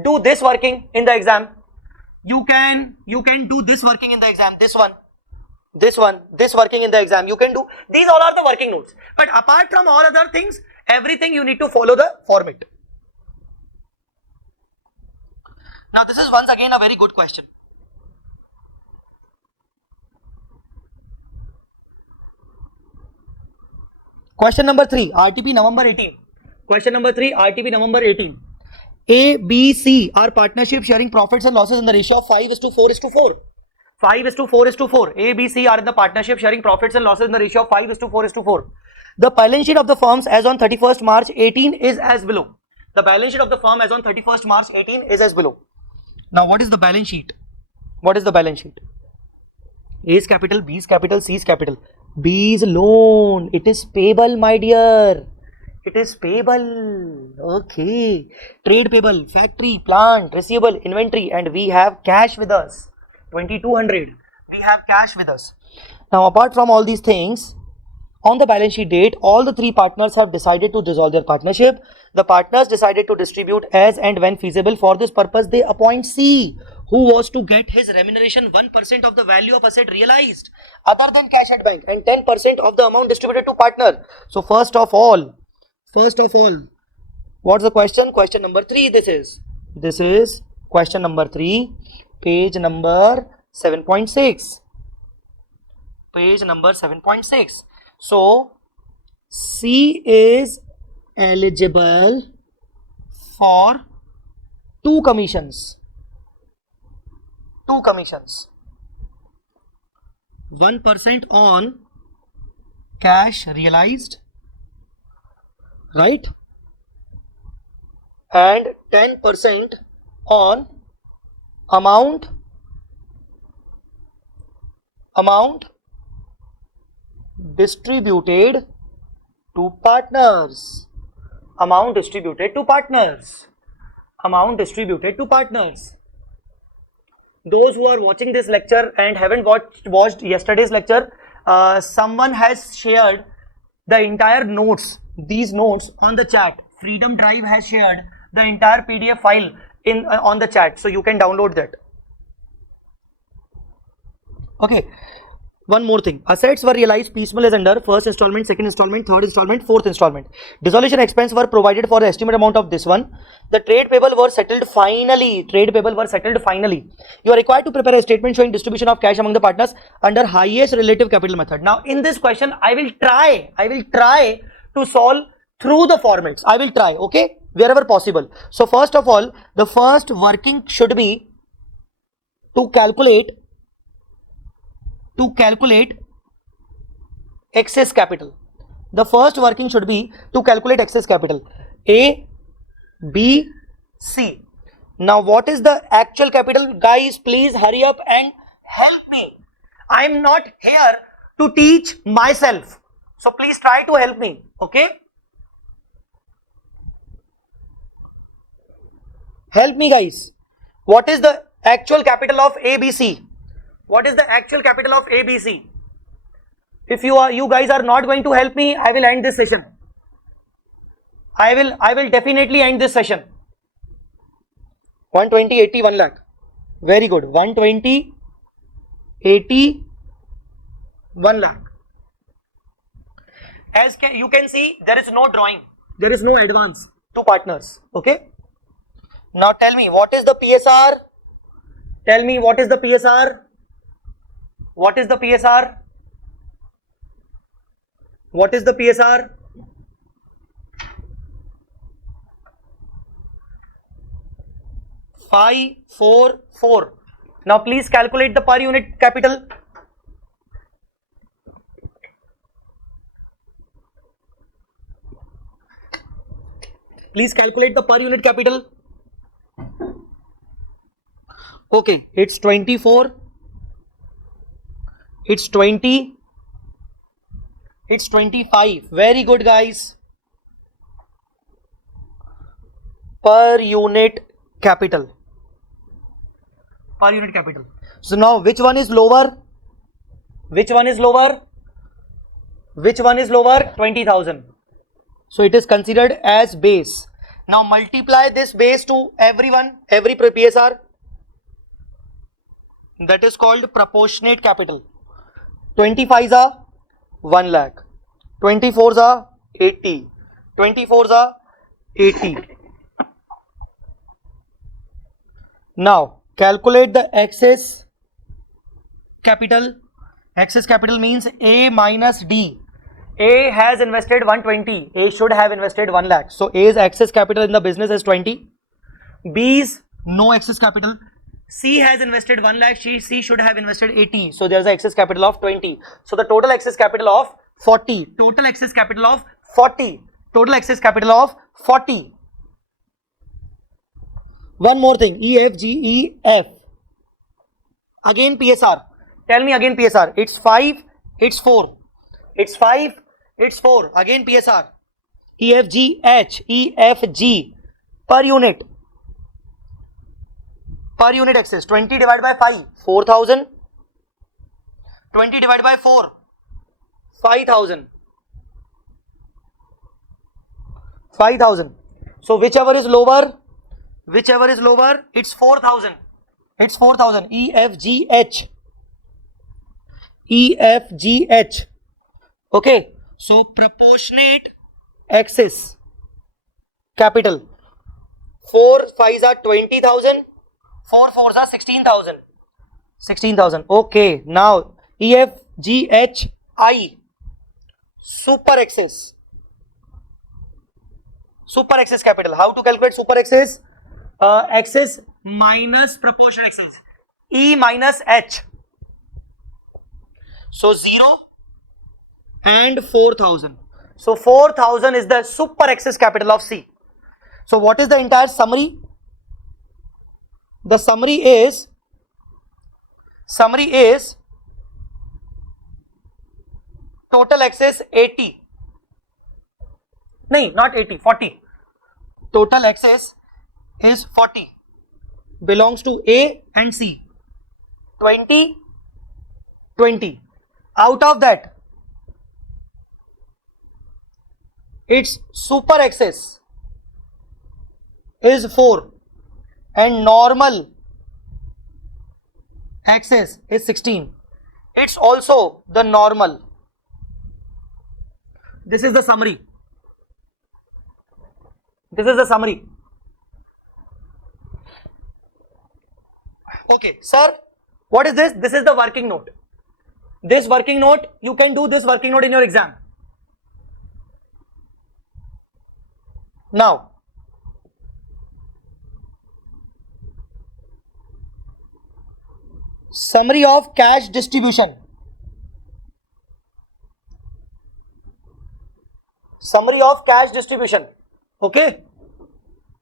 do this working in the exam. You can do this working in the exam, this working in the exam. You can do, these all are the working notes. But apart from all other things, everything you need to follow the format. Now this is once again a very good question. Question number 3, RTP November 18. Question number 3, RTP November 18. A, B, C are partnership sharing profits and losses in the ratio of 5:4:4. 5:4:4. A, B, C are in the partnership sharing profits and losses in the ratio of 5:4:4. The balance sheet of the firms as on 31st March 18 is as below. The balance sheet of the firm as on 31st March 18 is as below. Now what is the balance sheet? What is the balance sheet? A's capital, B's capital, C's capital. B's loan. It is payable, my dear. It is payable. Okay. Trade payable, factory, plant, receivable, inventory, and we have cash with us. 2200. We have cash with us. Now, apart from all these things, on the balance sheet date, all the 3 partners have decided to dissolve their partnership. The partners decided to distribute as and when feasible. For this purpose, they appoint C, who was to get his remuneration 1% of the value of asset realized other than cash at bank and 10% of the amount distributed to partner. So, first of all, what's the question? Question number 3. This is question number 3, page number 7.6. Page number 7.6. So C is eligible for 2 commissions. 1% on cash realized, right, and 10% on amount distributed to partners. Those who are watching this lecture and haven't watched yesterday's lecture, someone has shared the entire notes, these notes on the chat. Freedom Drive has shared the entire PDF file on the chat, so you can download that. Okay. One more thing. Assets were realized piecemeal as under first installment, second installment, third installment, fourth installment. Dissolution expense were provided for the estimate amount of this one. The trade payable were settled finally. You are required to prepare a statement showing distribution of cash among the partners under highest relative capital method. Now, in this question, I will try to solve through the formats. I will try, okay, wherever possible. So, first of all, the first working should be to calculate excess capital. The first working should be to calculate excess capital. A, B, C. Now what is the actual capital? Guys, please hurry up and help me. I am not here to teach myself. So please try to help me. Okay? Help me, guys. What is the actual capital of ABC? What is the actual capital of ABC? If you guys are not going to help me, I will end this session. I will definitely end this session. 120, 80, 1 lakh. Very good. 120, 80, 1 lakh. As you can see, there is no drawing. There is no advance to partners. Okay. Now tell me, what is the PSR? Tell me, what is the PSR? What is the PSR? What is the PSR? Five, 4, 4. Now please calculate the per unit capital. Please calculate the per unit capital. Okay, it's 24. It's 20. It's 25. Very good, guys. Per unit capital. Per unit capital. So now which one is lower? Which one is lower? Which one is lower? 20,000. So it is considered as base. Now multiply this base to everyone, every PSR. That is called proportionate capital. 25s are 1 lakh. 24s are 80. 24s are 80. Now calculate the excess capital. Excess capital means A minus D. A has invested 120. A should have invested 1 lakh. So A's excess capital in the business is 20. B's no excess capital. C has invested 1 lakh. C should have invested 80. So there's an excess capital of 20. So the total excess capital of 40. Total excess capital of 40. Total excess capital of 40. One more thing. E, F, G, E, F. Again PSR. Tell me again PSR. It's 5. It's 4. It's 5. It's 4. Again PSR. E, F, G, H. E, F, G. Per unit. Per unit excess. 20 divided by 5. 4,000. 20 divided by 4. 5,000. 5,000. So whichever is lower, it's 4,000. It's 4,000. E, F, G, H. E, F, G, H. Okay. So proportionate excess capital. 4 5s are 20,000. 4 4s are 16,000. 16,000. Okay. Now E, F, G, H, I. Super excess. Super excess capital. How to calculate super excess? Excess minus proportion excess. E minus H. So 0 and 4,000. So 4,000 is the super excess capital of C. So what is the entire summary? The summary is total excess 80. No, not 80, 40. Total excess is 40. Belongs to A and C. 20, 20. Out of that, its super excess is 4 and normal excess is 16. It's also the normal. This is the summary. This is the summary. Okay, sir, what is this? This is the working note. This working note, you can do this working note in your exam. Now, summary of cash distribution. Summary of cash distribution. Okay.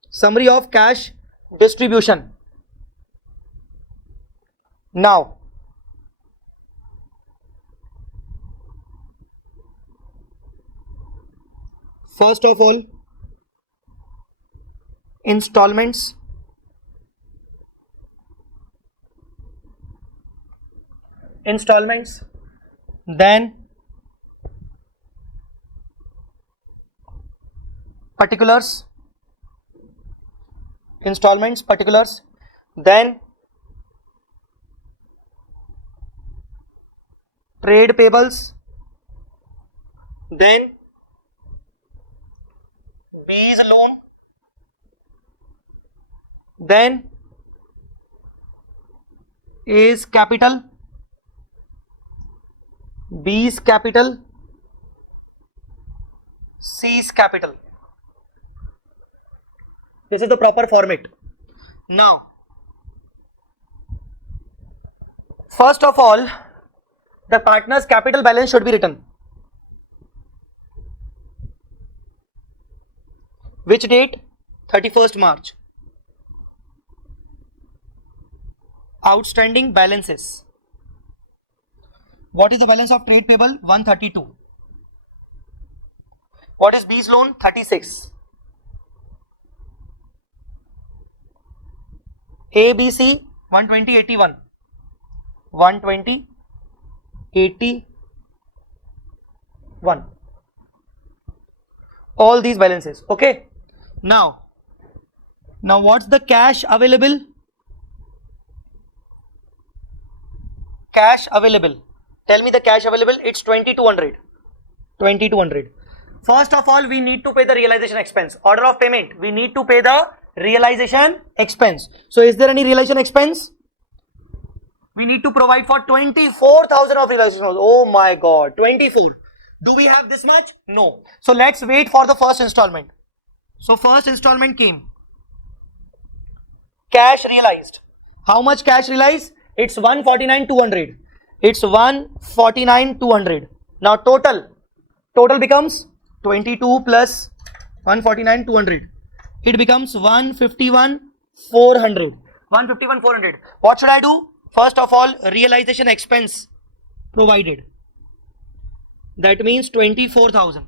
Summary of cash distribution. Now, first of all, installments. installments, then particulars, installments, particulars, then trade payables, then B's loan, then A's capital, B's capital, C's capital. This is the proper format. Now, first of all, the partner's capital balance should be written. Which date? 31st March. Outstanding balances. What is the balance of trade payable? 132. What is B's loan? 36. ABC 120, 81. 120, 81. All these balances. Okay. Now what's the cash available? Cash available. Tell me the cash available. It's 2200. 2200. First of all, we need to pay the realization expense. Order of payment. We need to pay the realization expense. So is there any realization expense? We need to provide for 24,000 of realization. Oh my God, 24. Do we have this much? No. So let's wait for the first installment. So first installment came. Cash realized. How much cash realized? It's 149,200. It's 149,200. Now total becomes 22 plus 149,200. It becomes 151,400. 151,400. What should I do? First of all, realization expense provided. That means 24,000.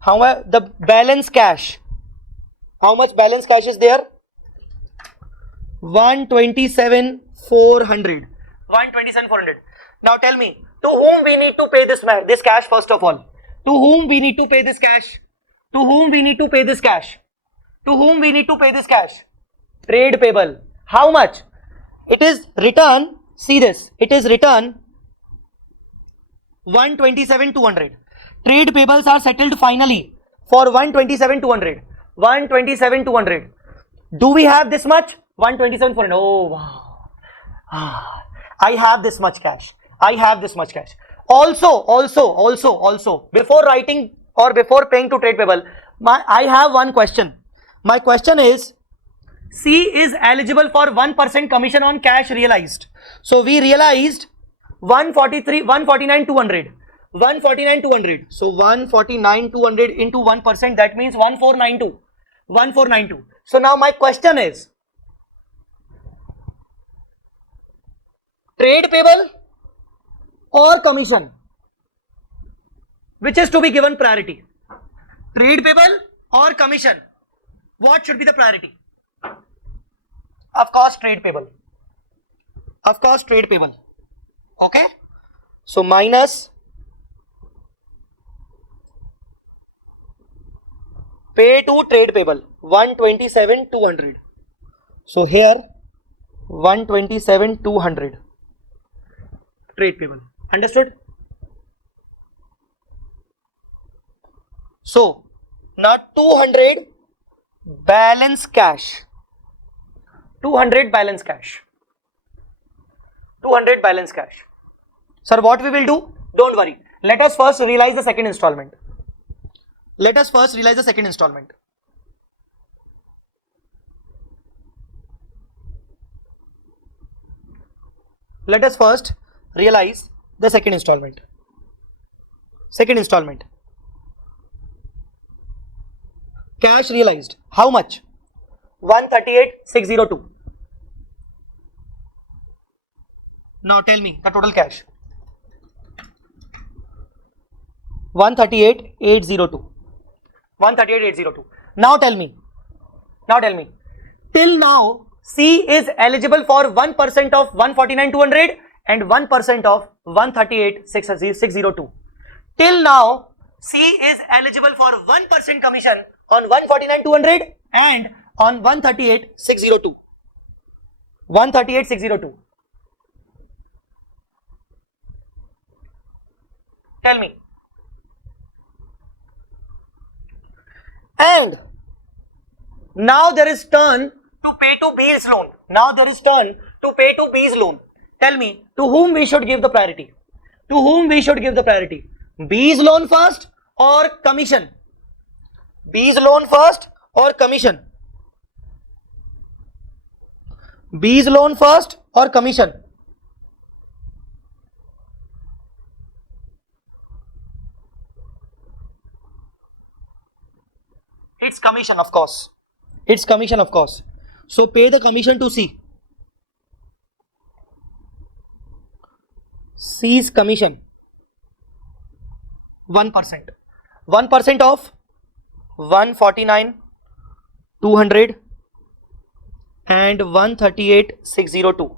However, the balance cash. How much balance cash is there? 127,400. 127,400. Now tell me, to whom we need to pay this cash first of all? To whom we need to pay this cash? To whom we need to pay this cash? To whom we need to pay this cash? Trade payable. How much? It is written, see this, it is written 127,200. Trade payables are settled finally for 127,200. 127,200. Do we have this much? 127,400. Oh wow. I have this much cash. I have this much cash. Also, before writing or before paying to trade payable, I have one question. My question is, C is eligible for 1% commission on cash realized. So we realized 149,200. 149,200. So 149,200 into 1%, that means 1492. 1492. So now my question is, trade payable or commission? Which is to be given priority? Trade payable or commission? What should be the priority? Of course, trade payable. Of course, trade payable. Okay. So minus pay to trade payable 127,200. So here 127,200 trade payable. Understood? So now 200 balance cash. 200 balance cash. 200 balance cash. Sir, what we will do? Don't worry. Let us first realize the second installment. Let us first realize the second installment. Let us first realize the second installment. Second installment. Cash realized. How much? 138,602. Now tell me the total cash. 138,802. 138,802. Now tell me. Till now, C is eligible for 1% of 149,200 and 1% of 138,602. Till now, C is eligible for 1% commission on 149,200 and on 138,602. 138,602. Tell me. And now there is turn to pay to B's loan. Now there is turn to pay to B's loan. Tell me, to whom we should give the priority? To whom we should give the priority? B's loan first or commission? B's loan first or commission? B's loan first or commission? It's commission, of course. It's commission, of course. So pay the commission to C. C's commission 1%. 1% of 149,200 and 138,602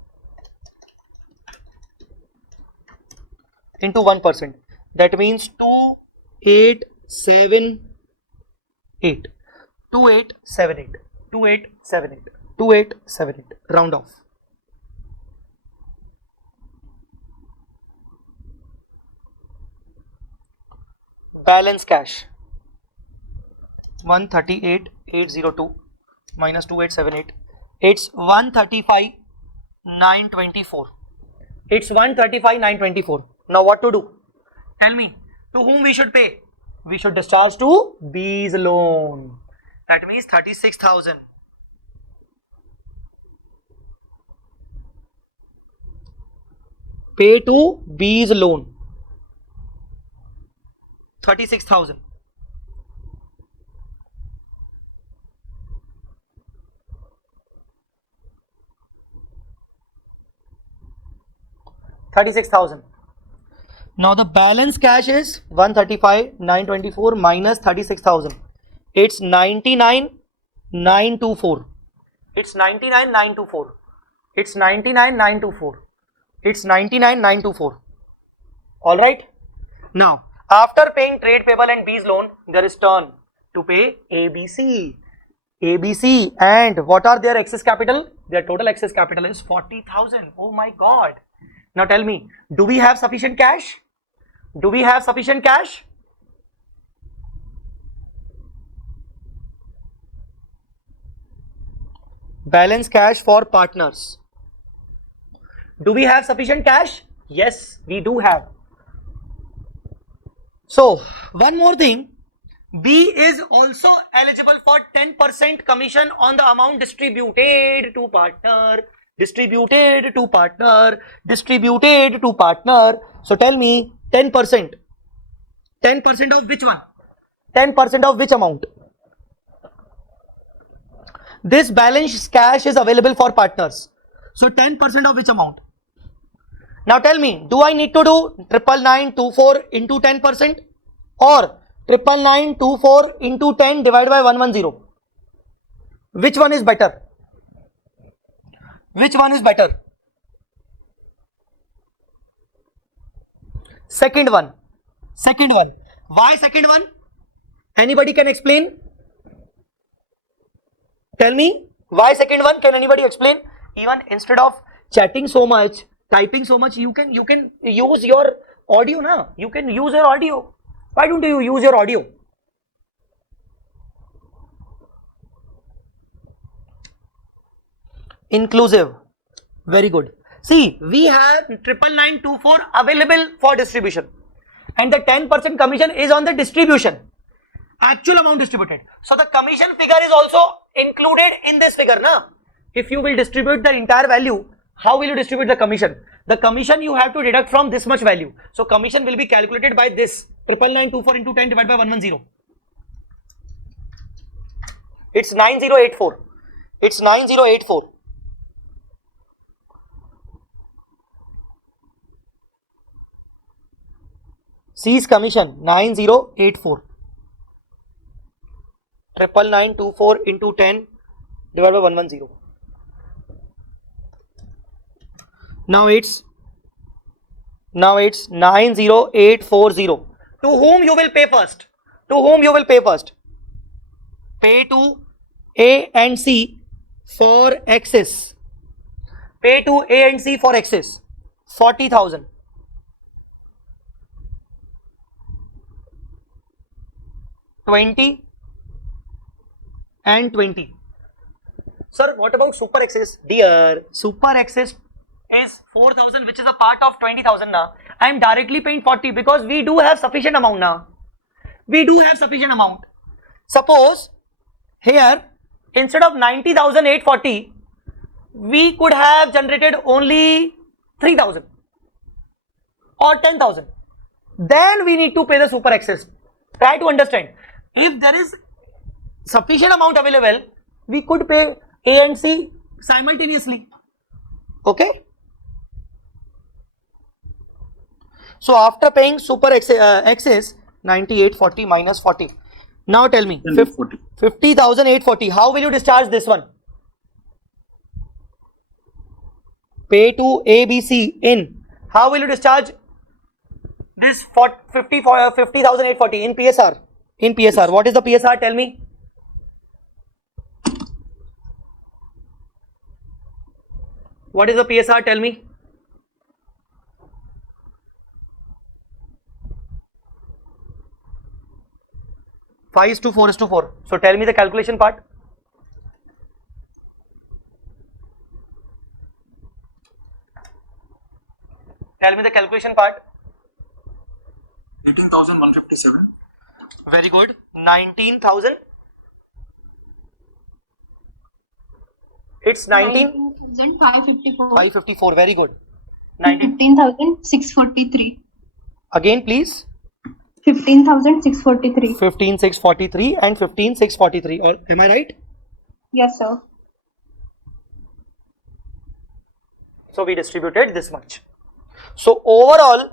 into 1%. That means 2878. 2878. 2878. 2878. Round off. Balance cash 138,802 minus 2878. It's 135,924. It's 135,924. Now what to do? Tell me, to whom we should pay? We should discharge to B's loan. That means 36,000. Pay to B's loan. 36,000. Now the balance cash is 135,924 minus 36,000. It's 99,924. It's 99,924. It's 99,924. It's 99,924. All right. Now, after paying trade payable and B's loan, there is turn to pay ABC. ABC, and what are their excess capital? Their total excess capital is 40,000. Oh my God. Now tell me, do we have sufficient cash? Do we have sufficient cash? Balance cash for partners. Do we have sufficient cash? Yes, we do have. So, one more thing, B is also eligible for 10% commission on the amount distributed to partner, distributed to partner, distributed to partner. So tell me, 10%. 10% of which one? 10% of which amount? This balance cash is available for partners. So 10% of which amount? Now tell me, do I need to do 99,924 into 10% or 99,924 into 10 divided by 110? Which one is better? Which one is better? Second one. Second one. Why second one? Anybody can explain? Tell me, why second one? Can anybody explain? Even instead of chatting so much, typing so much, you can use your audio now. You can use your audio. Why don't you use your audio? Inclusive. Very good. See, we have 99,924 available for distribution, and the 10% commission is on the distribution, actual amount distributed. So the commission figure is also included in this figure, na? If you will distribute the entire value, how will you distribute the commission? The commission you have to deduct from this much value. So commission will be calculated by this 99,924 into 10 divided by 110. It's 9084. It's 9084. C's commission 9084. 99,924 into 10 divided by 110. Now it's Now it's 90840. To whom you will pay first? To whom you will pay first? Pay to A and C for excess. Pay to A and C for excess. 40,000. 20 and 20. Sir, what about super excess? Dear, super excess is 4,000, which is a part of 20,000 now. I am directly paying 40 because we do have sufficient amount now. We do have sufficient amount. Suppose here instead of 90,840, we could have generated only 3,000 or 10,000. Then we need to pay the super excess. Try to understand. If there is sufficient amount available, we could pay A and C simultaneously. Okay. So after paying super excess, 9840 minus 40. Now tell me, 50,840. How will you discharge this one? Pay to ABC in. How will you discharge this 50,840 in PSR? In PSR. What is the PSR? Tell me. What is the PSR? Tell me. Five is to 4 is to 4. So tell me the calculation part. Tell me the calculation part. 18,157. Very good. 19,000. It's 19,554. 554. Very good. 15,643. Again, please. 15,643. 15,643 and 15,643. Or am I right? Yes, sir. So we distributed this much. So overall,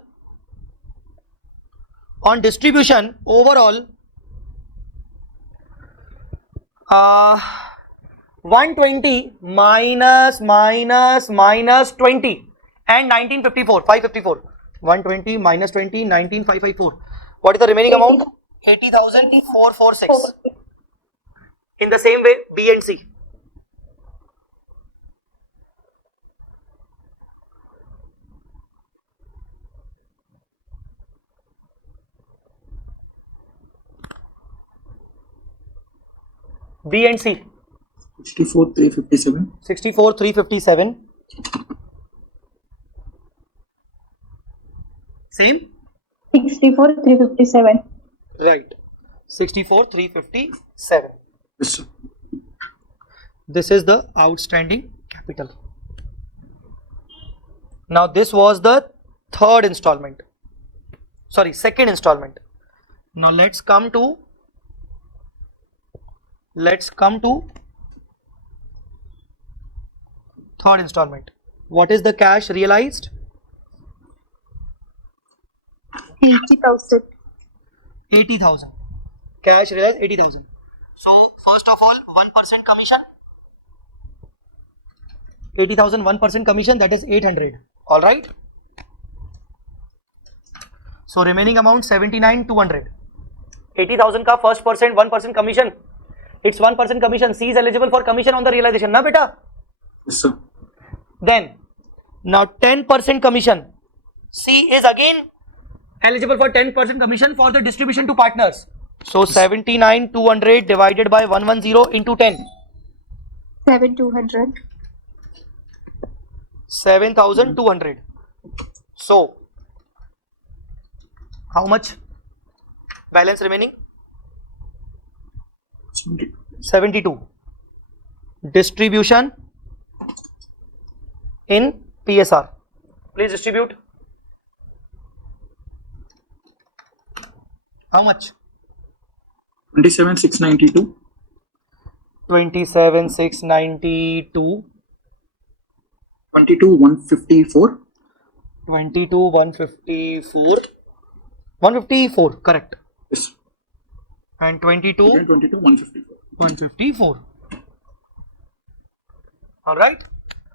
on distribution, overall, 120 minus 20 and 1954, 554. 120 minus 20, 19,554. What is the remaining amount? 80,446. In the same way, B and C. B and C. 64,357. 64,357. Same? 64,357. Right. 64,357. Yes, sir. This is the outstanding capital. Now this was the third installment. Sorry, second installment. Now let's come to third installment. What is the cash realized? 80,000. 80,000. Cash realized 80,000. So first of all, 1% commission. 80,000, 1% commission, that is 800. All right. So remaining amount 79,200. 80,000 ka first percent, 1% commission. It's 1% commission. C is eligible for commission on the realization, na beta? Yes, sir. Then now 10% commission. C is again eligible for 10% commission for the distribution to partners. So 79,200 divided by 110 into 10. 7,200. 7,200. So how much balance remaining? 72. Distribution in PSR. Please distribute. How much? 27,692. 27,692. 22,154. 22,154. 154, correct. Yes. And 22, 22,154. 154. All right.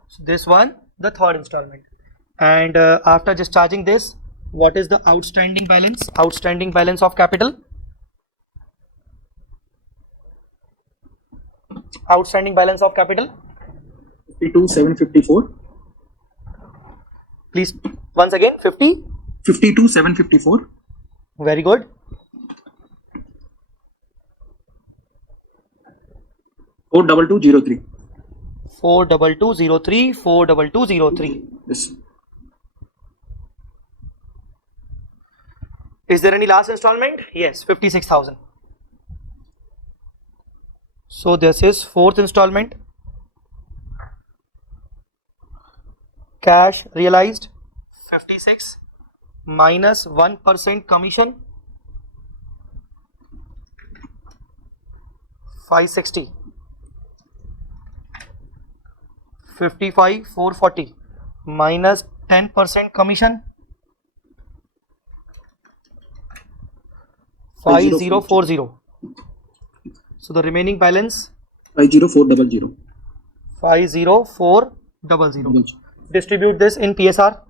So this one, the third installment. And after discharging this, what is the outstanding balance? Outstanding balance of capital. Outstanding balance of capital. 52,754. Please, once again, 50. 52,754. Very good. 42203. 42203, 42203. Yes. Is there any last installment? Yes, 56,000. So this is fourth installment. Cash realized 56 minus 1% commission 560. 55,440 minus 10% commission 5040. So the remaining balance 50400. 50400. Distribute this in PSR.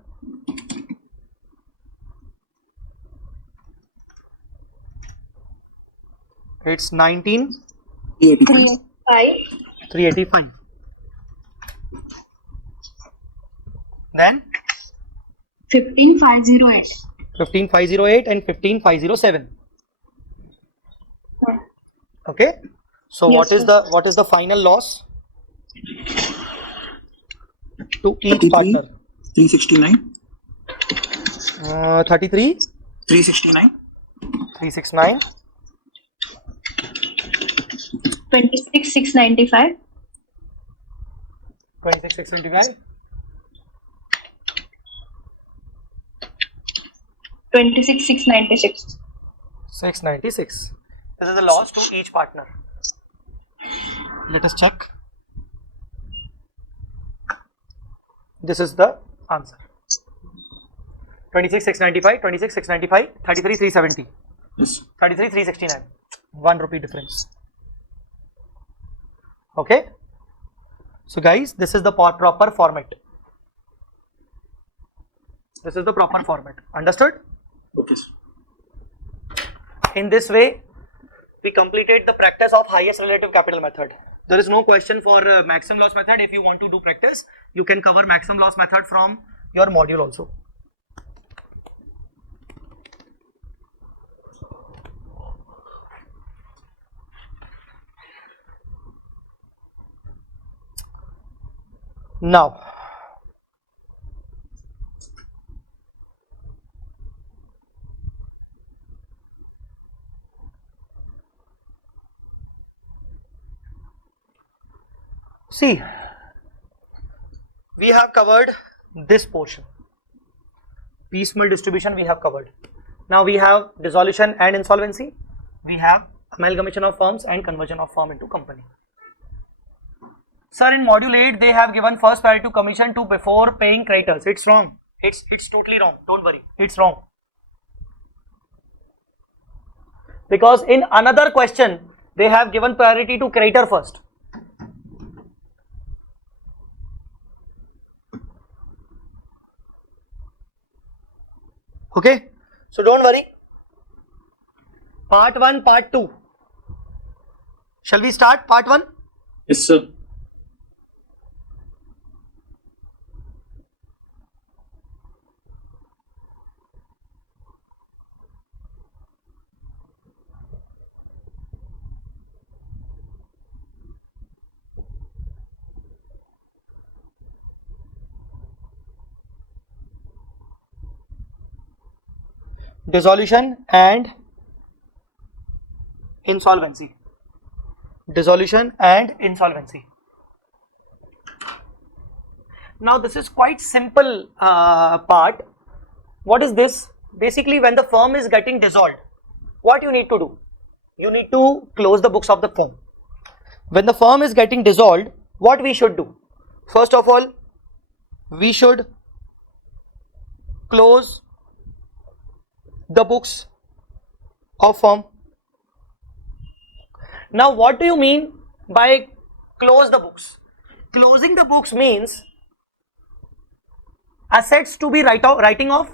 It's 385. 385. Then 15508. 15508 and 15507. Okay. So Yes, what is the final loss to each 33, partner? 369. 33, 369. 369, 26,695. 26,625, 26,696. 696. This is the loss to each partner. Let us check. This is the answer. 26,695, 26,695, 33,370, Yes. 33,369. 1 rupee difference. Okay. So guys, this is the proper format. This is the proper format. Understood? Okay, sir. In this way, we completed the practice of highest relative capital method. There is no question for maximum loss method. If you want to do practice, you can cover maximum loss method from your module also. Now, see, we have covered this portion. Piecemeal distribution we have covered. Now we have dissolution and insolvency. We have amalgamation of firms and conversion of firm into company. Sir, in module 8 they have given first priority to commission to before paying creditors. It's wrong. It's totally wrong. Don't worry. It's wrong. Because in another question they have given priority to creditor first. Okay, so don't worry. Part 1, part 2. Shall we start part 1? Yes, sir. Dissolution and insolvency. Dissolution and insolvency. Now this is quite simple part. What is this? Basically, when the firm is getting dissolved, what you need to do? You need to close the books of the firm. When the firm is getting dissolved, what we should do? First of all, we should close the books of firm. Now what do you mean by close the books? Closing the books means assets to be writing off,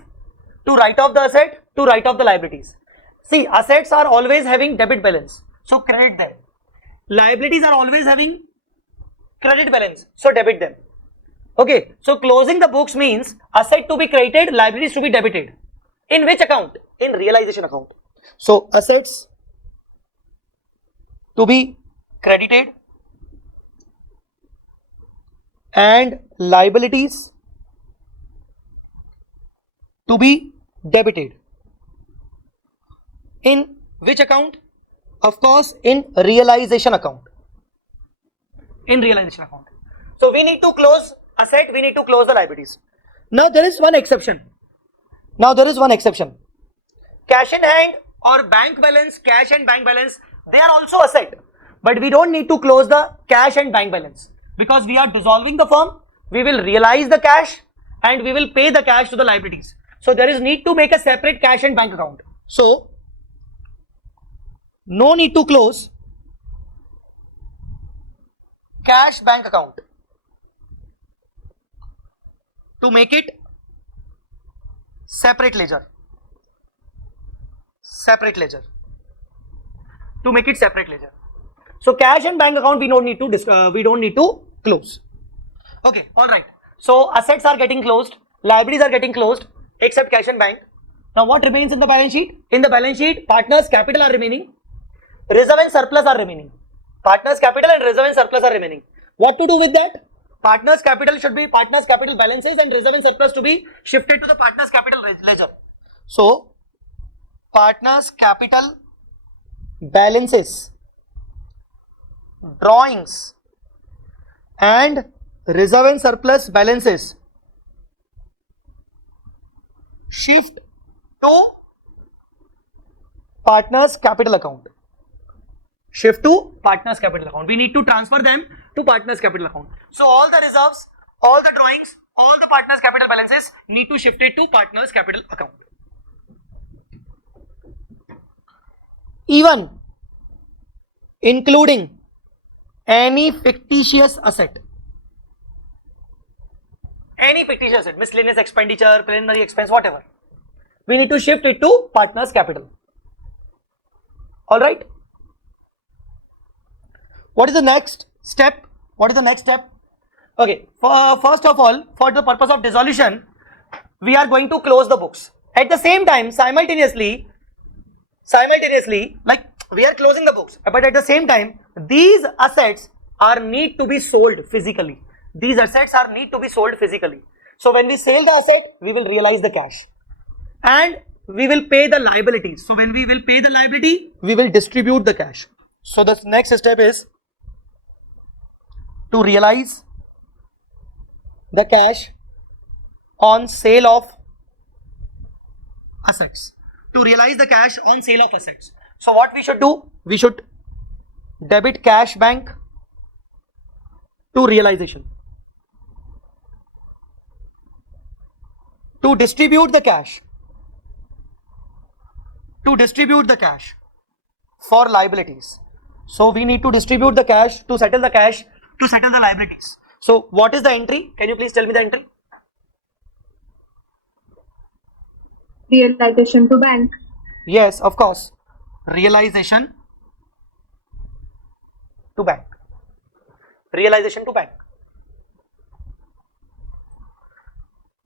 to write off the asset, to write off the liabilities. See, assets are always having debit balance, so credit them. Liabilities are always having credit balance, so debit them. Okay, so closing the books means asset to be credited, liabilities to be debited. In which account? In realization account. So assets to be credited and liabilities to be debited. In which account? Of course, in realization account. In realization account. So we need to close asset, we need to close the liabilities. Now there is one exception. Cash in hand or bank balance, cash and bank balance, they are also asset. But we don't need to close the cash and bank balance because we are dissolving the firm. We will realize the cash and we will pay the cash to the liabilities. So there is need to make a separate cash and bank account. So no need to close cash bank account to make it separate ledger. To make it separate ledger. So cash and bank account we don't need to close. Okay, all right. So assets are getting closed, liabilities are getting closed, except cash and bank. Now what remains in the balance sheet? In the balance sheet, partners' capital are remaining, reserve and surplus are remaining. Partners' capital and reserve and surplus are remaining. What to do with that? Partners' capital should be partners' capital balances and reserve and surplus to be shifted to the partners' capital ledger. So partners' capital balances, drawings and reserve and surplus balances shift to partners capital account. We need to transfer them to partners capital account. So all the reserves, all the drawings, all the partners capital balances need to shift it to partners capital account. Even including any fictitious asset, miscellaneous expenditure, preliminary expense, whatever, we need to shift it to partners capital. All right. What is the next step? Okay, first of all, for the purpose of dissolution, we are going to close the books. At the same time, simultaneously, like we are closing the books, but at the same time, these assets need to be sold physically. So when we sell the asset, we will realize the cash and we will pay the liabilities. So when we will pay the liability, we will distribute the cash. So the next step is to realize the cash on sale of assets. So what we should do? We should debit cash bank to realization. To distribute the cash for liabilities. So we need to distribute the cash to settle the liabilities. So what is the entry? Can you please tell me the entry? Realization to bank. Yes, of course. Realization to bank.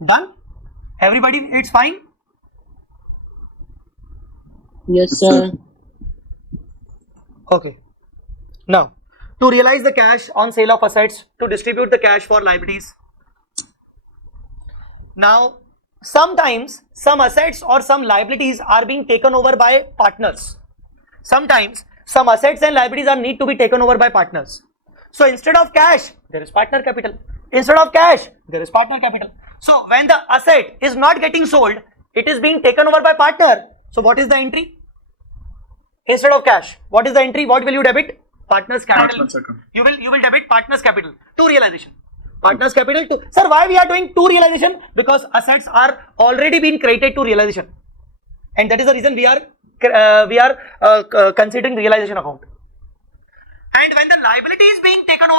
Done? Everybody, it's fine? Yes, sir. Okay. Now, to realize the cash on sale of assets, to distribute the cash for liabilities. Now, sometimes some assets or some liabilities are being taken over by partners. Sometimes some assets and liabilities need to be taken over by partners. So instead of cash, there is partner capital. So when the asset is not getting sold, it is being taken over by partner. So what is the entry? Instead of cash, what is the entry? What will you debit? Partners capital. You will debit partners capital to realization. Partners capital to. Sir, why we are doing to realization? Because assets are already been credited to realization, and that is the reason we are considering realization account. And when the liability is being taken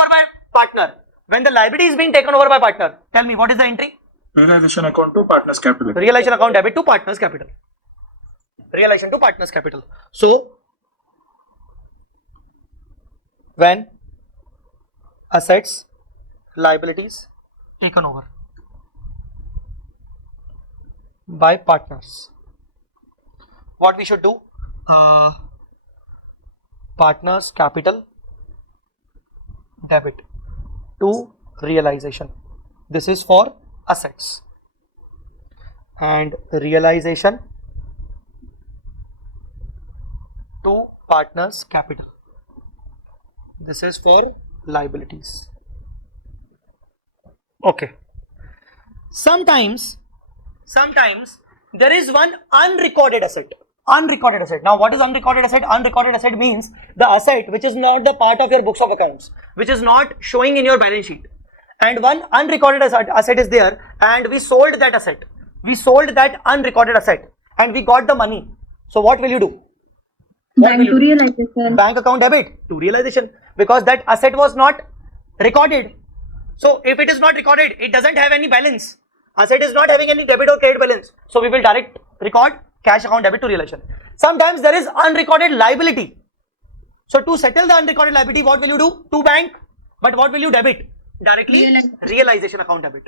over by partner, tell me what is the entry? Realization account to partners capital. Realization account debit to partners capital. Realization to partners capital. So when assets, liabilities taken over by partners, what we should do? Partners capital debit to realization. This is for assets, and realization to partners capital. This is for liabilities. Okay. Sometimes there is one unrecorded asset. Unrecorded asset. Now, what is unrecorded asset? Unrecorded asset means the asset which is not the part of your books of accounts, which is not showing in your balance sheet. And one unrecorded asset is there, and we sold that asset. We sold that unrecorded asset, and we got the money. So, what will you do? Bank to realization. Bank account debit to realization, because that asset was not recorded. So, if it is not recorded, it doesn't have any balance. Asset is not having any debit or credit balance. So, we will direct record cash account debit to realization. Sometimes there is unrecorded liability. So, to settle the unrecorded liability, what will you do? To bank. But what will you debit? Directly realization account debit.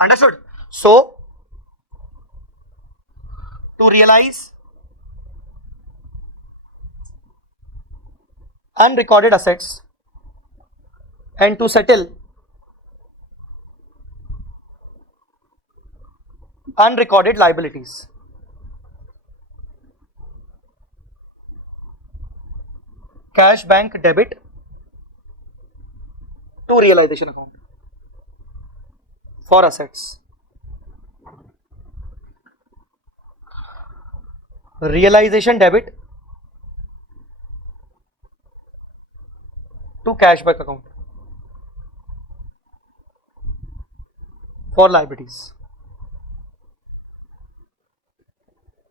Understood? So, to realize unrecorded assets and to settle unrecorded liabilities, cash bank debit to realization account for assets. Realization debit to cash back account for liabilities.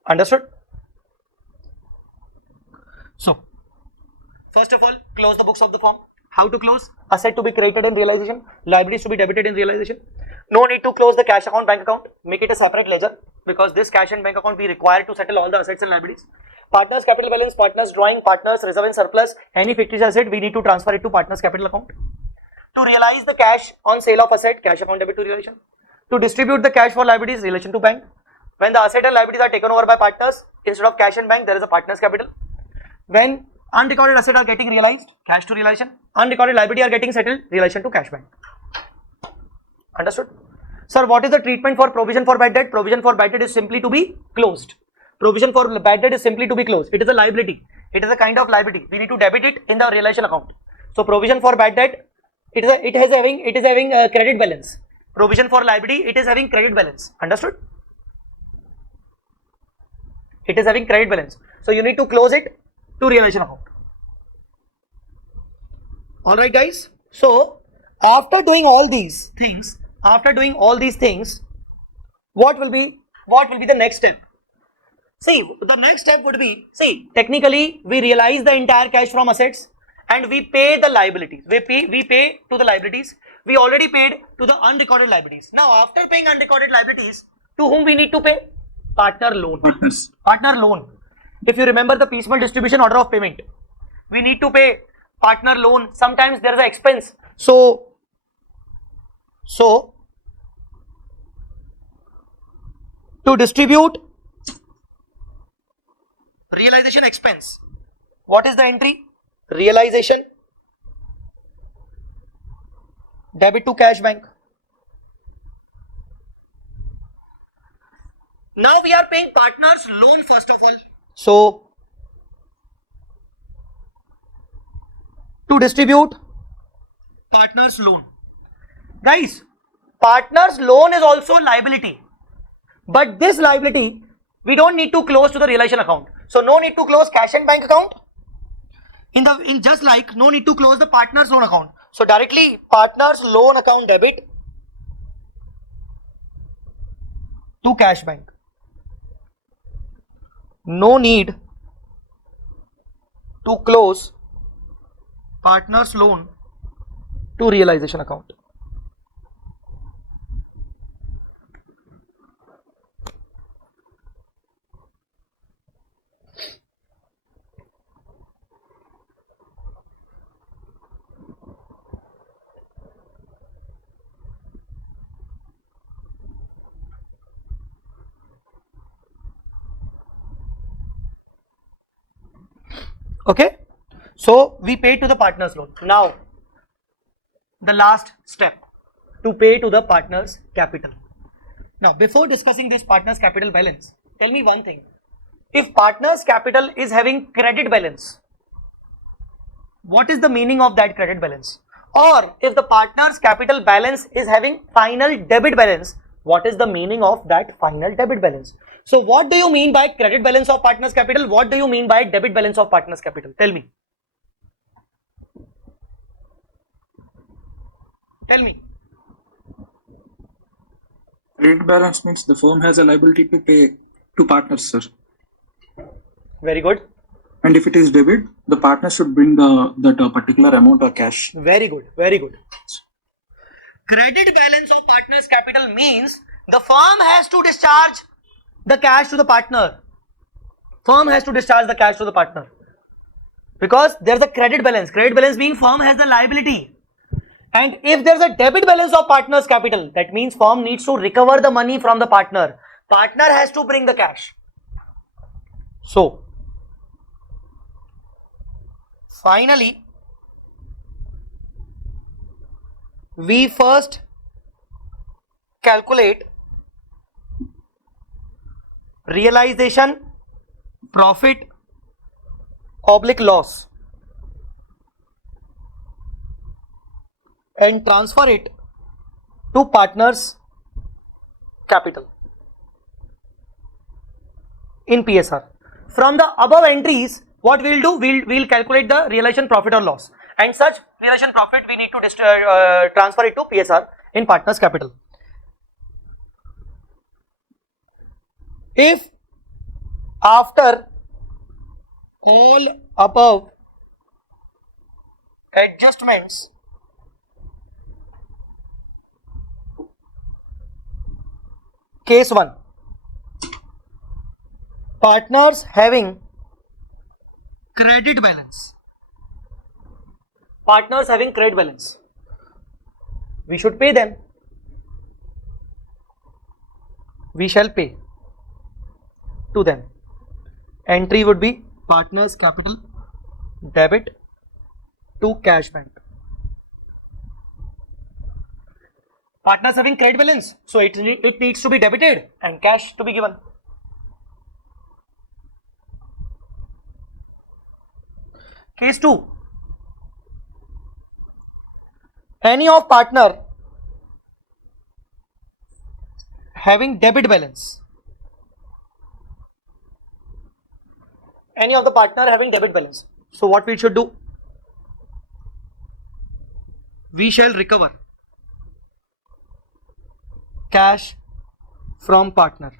Understood? So, first of all, close the books of the firm. How to close? Asset to be created in realization, liabilities to be debited in realization. No need to close the cash account, bank account. Make it a separate ledger, because this cash and bank account be required to settle all the assets and liabilities. Partners capital balance, partners drawing, partners reserve and surplus, any fictitious asset we need to transfer it to partners capital account. To realize the cash on sale of asset, cash account debit to realization. To distribute the cash for liabilities, relation to bank. When the asset and liabilities are taken over by partners, instead of cash and bank, there is a partners capital. When unrecorded assets are getting realized, cash to realization. Unrecorded liability are getting settled, relation to cash bank. Understood? Sir, what is the treatment for provision for bad debt? Provision for bad debt is simply to be closed. Provision for bad debt is simply to be closed. It is a liability. It is a kind of liability. We need to debit it in the realization account. So, provision for bad debt, it is having a credit balance. Provision for liability, it is having credit balance. Understood? It is having credit balance. So, you need to close it to realization account. Alright guys, so after doing all these things, what will be the next step? See, the next step would be, technically we realize the entire cash from assets and we pay the liabilities. We pay to the liabilities. We already paid to the unrecorded liabilities. Now after paying unrecorded liabilities, to whom we need to pay? Partner loan. Partners. Partner loan. If you remember the piecemeal distribution order of payment, we need to pay partner loan. Sometimes there is an expense. So to distribute realization expense, what is the entry? Realization debit to cash bank. Now we are paying partners loan first of all. So to distribute partners loan. Guys, partners loan is also liability. But this liability we don't need to close to the realization account. So no need to close cash and bank account. In just like no need to close the partners loan account. So directly partners loan account debit to cash bank. No need to close partners loan to realization account. Okay, so we pay to the partners loan. Now the last step, to pay to the partners capital. Now before discussing this partners capital balance, tell me one thing. If partners capital is having credit balance, what is the meaning of that credit balance? Or if the partners capital balance is having final debit balance, what is the meaning of that final debit balance? So what do you mean by credit balance of partners capital? What do you mean by debit balance of partners capital? Tell me. Tell me. Credit balance means the firm has a liability to pay to partners, sir. Very good. And if it is debit, the partner should bring that particular amount or cash. Very good. Very good. Credit balance of partners capital means the firm has to discharge the cash to the partner. Firm has to discharge the cash to the partner. Because there's a credit balance. Credit balance being firm has the liability. And if there's a debit balance of partners capital, that means firm needs to recover the money from the partner. Partner has to bring the cash. So, finally, we first calculate realization profit oblique loss and transfer it to partners capital in PSR. From the above entries, what we'll do, we'll calculate the realization profit or loss, and such realization profit we need to transfer it to PSR in partners capital. If after all above adjustments case 1, partners having credit balance, we should pay them, we shall pay to them. Entry would be partners capital debit to cash bank. Partners having credit balance, so it needs to be debited and cash to be given. Case 2, any of partner having debit balance, any of the partner having debit balance, so what we should do, we shall recover cash from partner.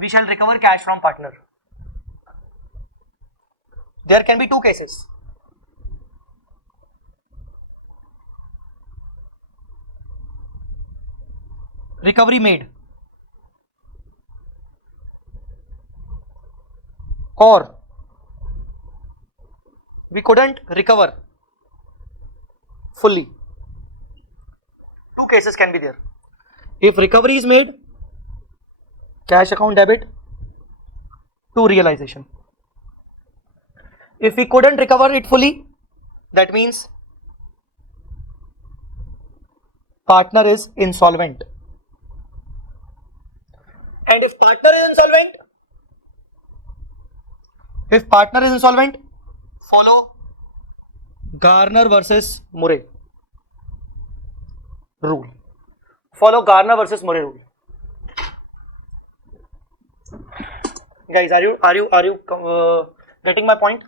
We shall recover cash from partner. There can be two cases. Recovery made, or we couldn't recover fully. Two cases can be there. If recovery is made, cash account debit to realization. If we couldn't recover it fully, that means partner is insolvent. And if partner is insolvent, follow Garner versus Murray rule. Follow Garner versus Murray rule. Guys, are you getting my point?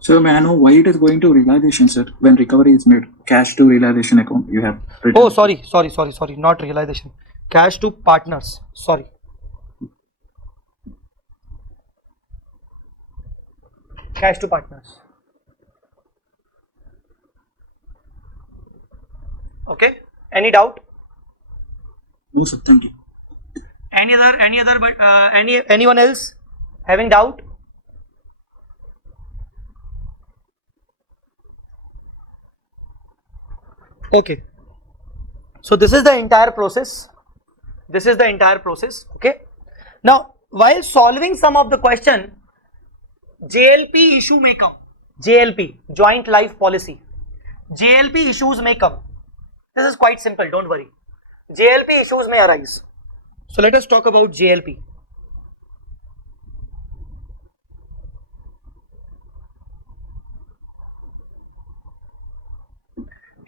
So may I know why it is going to realization, sir? When recovery is made, cash to realization account you have written. Oh, sorry, not realization. Cash to partners. Sorry. Cash to partners. Okay. Any doubt? No, sir. Thank you. Anyone else having doubt? Okay. So this is the entire process. Okay. Now while solving some of the question, JLP issue may come. JLP, joint life policy. JLP issues may come. This is quite simple, don't worry. JLP issues may arise. So let us talk about JLP.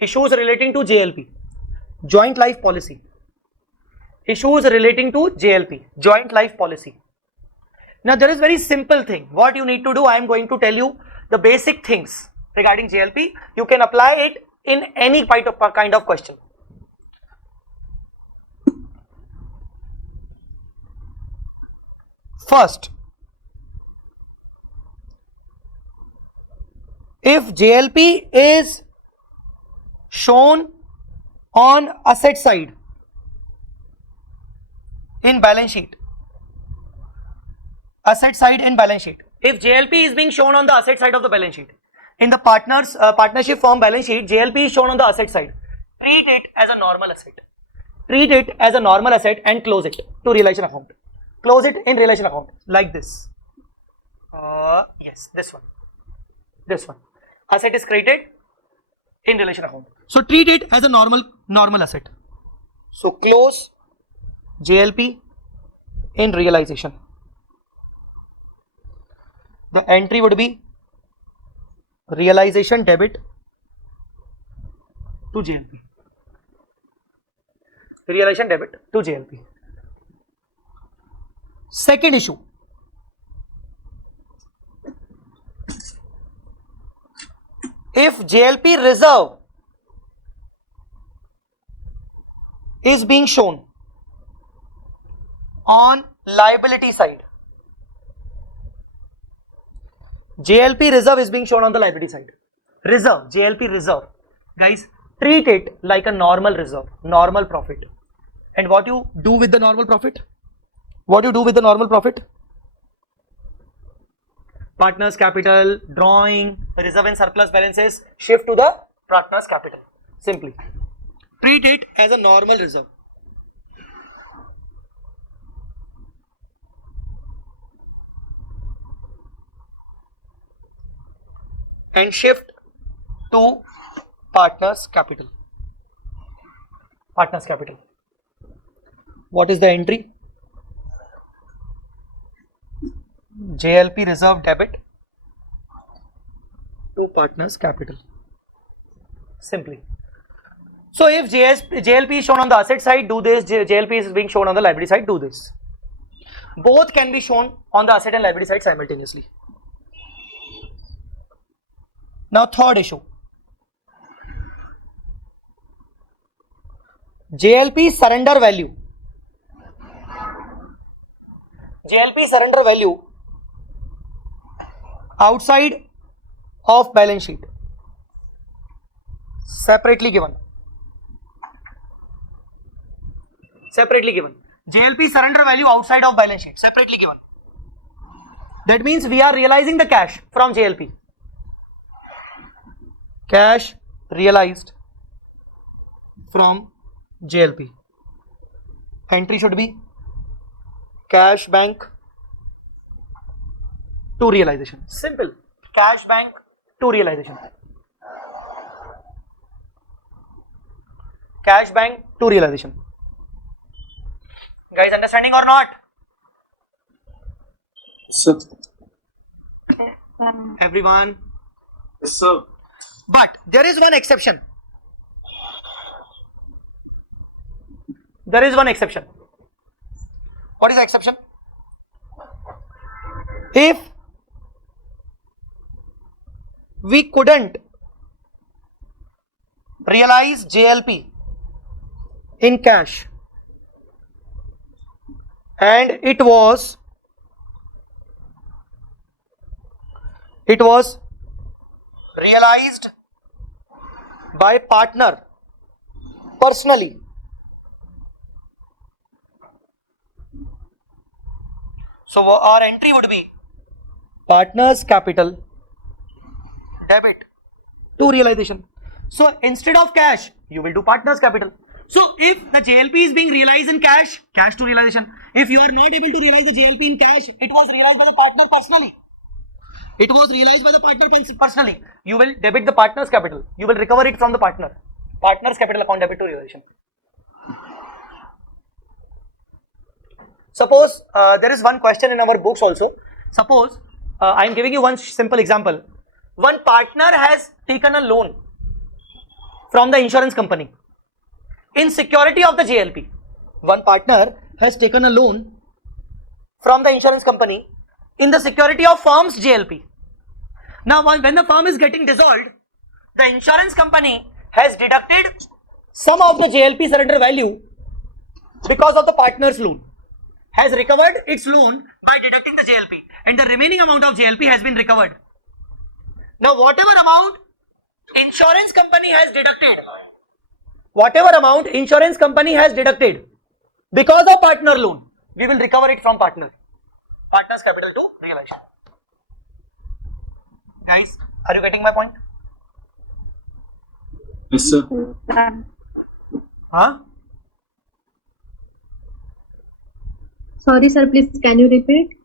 Issues relating to JLP, joint life policy. Issues relating to JLP, joint life policy. Now there is very simple thing. What you need to do, I am going to tell you the basic things regarding JLP. You can apply it in any kind of question. First, if JLP is shown on asset side in balance sheet, asset side in balance sheet, if JLP is being shown on the asset side of the balance sheet, in the partnership firm balance sheet, JLP is shown on the asset side, treat it as a normal asset. Treat it as a normal asset and close it to realization account. Close it in realization account like this. Yes, this one. This one. Asset is created in relation account. So treat it as a normal asset. So close JLP in realization. The entry would be realization debit to JLP. Realization debit to JLP. Second issue. If JLP reserve is being shown on liability side, JLP reserve is being shown on the liability side. Reserve, JLP reserve. Guys, treat it like a normal reserve, normal profit. And what you do with the normal profit? What do you do with the normal profit? Partners capital, drawing, reserve and surplus balances, shift to the partners capital. Simply. Treat it as a normal reserve. And shift to partners capital. Partners capital. What is the entry? JLP reserve debit to partners capital. Simply. So if JLP is shown on the asset side, do this. JLP is being shown on the liability side, do this. Both can be shown on the asset and liability side simultaneously. Now third issue. JLP surrender value. JLP surrender value outside of balance sheet, separately given. Separately given. JLP surrender value outside of balance sheet, separately given. That means we are realizing the cash from JLP. Cash realized from JLP. Entry should be cash bank to realization. Simple. Cash bank to realization. Cash bank to realization. Guys, understanding or not? Sir. Everyone? Yes, sir. But there is one exception. There is one exception. What is the exception? If we couldn't realize JLP in cash and it was realized by partner personally, so our entry would be partners capital debit to realization. So instead of cash, you will do partners capital. So if the JLP is being realized in cash, cash to realization. If you are not able to realize the JLP in cash, it was realized by the partner personally. It was realized by the partner personally. You will debit the partner's capital. You will recover it from the partner. Partner's capital account debit to realization. Suppose there is one question in our books also. Suppose I am giving you one simple example. One partner has taken a loan from the insurance company in security of the JLP. One partner has taken a loan from the insurance company in the security of firm's JLP. Now, when the firm is getting dissolved, the insurance company has deducted some of the JLP surrender value because of the partner's loan, has recovered its loan by deducting the JLP, and the remaining amount of JLP has been recovered. Now, whatever amount insurance company has deducted because of partner loan, we will recover it from partner's capital to realization. Guys, are you getting my point? Yes, sir. Huh? Sorry, sir. Please, can you repeat?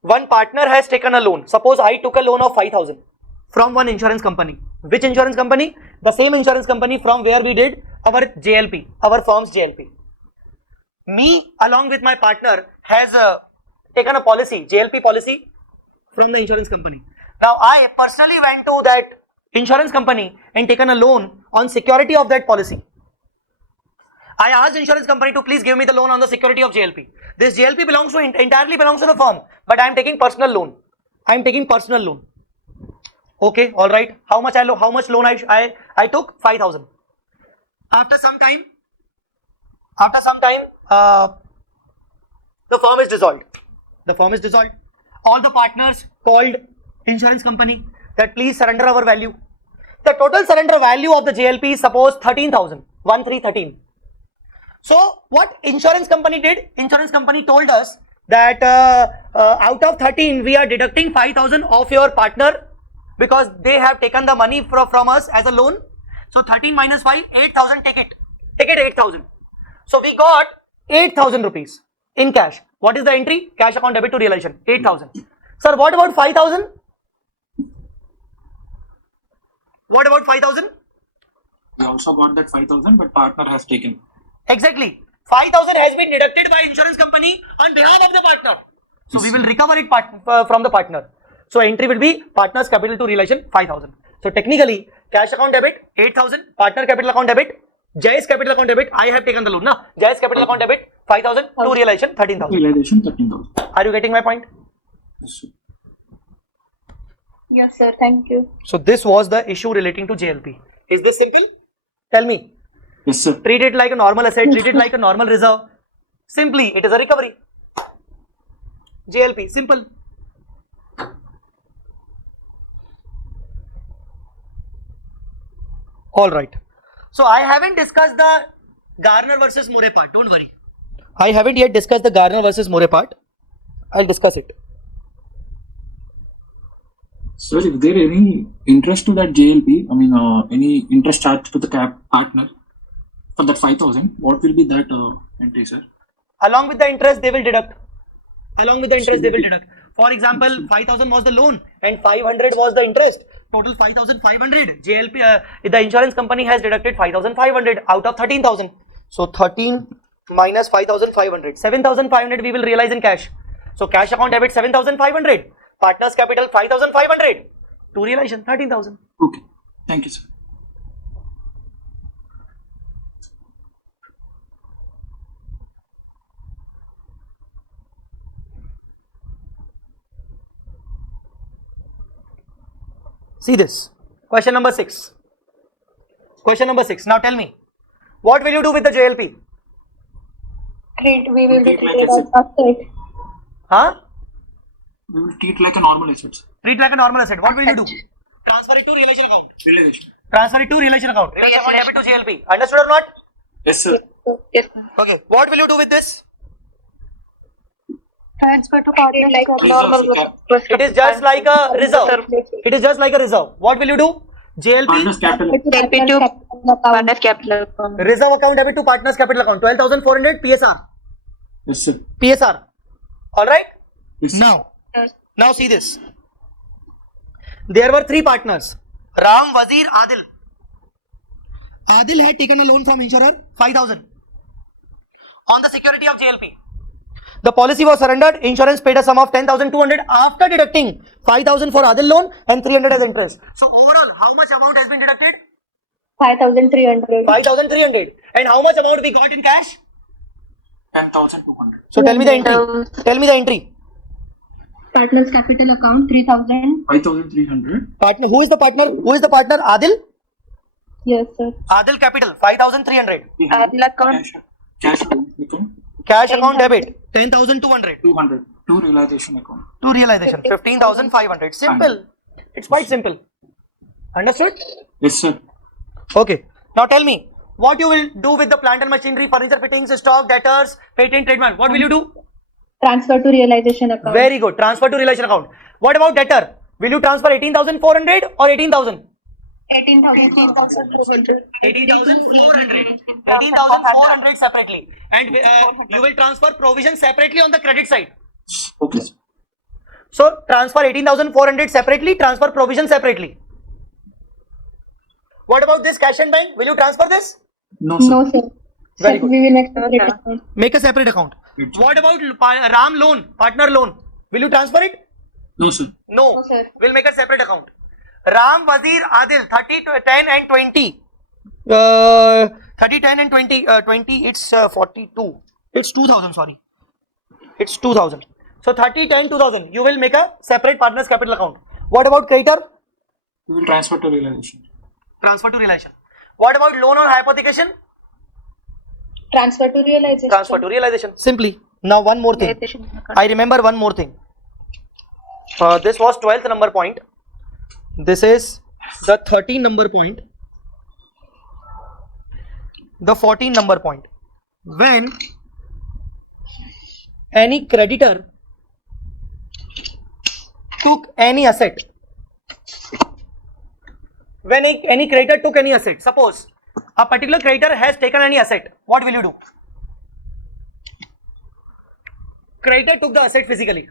One partner has taken a loan. Suppose I took a loan of 5,000 from one insurance company. Which insurance company? The same insurance company from where we did our JLP, our firm's JLP. Me along with my partner has taken a policy, JLP policy from the insurance company. Now I personally went to that insurance company and taken a loan on security of that policy. I asked insurance company to please give me the loan on the security of JLP. This JLP entirely belongs to the firm, but I am taking personal loan. Okay, all right. How much loan I took? 5,000. After some time, the firm is dissolved. All the partners called insurance company that please surrender our value. The total surrender value of the JLP is suppose 13,000. 1313. So what insurance company did? Insurance company told us that out of 13 we are deducting 5,000 of your partner because they have taken the money from us as a loan. So 13 minus 5, 8,000. Take it 8,000. So we got 8,000 rupees in cash. What is the entry? Cash account debit to realization. 8,000. Sir, what about 5,000? What about 5,000? We also got that 5,000, but partner has taken. Exactly. 5,000 has been deducted by insurance company on behalf of the partner. So we will recover it from the partner. So entry will be partner's capital to realization 5,000. So technically, cash account debit 8,000, partner capital account debit, Jay's capital account debit. I have taken the loan. Na? Jay's capital account debit 5,000 to realization 13,000. Realization 13,000. Are you getting my point? Yes, sir. Yes, sir. Thank you. So this was the issue relating to JLP. Is this simple? Tell me. Yes, sir. Treat it like a normal asset, treat it like a normal reserve. Simply, it is a recovery. JLP, simple. Alright. So I haven't discussed the Garner versus Murray part, don't worry. I haven't yet discussed the Garner versus Murray part. I'll discuss it. Sir, is there any interest to that JLP? I mean, any interest charged to the partner for that 5,000? What will be that entry, sir? Along with the interest, they will deduct. For example, 5,000 was the loan and 500 was the interest. Total 5,500. JLP, the insurance company has deducted 5,500 out of 13,000. So 13 minus 5,500. 7,500 we will realize in cash. So cash account debit 7,500. Partners capital 5,500. To realization 13,000. Okay. Thank you, sir. See this. Question number 6. Now tell me, what will you do with the JLP? We will Treat treat like it a as asset. Huh? We will treat like a normal asset. Treat like a normal asset. What will you do? Transfer it to realization account. Realization. Transfer it to realization account. Realization account debit to JLP. Understood or not? Yes, sir. Yes, sir. Okay. What will you do with this? Transfer to partner like Reserve, sir. It is just like a reserve. What will you do? JLP, Partners capital. Debit to partner's capital account. reserve account debit to partner's capital account, 12,400 PSR. Yes, sir. PSR. All right. Yes. Now see this. There were three partners: Ram, Wazir, Adil. Adil had taken a loan from insurer 5,000 on the security of JLP. The policy was surrendered. Insurance paid a sum of 10,200 after deducting 5,000 for Adil loan and 300 as interest. So overall, how much amount has been deducted? 5,300. 5,300. And how much amount we got in cash? 10,200. So tell me the entry. Tell me the entry. Partner's capital account 3,000. 5,300. Partner. Who is the partner? Who is the partner? Adil. Yes, sir. Adil capital 5,300. Adil account. Cash account. Cash account debit 10,200. 200. To realization account. To realization 15,500. Simple. It's quite simple. Understood? Yes, sir. Okay. Now tell me what you will do with the plant and machinery, furniture fittings, stock, debtors, patent, trademark. What will you do? Transfer to realization account. Very good. Transfer to realization account. What about debtor? Will you transfer 18,400 or 18,000? 18,400. 18,400 separately. And you will transfer provision separately on the credit side. Okay, sir. So transfer 18,400 separately, transfer provision separately. What about this cash and bank? Will you transfer this? No, sir. No, sir. Very Sir, good. we will make separate account. Make a separate account. What about Ram loan, partner loan? Will you transfer it? No, sir. No. No, sir. We'll make a separate account. Ram, Wazir, Adil, 30, 10 and 20. 30, 10 and 20. 20, it's 42. It's 2,000, sorry. It's 2,000. So 30, 10, 2,000. You will make a separate partner's capital account. What about creditor? We will transfer to realization. Transfer to realization. What about loan on hypothecation? Transfer to realization. Transfer to realization. Simply. Now one more thing. Realization account. I remember one more thing. This was 12th number point. This is the 13 number point. The 14 number point. When any creditor took any asset. When any creditor took any asset. Suppose a particular creditor has taken any asset. What will you do? Creditor took the asset physically.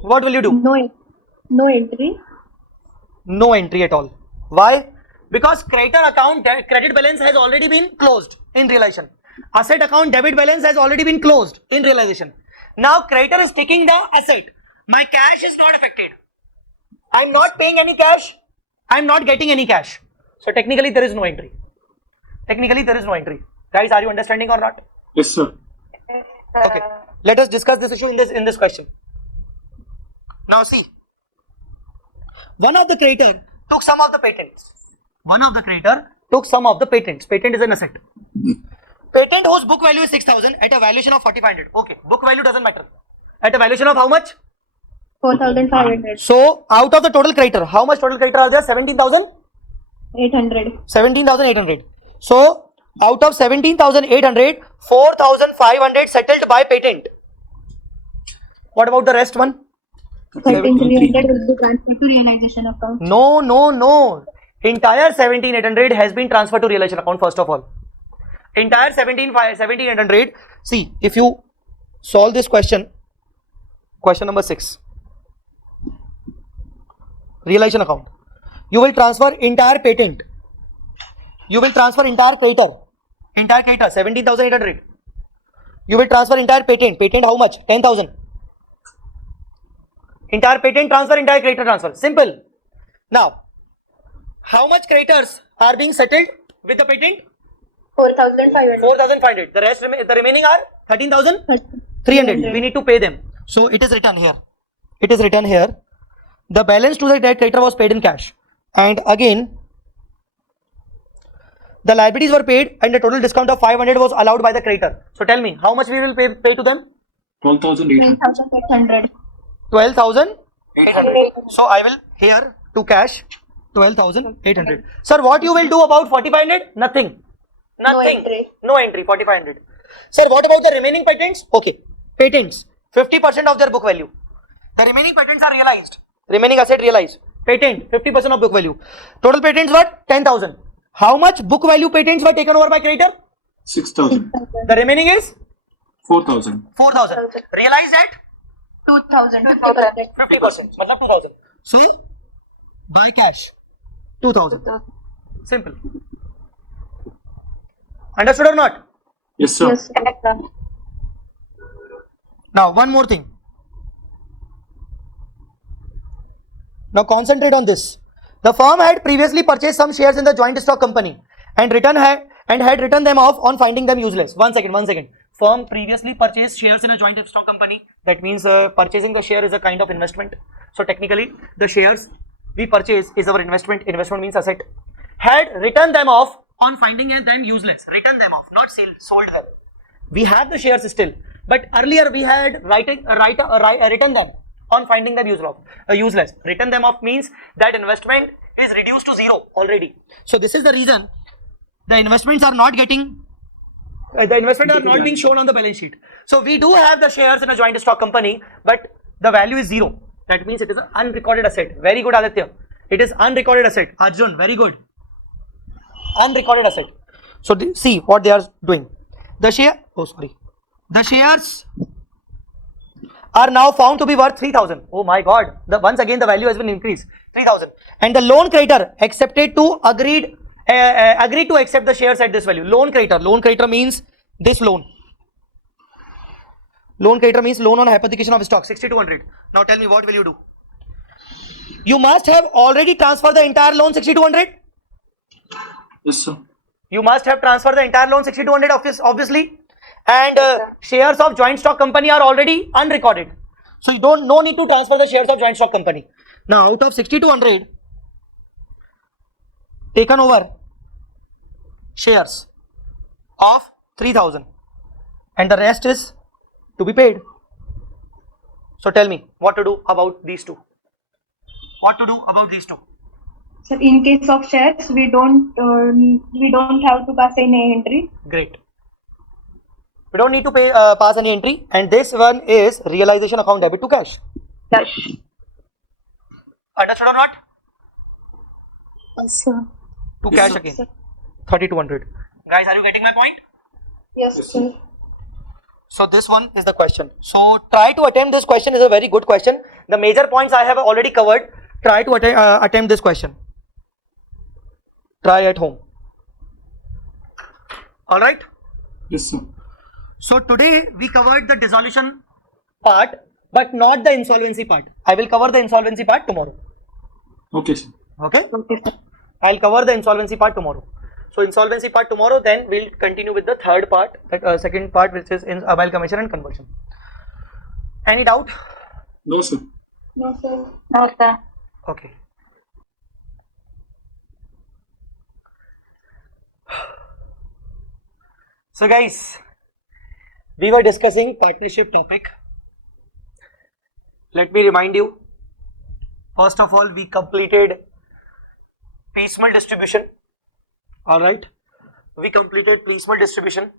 What will you do? No entry. No entry at all. Why? Because creditor account credit balance has already been closed in realization. Asset account debit balance has already been closed in realization. Now creditor is taking the asset. My cash is not affected. I'm not paying any cash. I'm not getting any cash. So technically there is no entry. Technically there is no entry. Guys, are you understanding or not? Yes, sir. Okay. Let us discuss this issue in this question. Now see. One of the creditor took some of the patents. One of the creditor took some of the patents. Patent is an asset. Patent whose book value is 6,000 at a valuation of 4,500. Okay, book value doesn't matter. At a valuation of how much? 4,500. So out of the total creditor, how much total creditor are there? 17,000? 800. 17,800. So out of 17,800, 4,500 settled by patent. What about the rest one? 13,300 will be transferred to realization account. No. Entire 17,800 has been transferred to realization account first of all. Entire 17,800. See, if you solve this question number 6, realization account, you will transfer entire patent. You will transfer entire creditor, 17,800. You will transfer entire patent. Patent how much? 10,000. Entire patent transfer, entire creditor transfer. Simple. Now, how much creditors are being settled with the patent? 4,500. 4,500. The rest, the remaining are 13,300. We need to pay them. So it is written here. It is written here. The balance to the debt creditor was paid in cash. And again, the liabilities were paid and the total discount of 500 was allowed by the creditor. So tell me, how much we will pay to them? 12,800. 12,800. 12,800. So I will here to cash 12,800. Sir, what you will do about 4,500? Nothing. Nothing. entry. No entry. 4,500. Sir, what about the remaining patents? Okay. Patents. 50% of their book value. The remaining patents are realized. Remaining asset realized. Patent 50% of book value. Total patents were 10,000. How much book value patents were taken over by creditor? 6,000. The remaining is 4,000. 4,000. Realized at 2,000. 50%. मतलब 2,000. So buy cash 2,000. Simple. Understood or not? Yes, sir. Yes, sir. Now one more thing. Now concentrate on this. The firm had previously purchased some shares in the joint stock company and had written them off on finding them useless. One second. Firm previously purchased shares in a joint stock company. That means purchasing the share is a kind of investment. So technically the shares we purchase is our investment. Investment means asset. Had written them off on finding them useless. Written them off, not sold them. We have the shares still, but earlier we had written them on finding them useless. Written them off means that investment is reduced to zero already. So this is the reason the investments are not getting being shown on the balance sheet. So we do have the shares in a joint stock company, but the value is zero. That means it is an unrecorded asset. Very good, Aditya. It is unrecorded asset. Arjun, very good. Unrecorded asset. So see what they are doing. The shares are now found to be worth 3,000. Oh my God! Once again the value has been increased 3,000. And the loan creditor agreed to accept the shares at this value. Loan creditor means this loan. Loan creditor means loan on hypothecation of stock 6,200. Now tell me, what will you do? You must have already transferred the entire loan 6,200. Yes, sir. You must have transferred the entire loan 6,200 obviously, and shares of joint stock company are already unrecorded. So you no need to transfer the shares of joint stock company. Now out of 6,200 taken over shares of 3,000 and the rest is to be paid. So tell me what to do about these two. Sir, in case of shares, we don't have to pass any entry. Great. We don't need to pass any entry, and this one is realization account debit to cash. Yes. Understood or not? Yes, sir. To Yes, cash sir. again. 3,200. Guys, are you getting my point? Yes, sir. So this one is the question. So try to attempt this question. Is a very good question. The major points I have already covered. Try to attempt this question. Try at home. All right. Yes, sir. So today we covered the dissolution part, but not the insolvency part. I will cover the insolvency part tomorrow. Okay, sir. Okay. Okay, sir. I'll cover the insolvency part tomorrow. So insolvency part tomorrow, then we'll continue with the third part, second part, which is in amalgamation and conversion. Any doubt? No, sir. No, sir. No, sir. Okay. So guys, we were discussing partnership topic. Let me remind you, first of all, we completed piecemeal distribution. All right, we completed piecemeal distribution.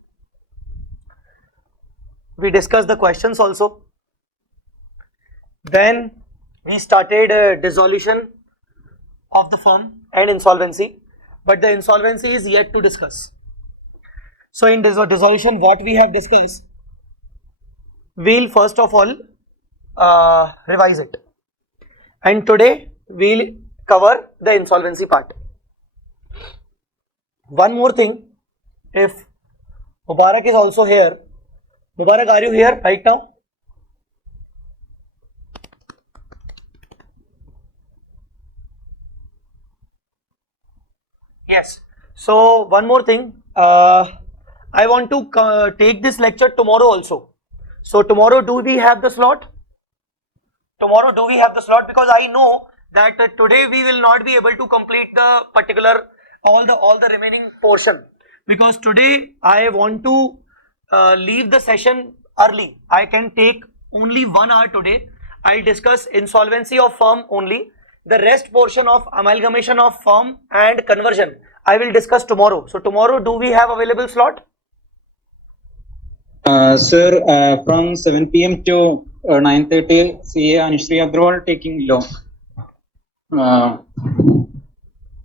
We discussed the questions also. Then we started dissolution of the firm and insolvency, but the insolvency is yet to discuss. So in dissolution, what we have discussed, we'll first of all revise it, and today we'll cover the insolvency part. One more thing, if Mubarak is also here. Mubarak, are you here right now? Yes. So one more thing, I want to take this lecture tomorrow also. So tomorrow, do we have the slot? Tomorrow, do we have the slot? Because I know that today we will not be able to complete the particular all the remaining portion, because today I want to leave the session early. I can take only 1 hour today. I'll discuss insolvency of firm only. The rest portion of amalgamation of firm and conversion I will discuss tomorrow. So tomorrow, do we have available slot? Sir, from 7 p.m. to 9:30, CA Anushree Agrawal taking law.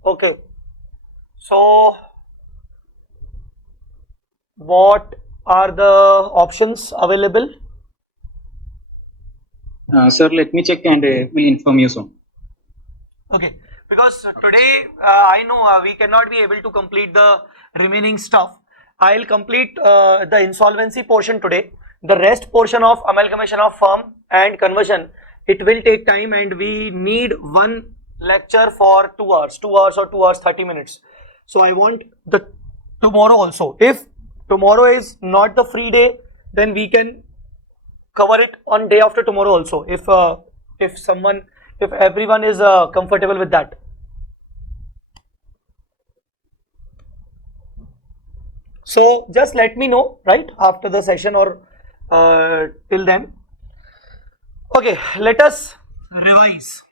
Okay. So, what are the options available? Sir, let me check and will inform you soon. Okay, because today I know we cannot be able to complete the remaining stuff. I'll complete the insolvency portion today. The rest portion of amalgamation of firm and conversion, it will take time, and we need one lecture for 2 hours, 2 hours or 2 hours 30 minutes. So I want the tomorrow also. If tomorrow is not the free day, then we can cover it on day after tomorrow also, if everyone is comfortable with that. So just let me know right after the session or till then. Okay, let us revise.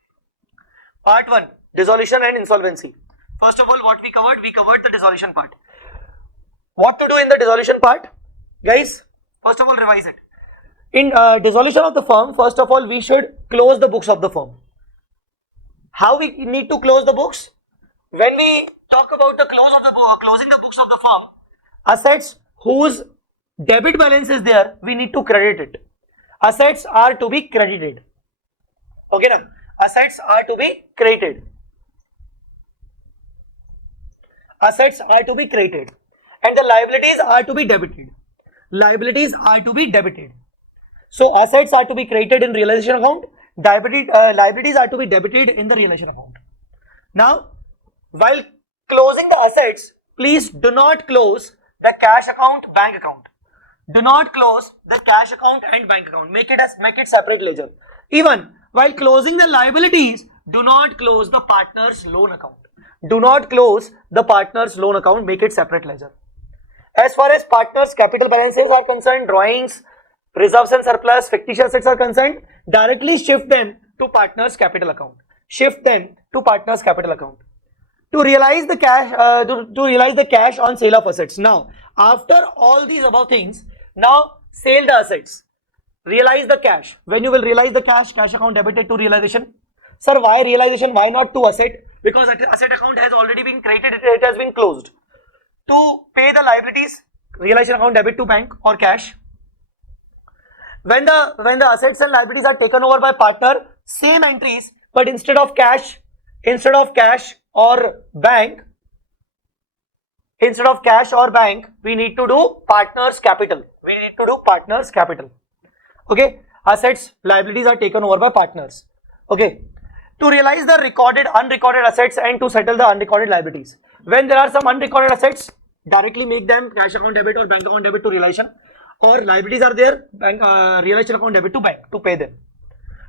Part 1, dissolution and insolvency. First of all, what we covered the dissolution part. What to do in the dissolution part, guys? First of all, revise it. In dissolution of the firm, first of all, we should close the books of the firm. How we need to close the books? When we talk about the closing the books of the firm, assets whose debit balance is there, we need to credit it. Assets are to be credited. Okay, now assets are to be credited. Assets are to be credited, and the liabilities are to be debited. Liabilities are to be debited. So assets are to be credited in realization account. Liabilities are to be debited in the realization account. Now, while closing the assets, please do not close the cash account, bank account. Do not close the cash account and bank account. Make it separate ledger. Even while closing the liabilities, do not close the partner's loan account. Do not close the partner's loan account. Make it separate ledger. As far as partners' capital balances are concerned, drawings, reserves and surplus, fictitious assets are concerned, directly shift them to partners' capital account. Shift them to partners' capital account. To realize the cash, on sale of assets. Now, after all these above things, now sell the assets. Realize the cash. When you will realize the cash account debited to realization. Sir, why realization? Why not to asset? Because asset account has already been created. It has been closed. To pay the liabilities, realization account debit to bank or cash. When the assets and liabilities are taken over by partner, same entries, but instead of cash or bank, we need to do partners capital. Okay, assets, liabilities are taken over by partners. Okay, to realize the recorded, unrecorded assets and to settle the unrecorded liabilities. When there are some unrecorded assets, directly make them cash account debit or bank account debit to realization. Or liabilities are there, bank realization account debit to bank to pay them.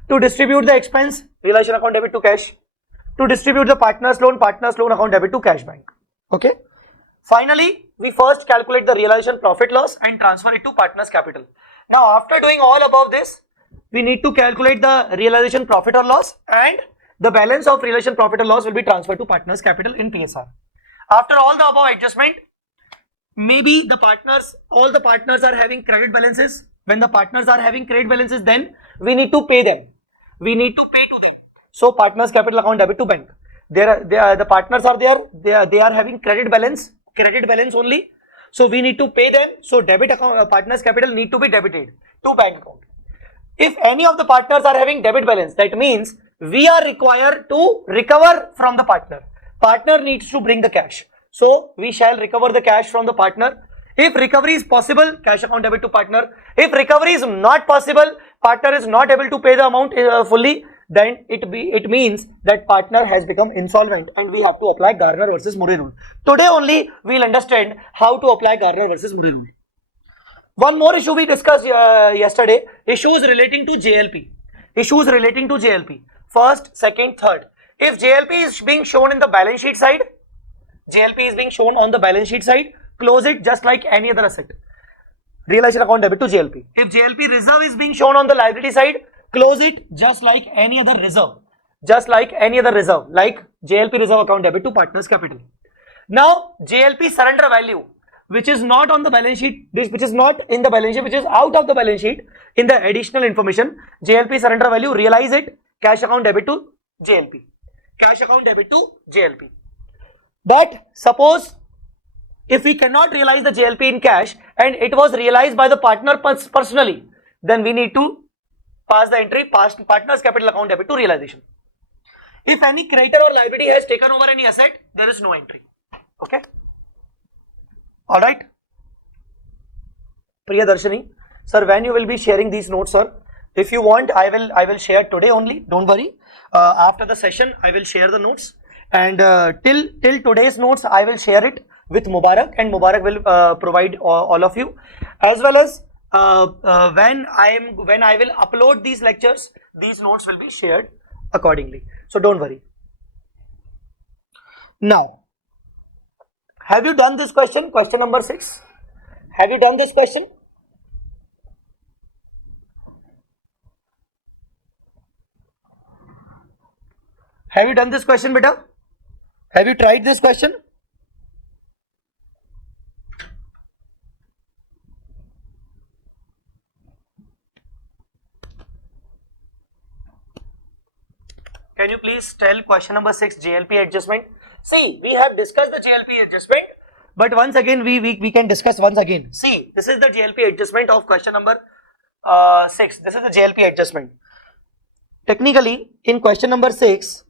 To distribute the expense, realization account debit to cash. To distribute the partner's loan account debit to cash bank. Okay. Finally, we first calculate the realization profit loss and transfer it to partner's capital. Now, after doing all above this, we need to calculate the realization profit or loss, and the balance of realization profit or loss will be transferred to partner's capital in PSR. After all the above adjustment, maybe all the partners are having credit balances. When the partners are having credit balances, then we need to pay them. We need to pay to them. So partners capital account debit to bank. The partners are there. They are having credit balance only. So we need to pay them. So debit account, partners capital need to be debited to bank account. If any of the partners are having debit balance, that means we are required to recover from the partner. Partner needs to bring the cash. So we shall recover the cash from the partner. If recovery is possible, cash account debit to partner. If recovery is not possible, partner is not able to pay the amount fully, then it means that partner has become insolvent and we have to apply Garner versus Murray rule. Today only we will understand how to apply Garner versus Murray rule. One more issue we discussed yesterday, issues relating to JLP. First, second, third. If JLP is being shown in the balance sheet side, close it just like any other asset. Realization account debit to JLP. If JLP reserve is being shown on the liability side, close it just like any other reserve. Like JLP reserve account debit to partner's capital. Now, JLP surrender value. which is not on the balance sheet, which is not in the balance sheet, which is out of the balance sheet, in the additional information, JLP surrender value, realize it, cash account debit to JLP. Cash account debit to JLP. But suppose if we cannot realize the JLP in cash and it was realized by the partner personally, then we need to pass the entry partner's capital account debit to realization. If any creditor or liability has taken over any asset, there is no entry. Okay. All right. Priyadarshini, sir, when you will be sharing these notes, sir? If you want, I will share today only. Don't worry. After the session, I will share the notes, and till today's notes, I will share it with Mubarak, and Mubarak will provide all of you, as well as when I will upload these lectures, these notes will be shared accordingly. So don't worry. Now, have you done this question? Question number 6. Have you done this question? Have you done this question, beta? Have you tried this question? Can you please tell question number 6, JLP adjustment? See, we have discussed the JLP adjustment, but once again we can discuss once again. See, this is the JLP adjustment of question number 6. This is the JLP adjustment. Technically, in question number 6,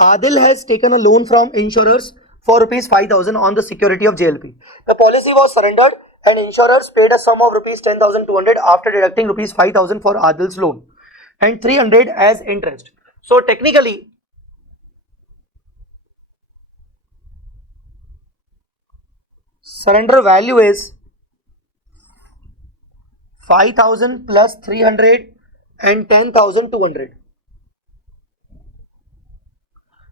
Adil has taken a loan from insurers for rupees 5,000 on the security of JLP. The policy was surrendered and insurers paid a sum of rupees 10,200 after deducting rupees 5,000 for Adil's loan and 300 as interest. So technically, surrender value is 5,000 plus 300 and 10,200.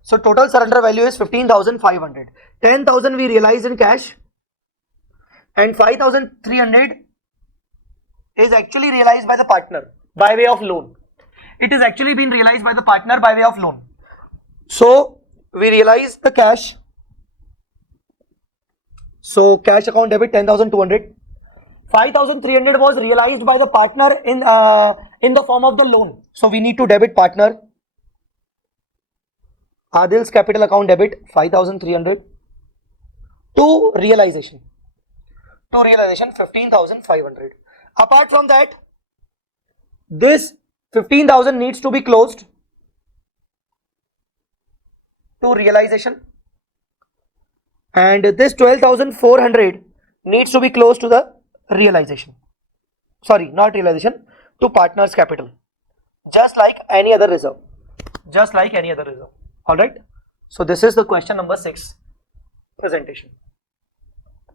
So total surrender value is 15,500. 10,000 we realized in cash, and 5,300 is actually realized by the partner by way of loan. It is actually been realized by the partner by way of loan. So we realize the cash. So cash account debit 10,200. 5,300 was realized by the partner in the form of the loan. So we need to debit partner. Adil's capital account debit 5,300 to realization. 15,500. Apart from that, this 15,000 needs to be closed to realization, and this 12,400 needs to be closed to the realization. Sorry, not realization, to partner's capital, just like any other reserve. All right. So this is the question number 6 presentation.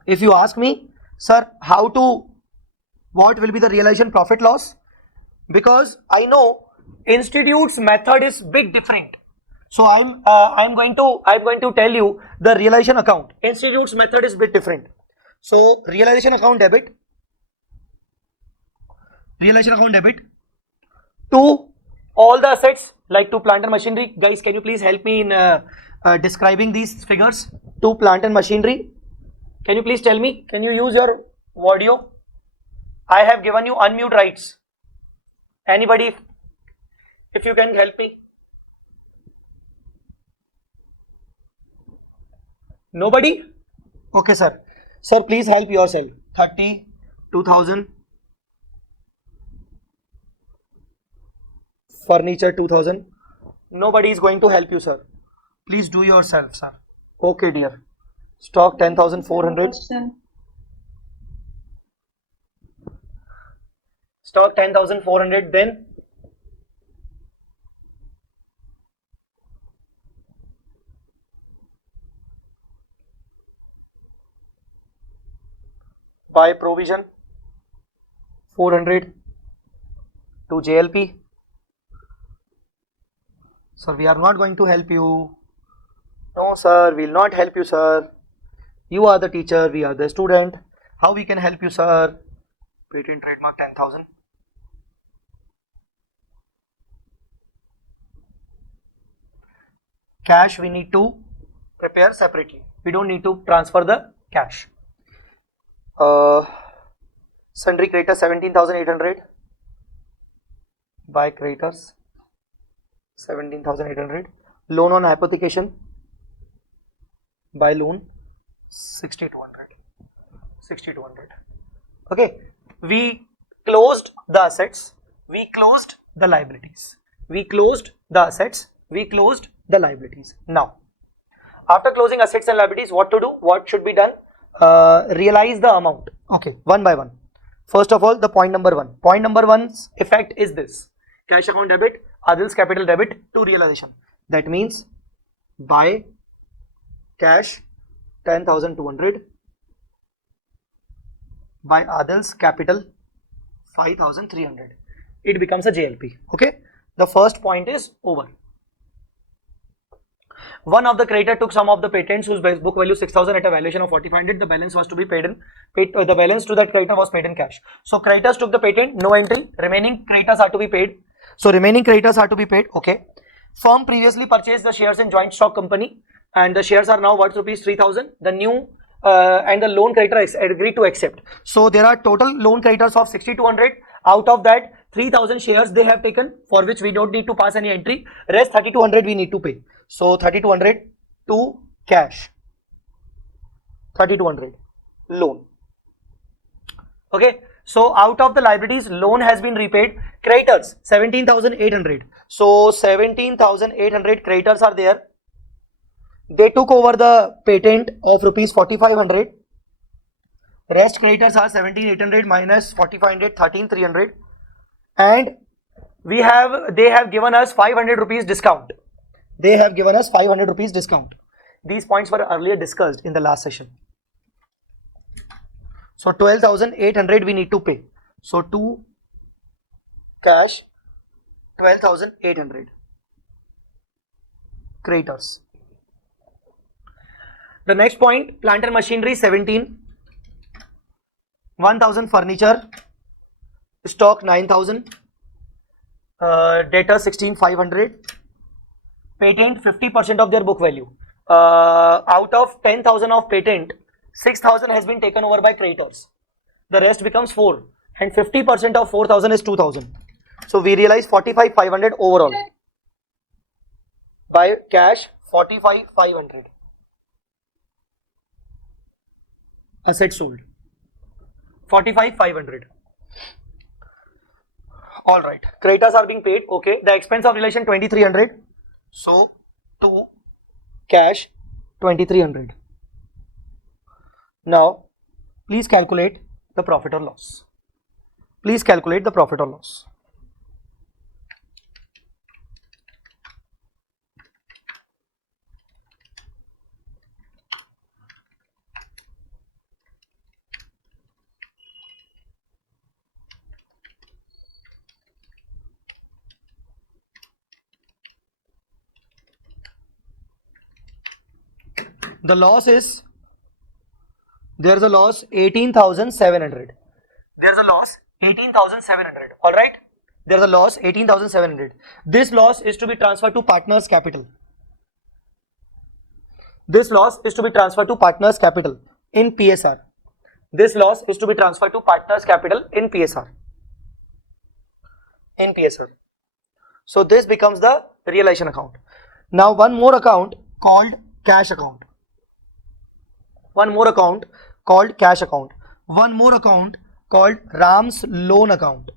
If you ask me, sir, what will be the realization profit loss? Because I know institute's method is bit different. So I'm going to tell you the realization account. Institute's method is bit different. So realization account debit to all the assets, like to plant and machinery. Guys, can you please help me in describing these figures? To plant and machinery. Can you please tell me? Can you use your audio? I have given you unmute rights. Anybody, if you can help me. Nobody? Okay, sir. Sir, please help yourself. 32,000. Furniture 2,000. Nobody is going to help you, sir. Please do yourself, sir. Okay, dear. Stock 10,400. Stock 10,400. Then buy provision 400 to JLP. Sir, we are not going to help you. No, sir, we will not help you, sir. You are the teacher, we are the student. How we can help you, sir? Patent trademark 10,000. cash we need to prepare separately. We don't need to transfer the cash. Sundry creditors 17,800. Buy creditors 17,800. Loan on hypothecation. Buy loan 6,200. 6,200. Okay. We closed the assets. We closed the liabilities. We closed the assets. We closed the liabilities. Now, after closing assets and liabilities, what to do? What should be done? Realize the amount. Okay, one by one. First of all, the point number one. Point number one's effect is this: cash account debit, Adil's capital debit to realization. That means buy cash 10,200, buy Adil's capital 5,300. It becomes a JLP. Okay, the first point is over. One of the creditor took some of the patents whose book value 6,000 at a valuation of 4,500. The balance was to be paid in the balance to that creditor was paid in cash. So creditors took the patent, no entry. Remaining creditors are to be paid. So remaining creditors are to be paid. Okay. Firm previously purchased the shares in joint stock company, and the shares are now worth rupees 3,000. The new and the loan creditor agreed to accept. So there are total loan creditors of 6,200. Out of that, 3,000 shares they have taken, for which we don't need to pass any entry. Rest 3,200 we need to pay. So 3,200 to cash, 3,200 loan. Okay. So out of the liabilities, loan has been repaid. Creditors 17,800. So 17,800 creditors are there. They took over the patent of rupees 4,500. Rest creditors are 17,800 minus 4,500, 13,300, and they have given us 500 rupees discount. They have given us 500 rupees discount. These points were earlier discussed in the last session. So 12,800 we need to pay. So to cash 12,800 creditors. The next point, plant and machinery 17, 1,000 furniture, stock 9,000, debtor 16,500, patent 50% of their book value. Out of 10,000 of patent, 6,000 has been taken over by creditors. The rest becomes 4, and 50% of 4,000 is 2,000. So we realize 45,500 overall. By cash 45,500. Assets sold 45,500. All right, creditors are being paid. Okay, the expense of relation 2,300. So to cash 2,300. Now please calculate the profit or loss. Please calculate the profit or loss. The loss is, there's a loss 18,700. There's a loss 18,700. All right. There's a loss 18,700. This loss is to be transferred to partners' capital. This loss is to be transferred to partners' capital in PSR. This loss is to be transferred to partners' capital in PSR. In PSR. So this becomes the realization account. Now one more account called cash account. One more account called cash account. One more account called Ram's loan account.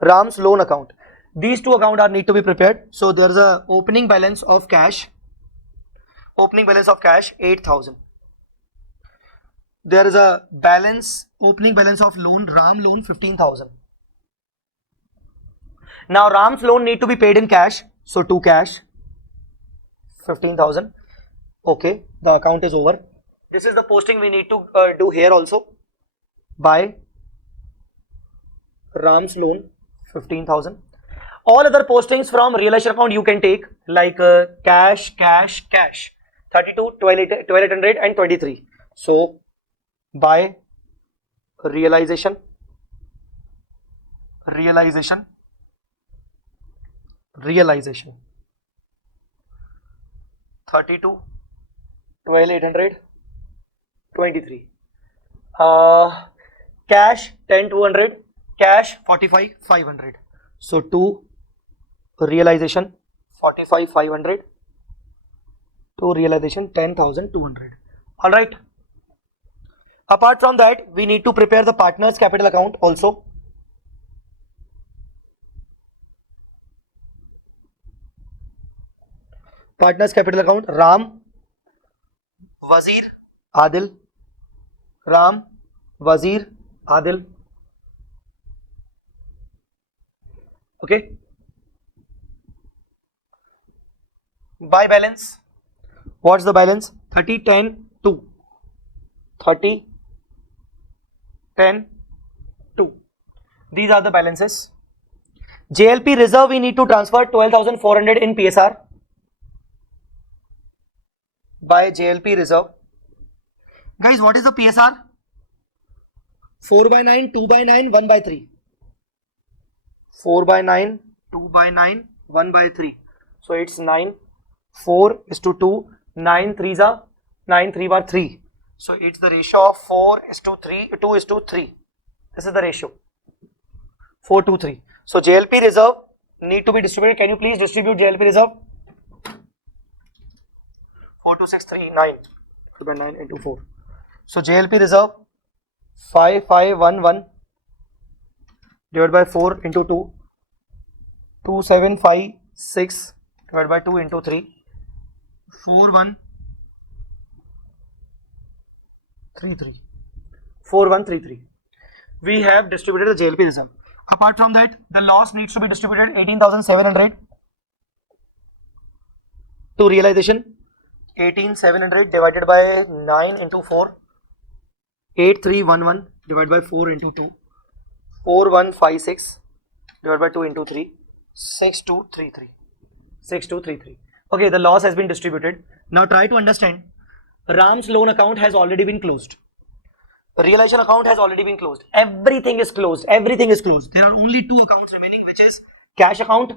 Ram's loan account. These two accounts are need to be prepared. So there is a opening balance of cash. Opening balance of cash 8,000. There is a balance, opening balance of loan, Ram loan 15,000. Now Ram's loan need to be paid in cash. So to cash 15,000. Okay, the account is over. This is the posting we need to do here also. By Ram's loan 15,000. All other postings from realization account you can take, like cash, 32, 12,800 and 23. So by realization realization 32, 12,800, 23. Cash 10,200, cash 45,500. So 2 realization 45,500, 2 realization 10,200. All right. Apart from that, we need to prepare the partners capital account also. Partners capital account, Ram, Wazir, Adil, Ram, Wazir, Adil. Okay. By balance, what's the balance? 30, 10, 2. 30, 10, 2. These are the balances. JLP reserve, we need to transfer 12,400 in PSR. By JLP reserve. Guys, what is the PSR? 4 by 9, 2 by 9, 1 by 3. 4 by 9, 2 by 9, 1 by 3. So it's 9, 4 is to 2, 9 3s are 9, 3 bar 3. So it's the ratio of 4 is to 3, 2 is to 3. This is the ratio. 4 to 3. So JLP reserve need to be distributed. Can you please distribute JLP reserve? 4 2 6 3 9 4 by 9 into 4. So JLP reserve 5 5 1 1 divided by 4 into 2, 2 7 5 6 divided by 2 into 3, 4 1 3 3, 4 1 3 3. We have distributed the JLP reserve. Apart from that, the loss needs to be distributed 18,700 to realization. 18,700 divided by 9 into 4, 8,311 divided by 4 into 2, 4,156 divided by 2 into 3, 6,233. 6,233. Okay, the loss has been distributed. Now try to understand. Ram's loan account has already been closed. Realization account has already been closed. Everything is closed. Everything is closed. There are only 2 accounts remaining, which is cash account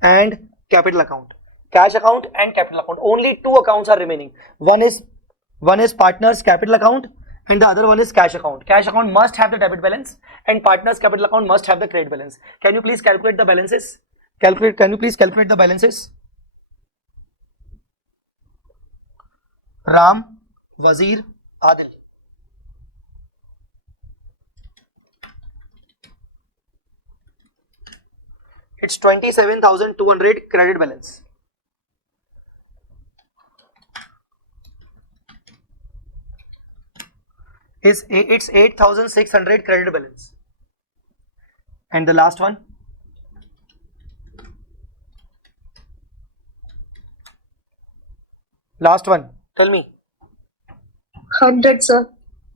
and capital account. Cash account and capital account. Only 2 accounts are remaining. One is partners capital account and the other one is cash account. Cash account must have the debit balance and partners capital account must have the credit balance. Can you please calculate the balances? Can you please calculate the balances? Ram, Wazir, Adil. It's 27,200 credit balance. It's 8,600 credit balance. And the last one? Last one. Tell me. 100, sir.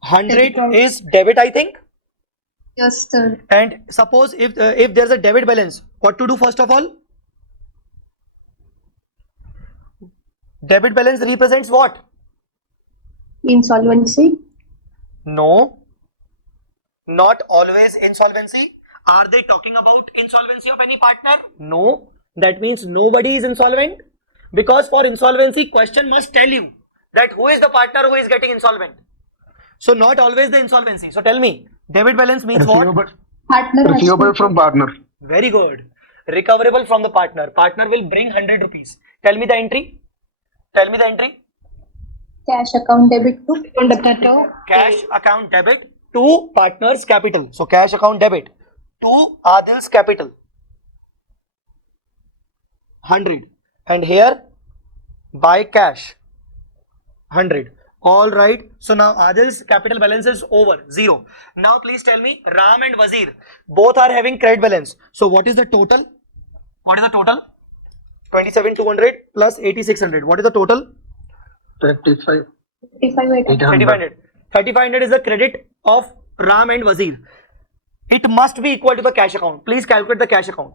100 is debit, I think. Yes, sir. And suppose if there's a debit balance, what to do first of all? Debit balance represents what? Insolvency. No, not always insolvency. Are they talking about insolvency of any partner? No, that means nobody is insolvent, because for insolvency question must tell you that who is the partner who is getting insolvent. So not always the insolvency. So tell me, debit balance means what? Receivable from partner. Very good. Recoverable from the partner. Partner will bring 100 rupees. Tell me the entry. Tell me the entry. Cash account debit to Cash account debit to partner's capital. So cash account debit to Adil's capital. 100. And here by cash 100. All right. So now Adil's capital balance is over 0. Now please tell me, Ram and Wazir both are having credit balance. So what is the total? What is the total? 27,200 plus 8,600. What is the total? 35. 3,500. 3,500 is the credit of Ram and Wazir. It must be equal to the cash account. Please calculate the cash account.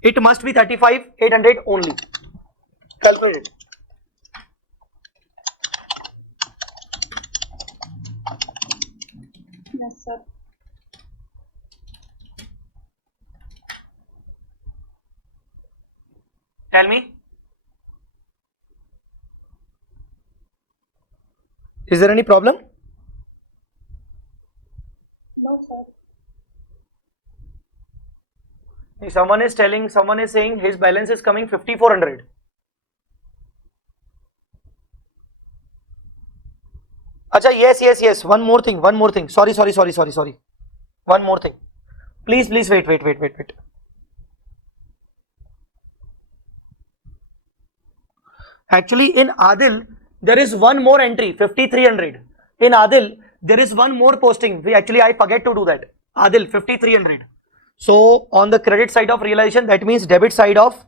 It must be 35,800 only. Calculate it. Yes, sir. Tell me. Is there any problem? No, sir. Someone is saying his balance is coming 5400. Acha, yes. One more thing. Sorry. One more thing. Please, wait. Actually, in Adil, there is one more entry, 5300. In Adil, there is one more posting. I forget to do that. Adil, 5300. So, on the credit side of realization, that means debit side of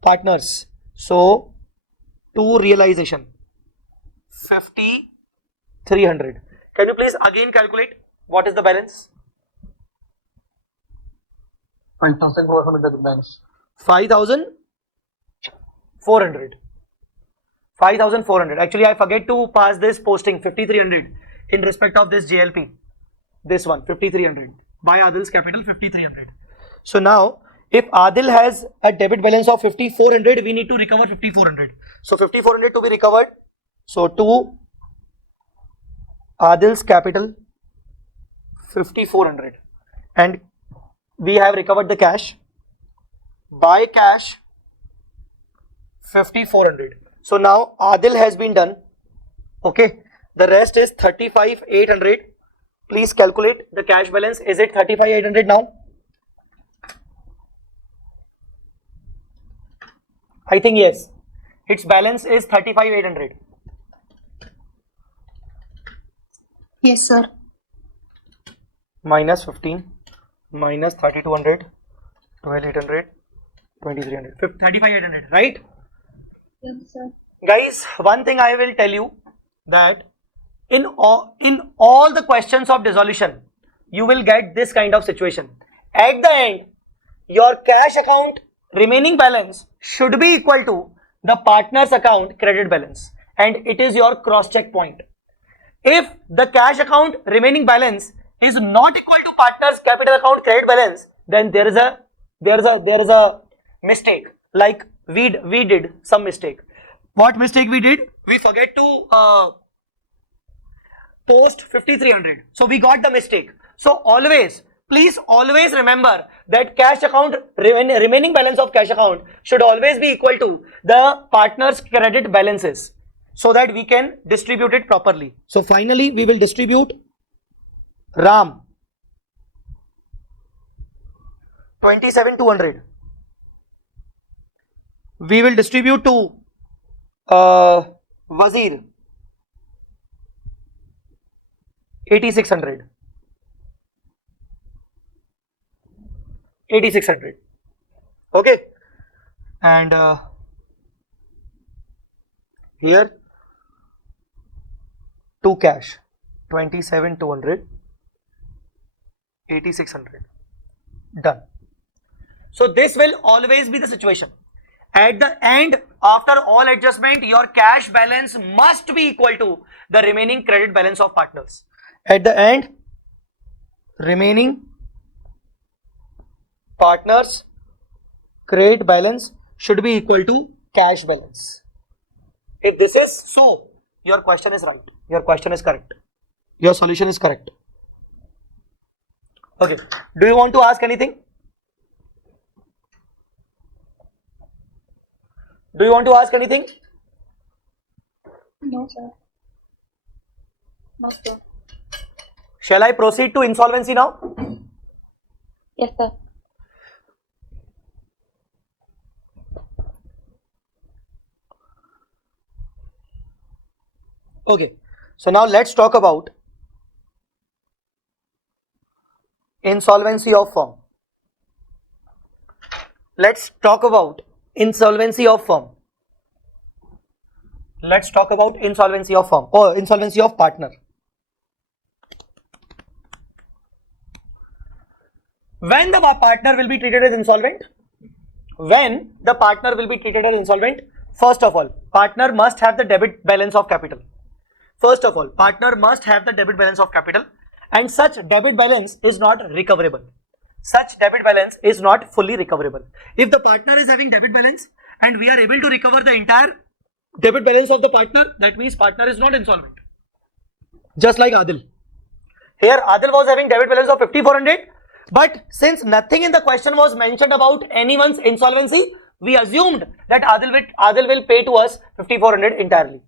partners. So, to realization, 5300. Can you please again calculate what is the balance? 5,400 balance. 5,400. 5,400. Actually, I forget to pass this posting 5300 in respect of this JLP. This one 5300 by Adil's capital 5300. So now, if Adil has a debit balance of 5400, we need to recover 5400. So 5400 to be recovered. So to Adil's capital 5400, and we have recovered the cash. By cash 5400. So now Adil has been done. Okay, the rest is 35,800. Please calculate the cash balance. Is it 35,800 now? I think yes. Its balance is 35,800. Yes, sir. Minus 15, minus 3,200, 12,800, 2,300, 35,800, right? Yes, sir. Guys, one thing I will tell you, that in all the questions of dissolution, you will get this kind of situation. At the end, your cash account remaining balance should be equal to the partner's account credit balance, and it is your cross check point. If the cash account remaining balance is not equal to partner's capital account credit balance, then there is a mistake. Like we did some mistake. What mistake we did? We forget to post 5300. So we got the mistake. So please always remember that cash account remaining balance of cash account should always be equal to the partner's credit balances, so that we can distribute it properly. So finally we will distribute Ram 27,200. We will distribute to Wazir 8,600. 8,600. Okay, and here to cash 27,200, 8,600. Done. So this will always be the situation. At the end, after all adjustment, your cash balance must be equal to the remaining credit balance of partners. At the end, remaining partners credit balance should be equal to cash balance. If this is so, your question is right. Your question is correct. Your solution is correct. Okay. Do you want to ask anything? Do you want to ask anything? No, sir. No, sir. Shall I proceed to insolvency now? Yes, sir. Okay. So now let's talk about insolvency of firm. Let's talk about insolvency of firm. Let's talk about insolvency of firm or insolvency of partner. When the partner will be treated as insolvent? When the partner will be treated as insolvent, first of all, partner must have the debit balance of capital. First of all, partner must have the debit balance of capital, and such debit balance is not recoverable. Such debit balance is not fully recoverable. If the partner is having debit balance and we are able to recover the entire debit balance of the partner, that means partner is not insolvent. Just like Adil. Here Adil was having debit balance of 5400, but since nothing in the question was mentioned about anyone's insolvency, we assumed that Adil will pay to us 5400 entirely.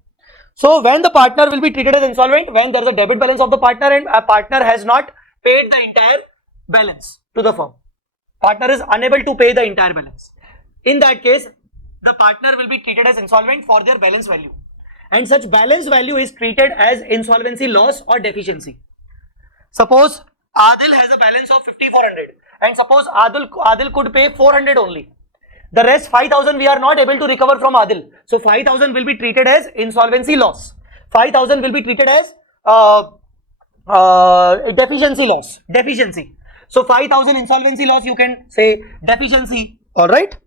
So when the partner will be treated as insolvent, when there is a debit balance of the partner and a partner has not paid the entire balance to the firm. Partner is unable to pay the entire balance. In that case, the partner will be treated as insolvent for their balance value. And such balance value is treated as insolvency loss or deficiency. Suppose Adil has a balance of 5400 and suppose Adil could pay 400 only. The rest 5000 we are not able to recover from Adil. So 5000 will be treated as insolvency loss. 5000 will be treated as deficiency loss. Deficiency. So 5000 insolvency loss, you can say deficiency. Alright.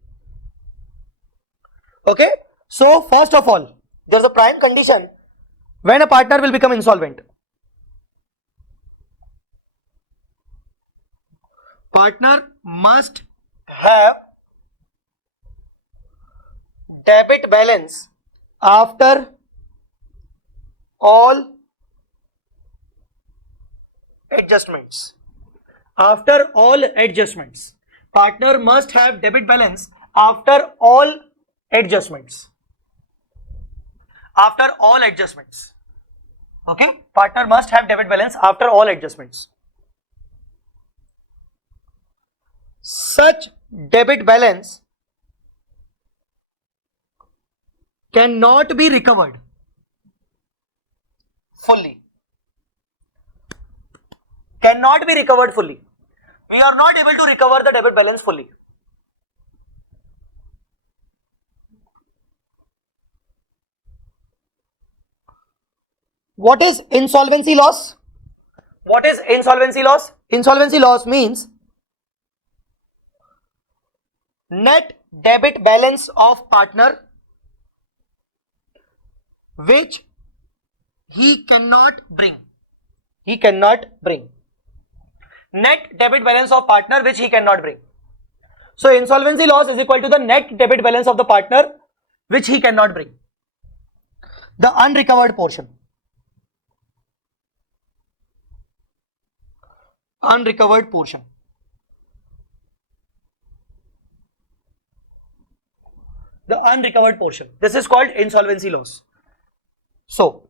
Okay. So first of all, there is a prime condition when a partner will become insolvent. Partner must have debit balance after all adjustments. After all adjustments. Partner must have debit balance after all adjustments. After all adjustments. Okay? Partner must have debit balance after all adjustments. Such debit balance cannot be recovered fully. Cannot be recovered fully. We are not able to recover the debit balance fully. What is insolvency loss? What is insolvency loss? Insolvency loss means net debit balance of partner which he cannot bring. He cannot bring. Net debit balance of partner which he cannot bring. So insolvency loss is equal to the net debit balance of the partner which he cannot bring. The unrecovered portion. Unrecovered portion. The unrecovered portion. This is called insolvency loss. So,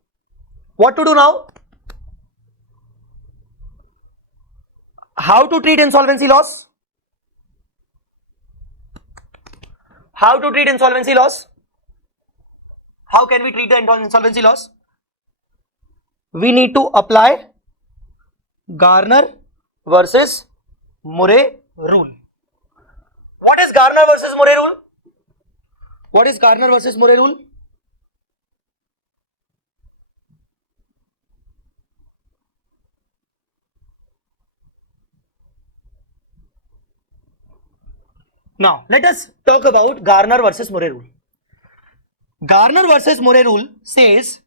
what to do now? How to treat insolvency loss? How to treat insolvency loss? How can we treat the insolvency loss? We need to apply Garner versus Murray rule. What is Garner versus Murray rule? What is Garner versus Murray rule? Now, let us talk about Garner versus Murray rule. Garner versus Murray rule says,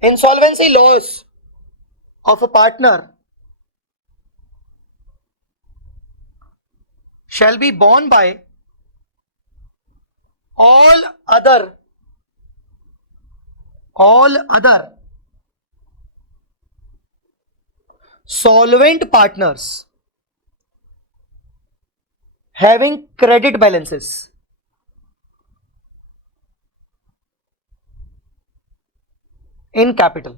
insolvency loss of a partner shall be borne by all other solvent partners having credit balances in capital.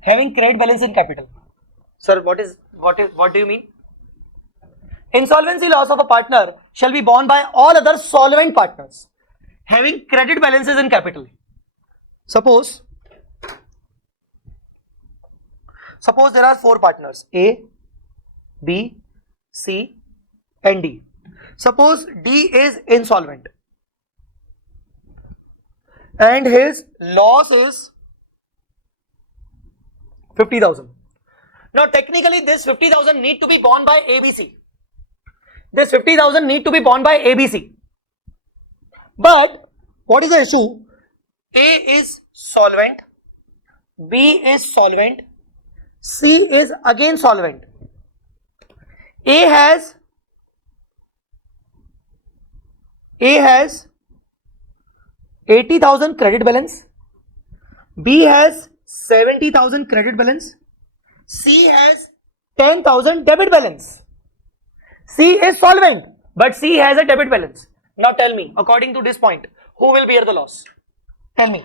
Having credit balance in capital. Sir, what do you mean? Insolvency loss of a partner shall be borne by all other solvent partners having credit balances in capital. Suppose there are 4 partners A, B, C and D. Suppose D is insolvent and his loss is 50,000. Now technically this 50,000 need to be borne by ABC. This 50,000 need to be borne by ABC. But what is the issue? A is solvent, B is solvent, C is again solvent. A has 80,000 credit balance, B has 70,000 credit balance, C has 10,000 debit balance. C is solvent, but C has a debit balance. Now tell me, according to this point, who will bear the loss? Tell me.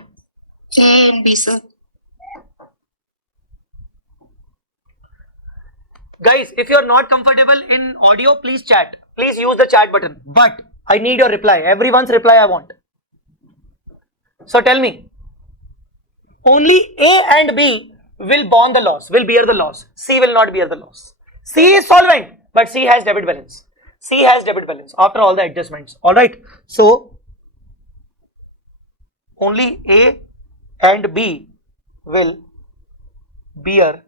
A and B, sir. Guys, if you are not comfortable in audio, please chat. Please use the chat button. But I need your reply. Everyone's reply I want. So tell me, only A and B will bear the loss. C will not bear the loss. C is solvent, but C has debit balance. C has debit balance after all the adjustments. Alright. So only A and B will bear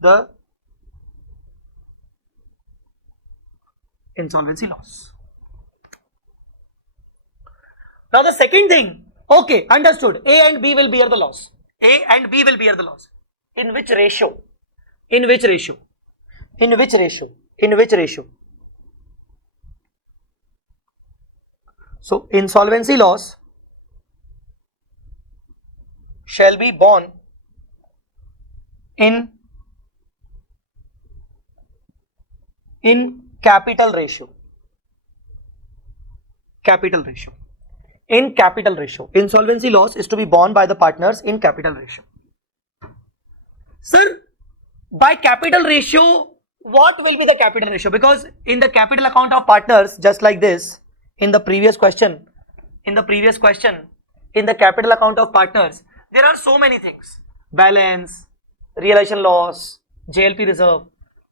the insolvency loss. Now the second thing, okay, understood. A and B will bear the loss. A and B will bear the loss. In which ratio? In which ratio? In which ratio? In which ratio? So insolvency loss shall be borne in capital ratio. Capital ratio. In capital ratio. Insolvency loss is to be borne by the partners in capital ratio. Sir, by capital ratio, what will be the capital ratio? Because in the capital account of partners, just like this, in the previous question, in the capital account of partners, there are so many things. Balance, realization loss, JLP reserve.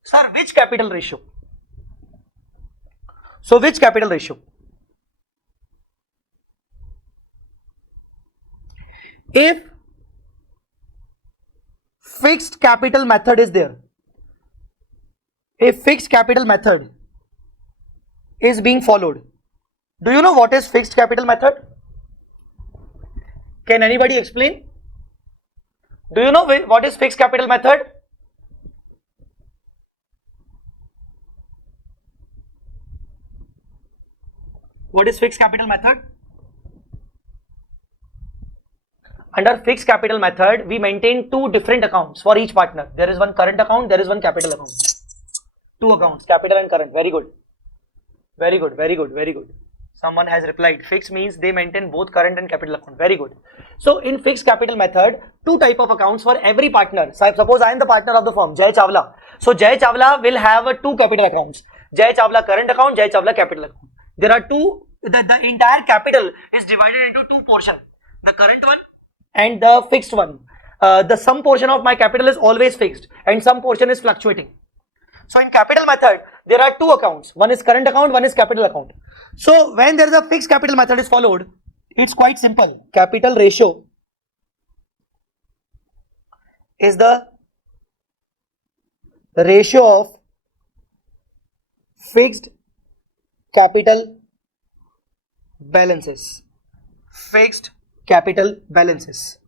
Sir, which capital ratio? So which capital ratio? If fixed capital method is there, if fixed capital method is being followed, do you know what is fixed capital method? Can anybody explain? Do you know what is fixed capital method? What is fixed capital method? Under fixed capital method, we maintain two different accounts for each partner. There is one current account, there is one capital account. Two accounts, capital and current. Very good. Very good, very good, very good. Someone has replied. Fixed means they maintain both current and capital account. Very good. So in fixed capital method, two type of accounts for every partner. So suppose I am the partner of the firm, Jay Chawla. So Jay Chawla will have two capital accounts. Jay Chawla current account, Jay Chawla capital account. There are two, the entire capital is divided into two portions. The current one and the fixed one. The some portion of my capital is always fixed and some portion is fluctuating. So in capital method, there are two accounts. One is current account, one is capital account. So when there is a fixed capital method is followed, it's quite simple. Capital ratio is the ratio of fixed capital balances. Fixed capital balances.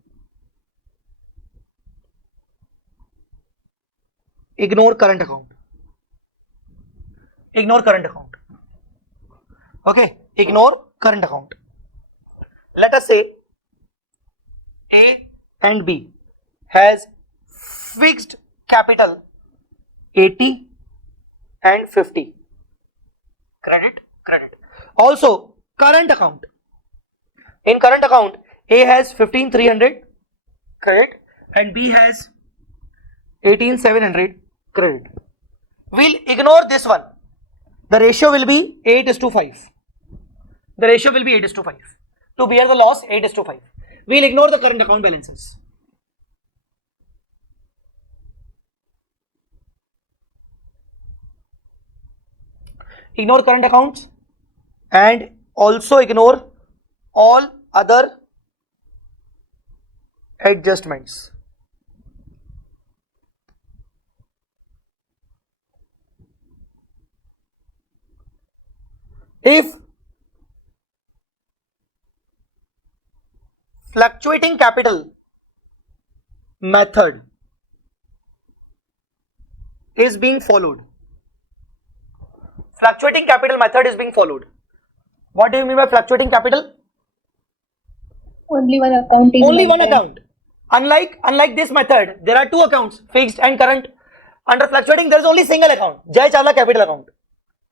Ignore current account. Ignore current account. Okay, ignore current account. Let us say A and B has fixed capital 80 and 50. Credit. Also current account. In current account, A has 15,300 credit and B has 18,700 credit. We'll ignore this one. The ratio will be 8:5. The ratio will be 8:5. To bear the loss, 8:5. We'll ignore the current account balances. Ignore current accounts and also ignore all other adjustments. If fluctuating capital method is being followed, fluctuating capital method is being followed. What do you mean by fluctuating capital? Only one account is Only one maintained. account. Unlike this method, there are two accounts, fixed and current. Under fluctuating, there is only single account. Jai Chawla capital account,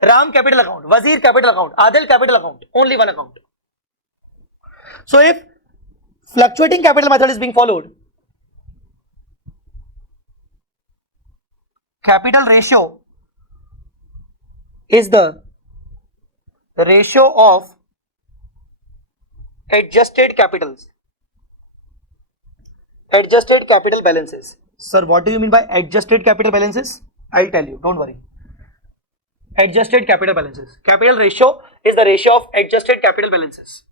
Ram capital account, Wazir capital account, Adil capital account. Only one account. So if fluctuating capital method is being followed, capital ratio is the ratio of adjusted capitals, adjusted capital balances. Sir, what do you mean by adjusted capital balances? I'll tell you, don't worry. Adjusted capital balances. Capital ratio is the ratio of adjusted capital balances.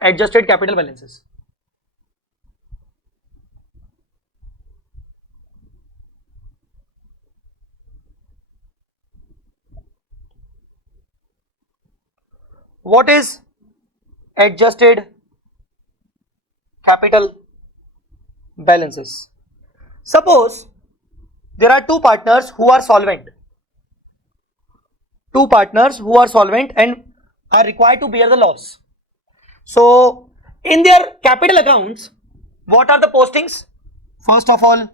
Adjusted capital balances. What is adjusted capital balances? Suppose there are two partners who are solvent. Two partners who are solvent and are required to bear the loss. So, in their capital accounts, what are the postings? First of all,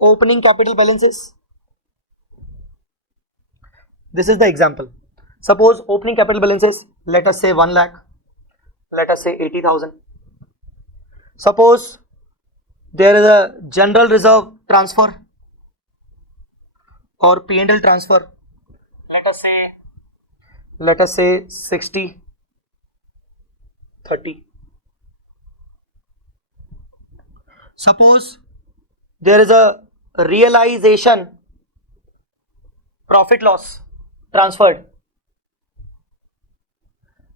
opening capital balances. This is the example. Suppose opening capital balances, let us say 1 lakh, let us say 80,000. Suppose there is a general reserve transfer or P&L transfer, let us say 60, 30. Suppose there is a realization profit loss transferred.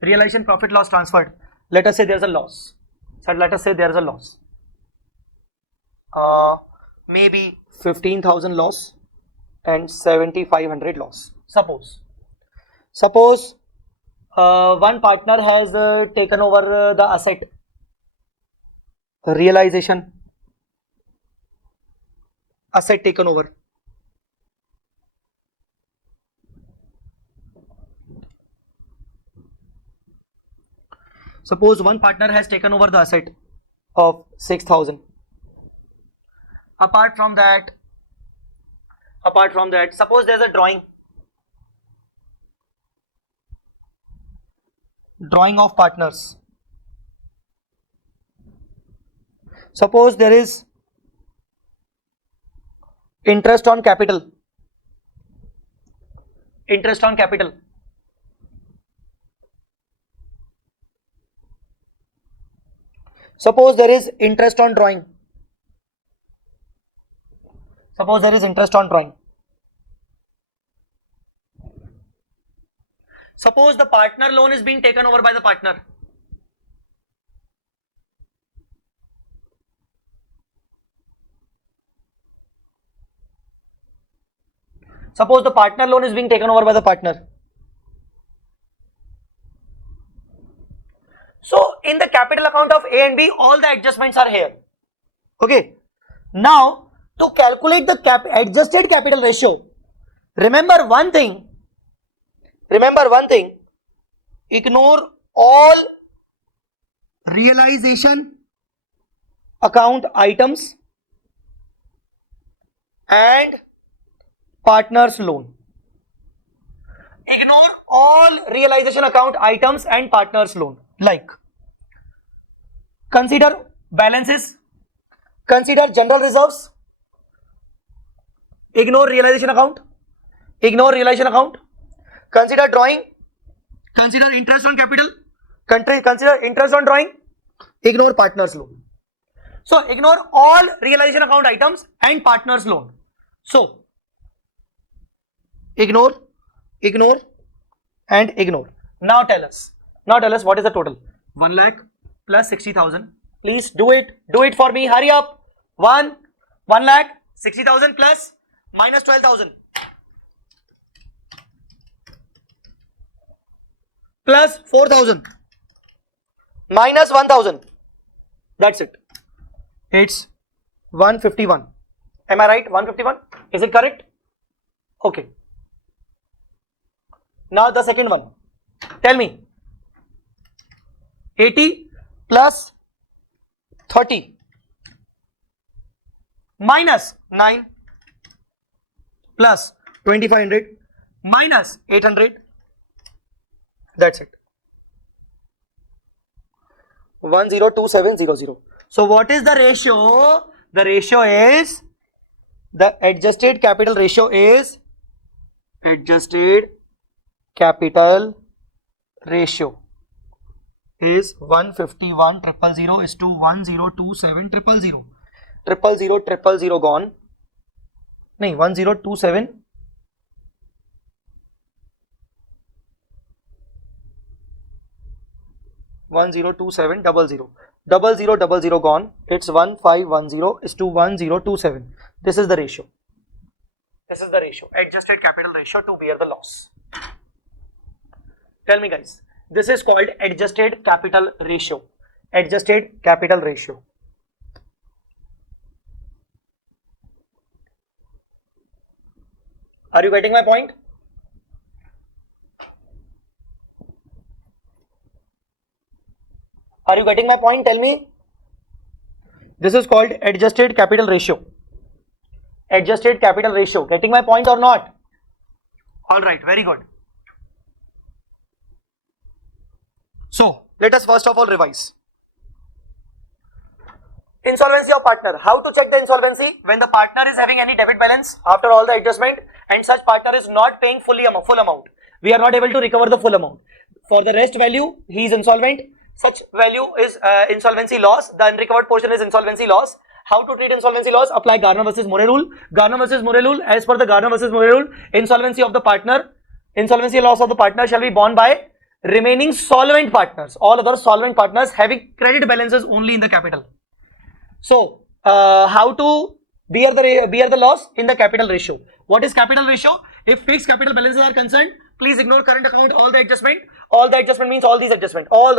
Realization profit loss transferred. Let us say there is a loss. So let us say there is a loss. Maybe 15,000 loss and 7,500 loss. Suppose one partner has taken over the asset. The realization asset taken over. Suppose one partner has taken over the asset of 6,000. Apart from that, suppose there is a drawing of partners. Suppose there is interest on capital. Suppose there is interest on drawing. Suppose the partner loan is being taken over by the partner. Suppose the partner loan is being taken over by the partner. So in the capital account of A and B, all the adjustments are here. Okay. Now to calculate the adjusted capital ratio, remember one thing. Ignore all realization account items and partners loan. Ignore all realization account items and partners loan. Like, consider balances, consider general reserves, ignore realization account, consider drawing, consider interest on capital, consider interest on drawing, ignore partners loan. So ignore all realization account items and partners loan. So ignore and ignore. Now tell us what is the total. 1 lakh plus 60,000. Please do it for me. Hurry up. 1 lakh 60,000 plus minus 12,000 plus 4,000 minus 1,000. That's it. It's 151. Am I right? 151. Is it correct? Okay. Now the second one. Tell me. 80 plus 30 minus 9 plus 2500 minus 800. That's it. 102700. So what is the ratio? The ratio is, the adjusted capital ratio is, adjusted capital ratio is 151,000 is to 1027,000. 000 gone. No, 1027. 102700. 0000 gone. It's 1510 is to 1027. This is the ratio. This is the ratio. Adjusted capital ratio to bear the loss. Tell me, guys. This is called adjusted capital ratio. Adjusted capital ratio. Are you getting my point? Are you getting my point? Tell me. This is called adjusted capital ratio. Adjusted capital ratio. Getting my point or not? All right, very good. So let us first of all revise. Insolvency of partner. How to check the insolvency? When the partner is having any debit balance after all the adjustment and such partner is not paying full amount. We are not able to recover the full amount. For the rest value, he is insolvent. Such value is insolvency loss. The unrecovered portion is insolvency loss. How to treat insolvency loss? Apply Garner versus Murray rule. Garner versus Murray rule. As per the Garner versus Murray rule, insolvency of the partner, insolvency loss of the partner shall be borne by remaining solvent partners. All other solvent partners having credit balances only in the capital. So, how to bear the loss in the capital ratio? What is capital ratio? If fixed capital balances are concerned, please ignore current account, all the adjustment. All the adjustment means all these adjustment. All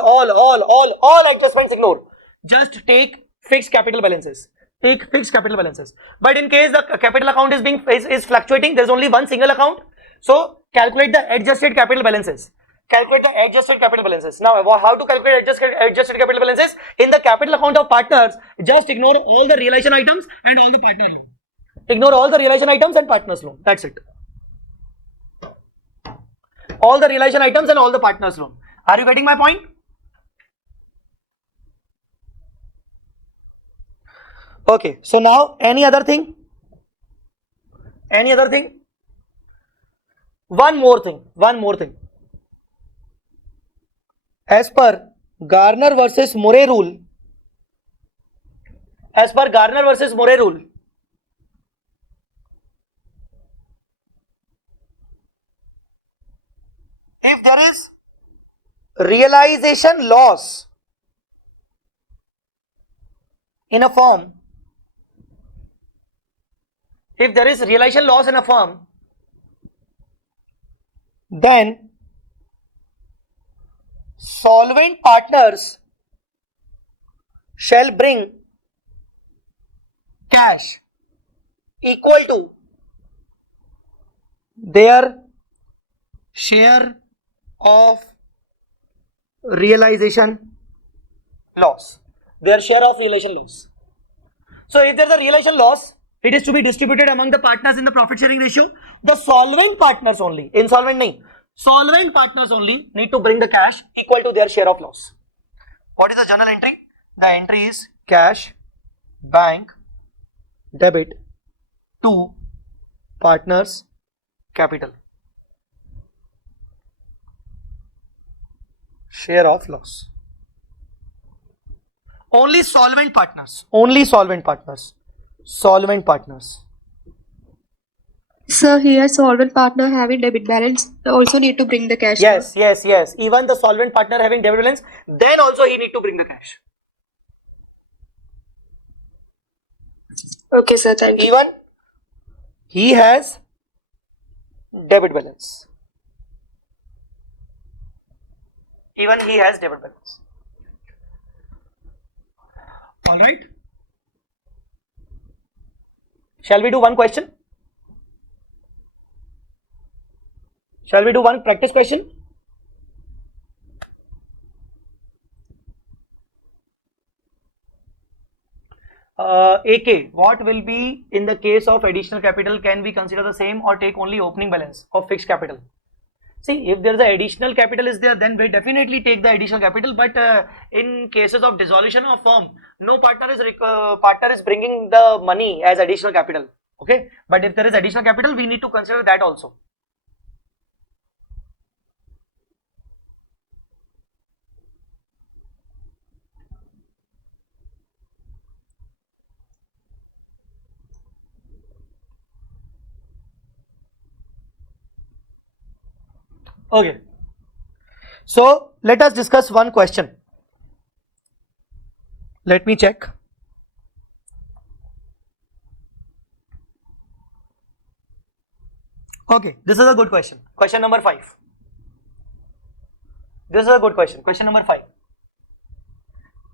adjustments ignore. Just take fixed capital balances. Take fixed capital balances. But in case the capital account is fluctuating, there is only one single account. So calculate the adjusted capital balances. Calculate the adjusted capital balances. Now, how to calculate adjusted capital balances? In the capital account of partners, just ignore all the realization items and all the partner loan. Ignore all the realization items and partners loan. That's it. All the realization items and all the partners loan. Are you getting my point? Okay. So now, any other thing? Any other thing? One more thing. As per Garner versus Murray rule, if there is realization loss in a firm, then solvent partners shall bring cash equal to their share of realization loss. So if there is a realization loss, it is to be distributed among the partners in the profit sharing ratio. The solvent partners only, insolvent nahi, solvent partners only need to bring the cash equal to their share of loss. What is the journal entry? The entry is cash, bank, debit to partners, capital, share of loss. Only solvent partners. Sir, here solvent partner having debit balance also need to bring the cash. Yes. Even the solvent partner having debit balance, then also he need to bring the cash. Okay, sir. Thank you. Even he has debit balance. All right. Shall we do one question? Shall we do one practice question? AK, what will be in the case of additional capital? Can we consider the same or take only opening balance of fixed capital? See, if there is an additional capital is there, then we definitely take the additional capital. But in cases of dissolution of firm, no partner is bringing the money as additional capital. Okay, but if there is additional capital, we need to consider that also. Okay, so let us discuss one question. Let me check. Okay, this is a good question. Question number 5. This is a good question. Question number 5.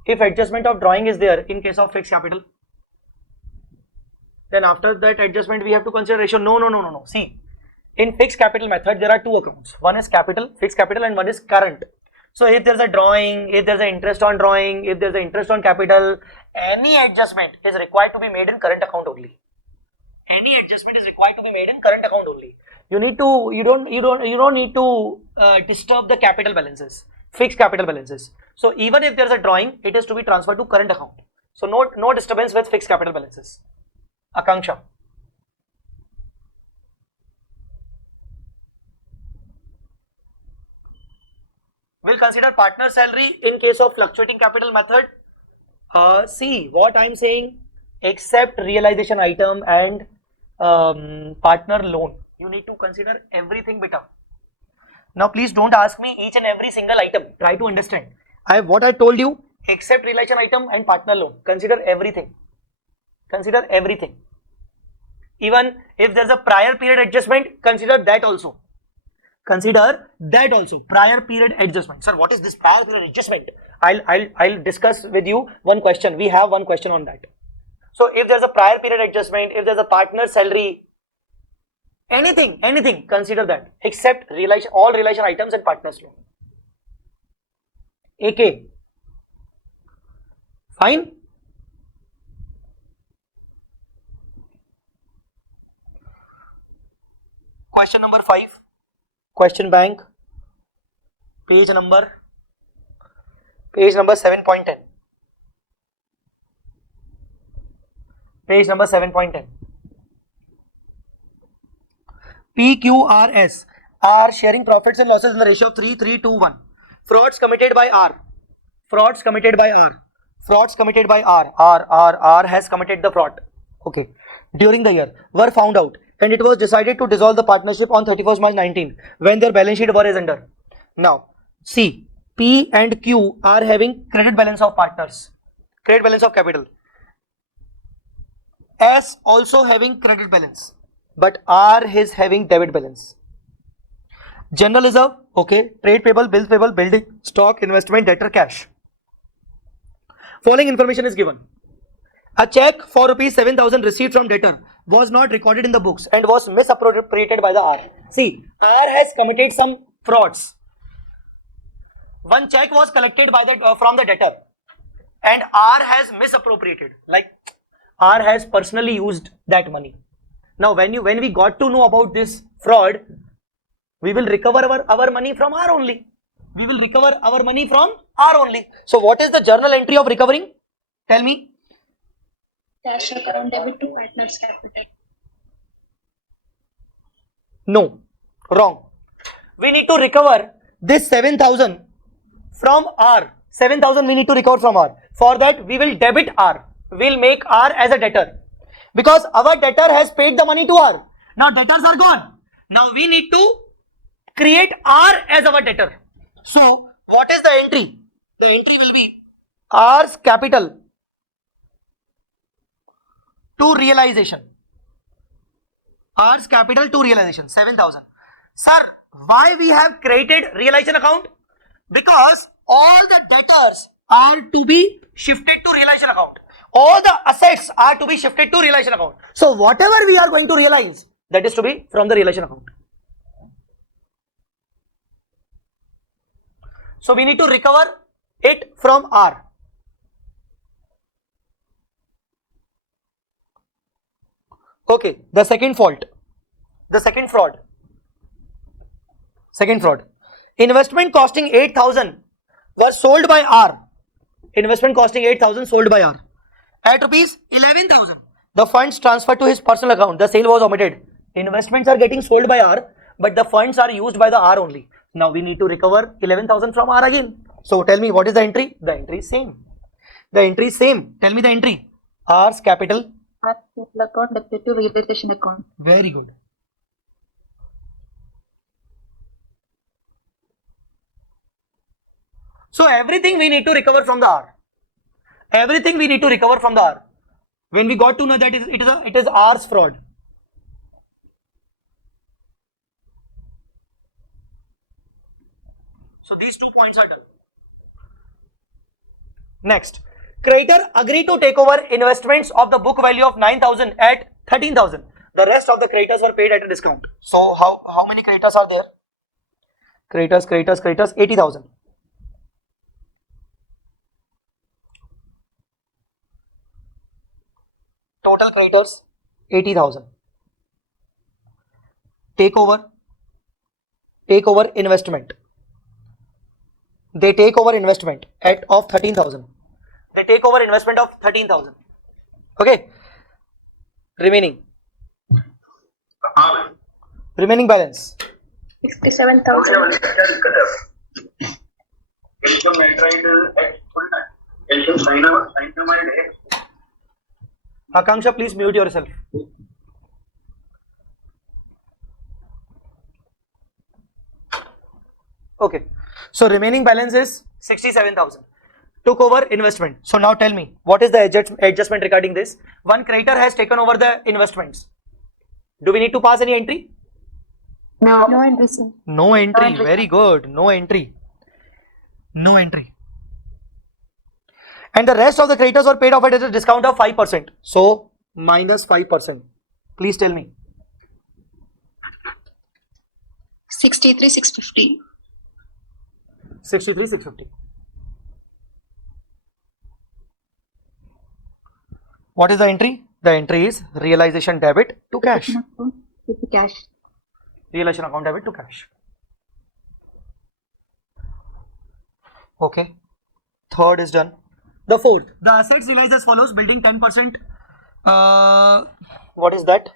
If adjustment of drawing is there in case of fixed capital, then after that adjustment we have to consider ratio. No. See, in fixed capital method, there are two accounts. One is capital, fixed capital, and one is current. So if there's a drawing, if there's an interest on drawing, if there's an interest on capital, any adjustment is required to be made in current account only. Any adjustment is required to be made in current account only. You don't need to disturb the capital balances, fixed capital balances. So even if there's a drawing, it is to be transferred to current account. So no disturbance with fixed capital balances. Akanksha. We'll consider partner salary in case of fluctuating capital method. See what I'm saying, except realization item and partner loan. You need to consider everything better. Now please don't ask me each and every single item. Try to understand. What I told you, except realization item and partner loan. Consider everything. Consider everything. Even if there's a prior period adjustment, consider that also. Consider that also, prior period adjustment. Sir, what is this prior period adjustment? I'll discuss with you one question. We have one question on that. So if there's a prior period adjustment, if there's a partner salary, anything, consider that, except all realization items and partners loan. AK. Fine. Question number 5. Question bank, page number 7.10. Page number 7.10. PQRS are sharing profits and losses in the ratio of 3:3:1. Frauds committed by R. Frauds committed by R. Frauds committed by R. R has committed the fraud. Okay. During the year were found out. And it was decided to dissolve the partnership on 31st March 19 when their balance sheet is under. Now, see, P and Q are having credit balance of partners, credit balance of capital. S also having credit balance, but R is having debit balance. General reserve, okay, trade payable, bills payable, building, stock, investment, debtor, cash. Following information is given. A check for ₹7,000 received from debtor was not recorded in the books and was misappropriated by the R. See, R has committed some frauds. One check was collected by from the debtor and R has misappropriated, like R has personally used that money. Now when we got to know about this fraud, we will recover our money from R only. We will recover our money from R only. So what is the journal entry of recovering? Tell me. Cash account debit to partner's capital. No, wrong. We need to recover this 7,000 from R. 7,000 we need to recover from R. For that we will debit R. We'll make R as a debtor. Because our debtor has paid the money to R. Now debtors are gone. Now we need to create R as our debtor. So what is the entry? The entry will be R's capital to realization. R's capital to realization, 7,000. Sir, why we have created realization account? Because all the debtors are to be shifted to realization account. All the assets are to be shifted to realization account. So whatever we are going to realize, that is to be from the realization account. So we need to recover it from R. Okay, the second fault, the second fraud. Investment costing 8,000 was sold by R. Investment costing 8,000 sold by R. At rupees 11,000, the funds transferred to his personal account. The sale was omitted. Investments are getting sold by R, but the funds are used by the R only. Now we need to recover 11,000 from R again. So tell me, what is the entry? The entry is same. The entry is same. Tell me the entry. R's capital. R's capital account debited to realization account. Very good. So everything we need to recover from the R. Everything we need to recover from the R. When we got to know that it is R's fraud. So these 2 points are done. Next, creditor agreed to take over investments of the book value of 9,000 at 13,000. The rest of the creditors were paid at a discount. So how many creditors are there? Creditors, 80,000. Total creditors 80,000. Take over investment. They take over investment of 13,000. They take over investment of 13,000. Okay. Remaining balance 67,000. Akanksha, please mute yourself. Okay. So remaining balance is 67,000. Took over investment. So now tell me, what is the adjustment regarding this? One creditor has taken over the investments. Do we need to pass any entry? No entry, sir. No entry. Very good. No entry. And the rest of the creditors were paid off at a discount of 5%. So minus 5%. Please tell me. 63,650. 63,650. What is the entry? The entry is realization debit to cash. With the cash. Realization account debit to cash. Okay. Third is done. The fourth. The assets realized as follows. Building 10%. What is that?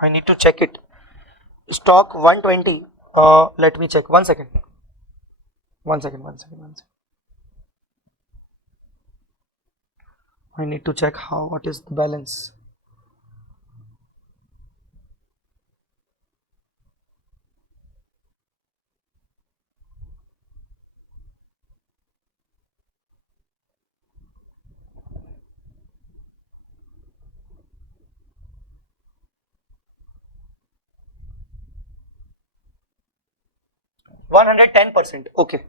I need to check it. Stock 120. Let me check. One second. I need to check what is the balance. $110%. Okay.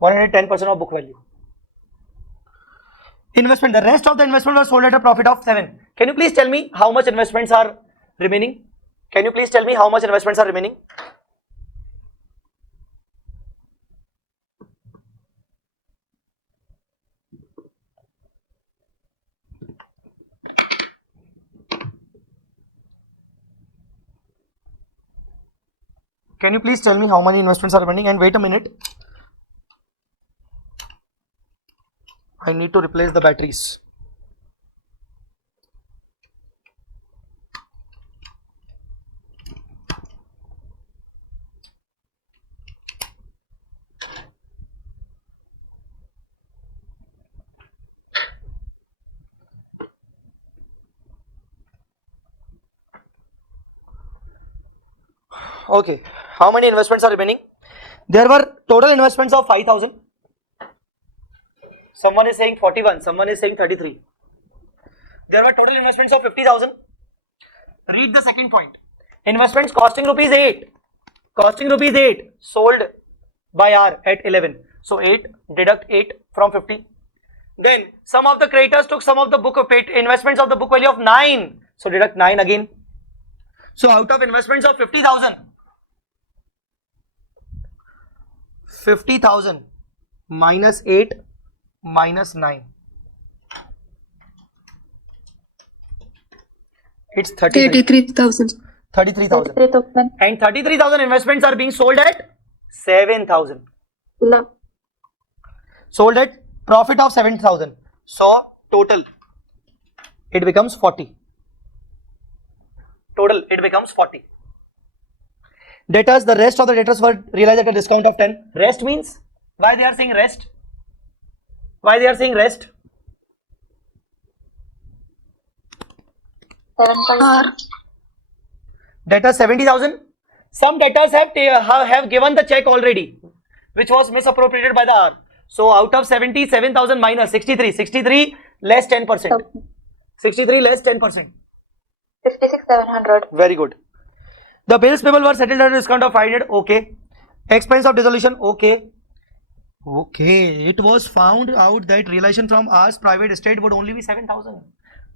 $110% of book value. Investment. The rest of the investment was sold at a profit of 7. Can you please tell me how much investments are remaining? Can you please tell me how many investments are remaining? And wait a minute. I need to replace the batteries. Okay. How many investments are remaining? There were total investments of 5,000. Someone is saying 41. Someone is saying 33. There were total investments of 50,000. Read the second point. Investments costing rupees 8. Costing rupees 8. Sold by R at 11. So 8, deduct 8 from 50. Then some of the creditors took some of the book of paid investments of the book value of 9. So deduct 9 again. So out of investments of 50,000, 50,000 minus 8 minus 9. It's 33,000. 33,000. And 33,000 investments are being sold at 7,000. No. Sold at profit of 7,000. So total it becomes 40. Total it becomes 40. Debtors, the rest of the debtors were realized at a discount of 10. Rest means, why they are saying rest? Why they are saying rest? Debtors 70,000. Some debtors have given the check already, which was misappropriated by the R. So out of 77,000 minus 63, 63 less 10%. 63 less 10%. 56,700. Very good. The bills payable were settled at a discount of 500. Okay. Expense of dissolution. Okay. Okay. It was found out that realization from R's private estate would only be 7,000.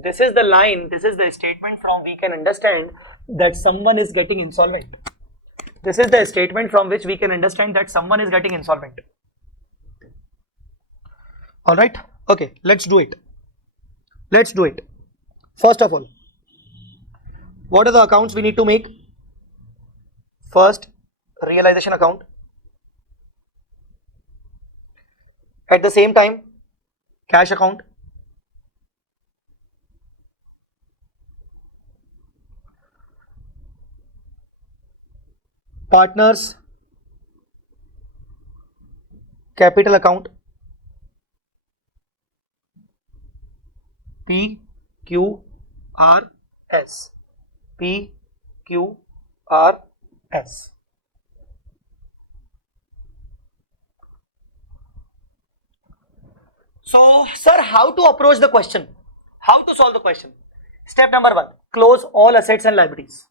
This is the line. This is the statement from we can understand that someone is getting insolvent. This is the statement from which we can understand that someone is getting insolvent. All right. Okay. Let's do it. Let's do it. First of all, what are the accounts we need to make? First, realization account. At the same time, cash account. Partners, capital account. P, Q, R, S. P, Q, R, S. So, sir, how to approach the question? How to solve the question? Step number 1, close all assets and liabilities.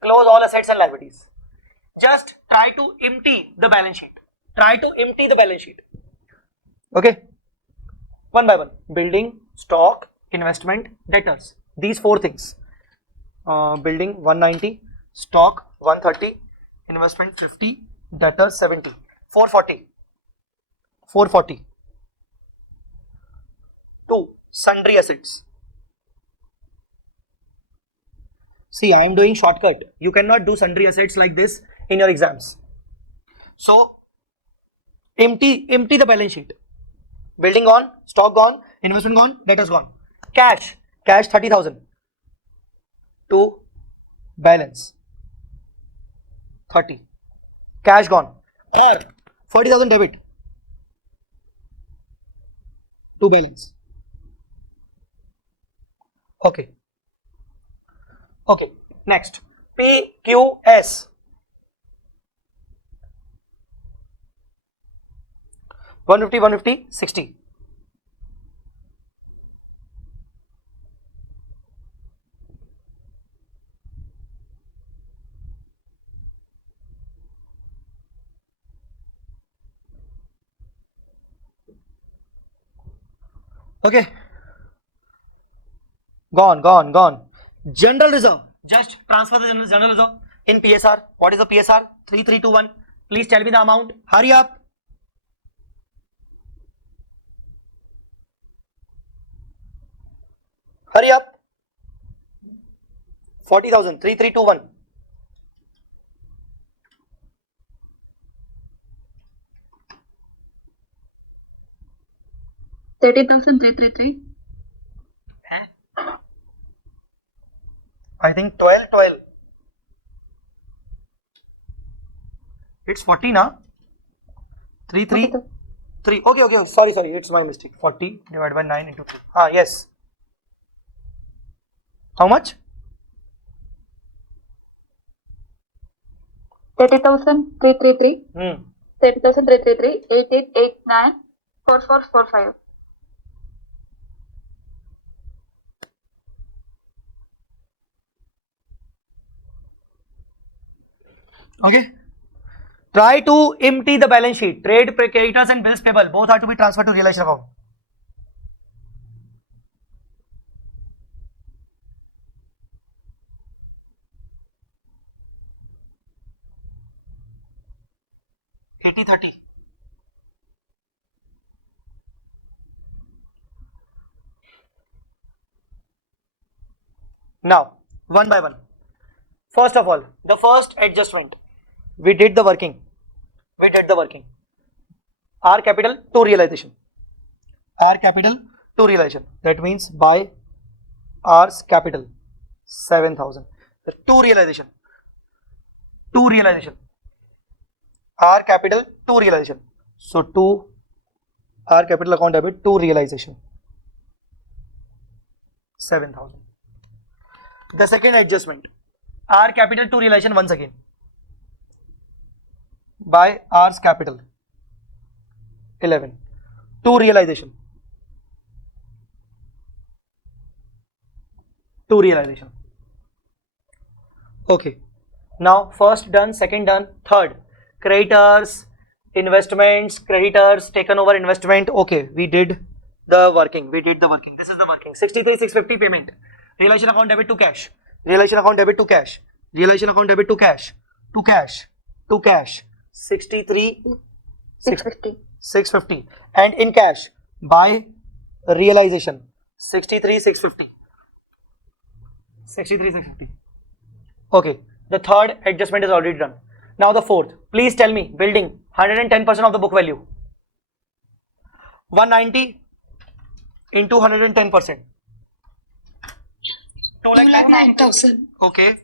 Close all assets and liabilities. Just try to empty the balance sheet. Try to empty the balance sheet. Okay. One by one. Building, stock, investment, debtors. These 4 things. Building 190, stock 130, investment 50, debtors 70, 440. 440. 2. Sundry assets. See, I am doing shortcut. You cannot do sundry assets like this in your exams. So, empty the balance sheet. Building gone, stock gone, investment gone, debtors gone. Cash 30,000. To balance 30. Cash gone. Or 40,000 debit to balance. Okay. Okay. Next. PQS. 150, 150, 60. Okay. Gone. General reserve. Just transfer the general reserve in PSR. What is the PSR? 3321. Please tell me the amount. Hurry up. Hurry up. 40,000. 3321. 30,333. I think 12. It's 40 now. 3. Okay. Sorry. It's my mistake. 40 divided by 9 into 3. Yes. How much? 30,333. 30,333. 8889. 4445. Okay. Try to empty the balance sheet. Trade creditors and bills payable both are to be transferred to realization account. $80-30. Now, one by one. First of all, the first adjustment. We did the working. R capital to realization. That means by R's capital 7,000. The to realization. R capital to realization. So to R capital account debit to realization 7,000. The second adjustment. R capital to realization once again by R's capital 11 to realization. Okay. Now first done, second done, third. Creditors, investments, creditors, taken over investment. Okay, we did the working. This is the working. 63,650 payment. Realization account debit to cash. Realization account debit to cash. 63,650. And in cash by realization 63,650. Okay, the third adjustment is already done. Now the fourth. Please tell me, building 110% of the book value. 190 into 110%. 2,09,000. Okay,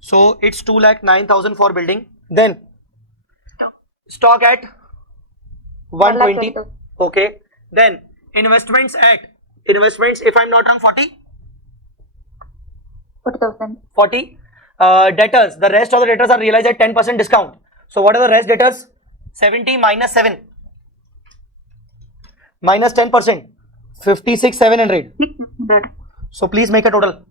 so it's 2,09,000 for building. Then stock at 120. Okay, then investments if I'm not wrong 40. Debtors, the rest of the debtors are realized at 10% discount. So what are the rest debtors? 70 minus 7 minus 10%, 56,700. So please make a total.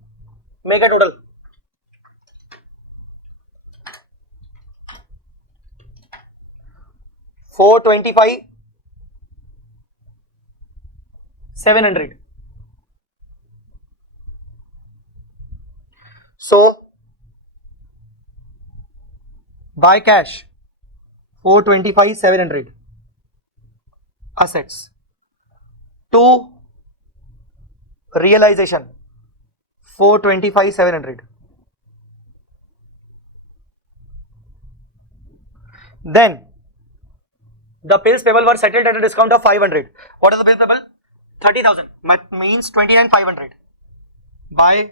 425,700. So by cash 425,700 assets to realization 425,700. Then the bills payable were settled at a discount of 500. What are the bills payable? 30,000 means 29,500 by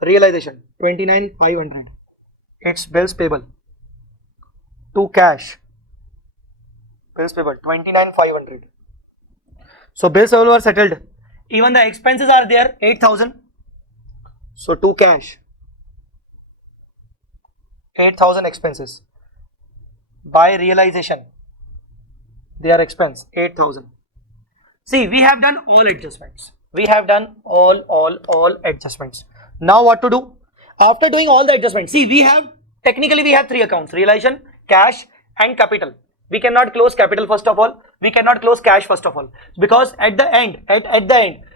realization 29,500. It's bills payable to cash. 29,500. So bills payable were settled. Even the expenses are there 8,000. So to cash 8,000 expenses by realization. Their expense 8,000. See, we have done all adjustments. All adjustments. Now what to do? After doing all the adjustments, see, we have three accounts: realization, cash, and capital. We cannot close capital first of all. We cannot close cash first of all, because at the end,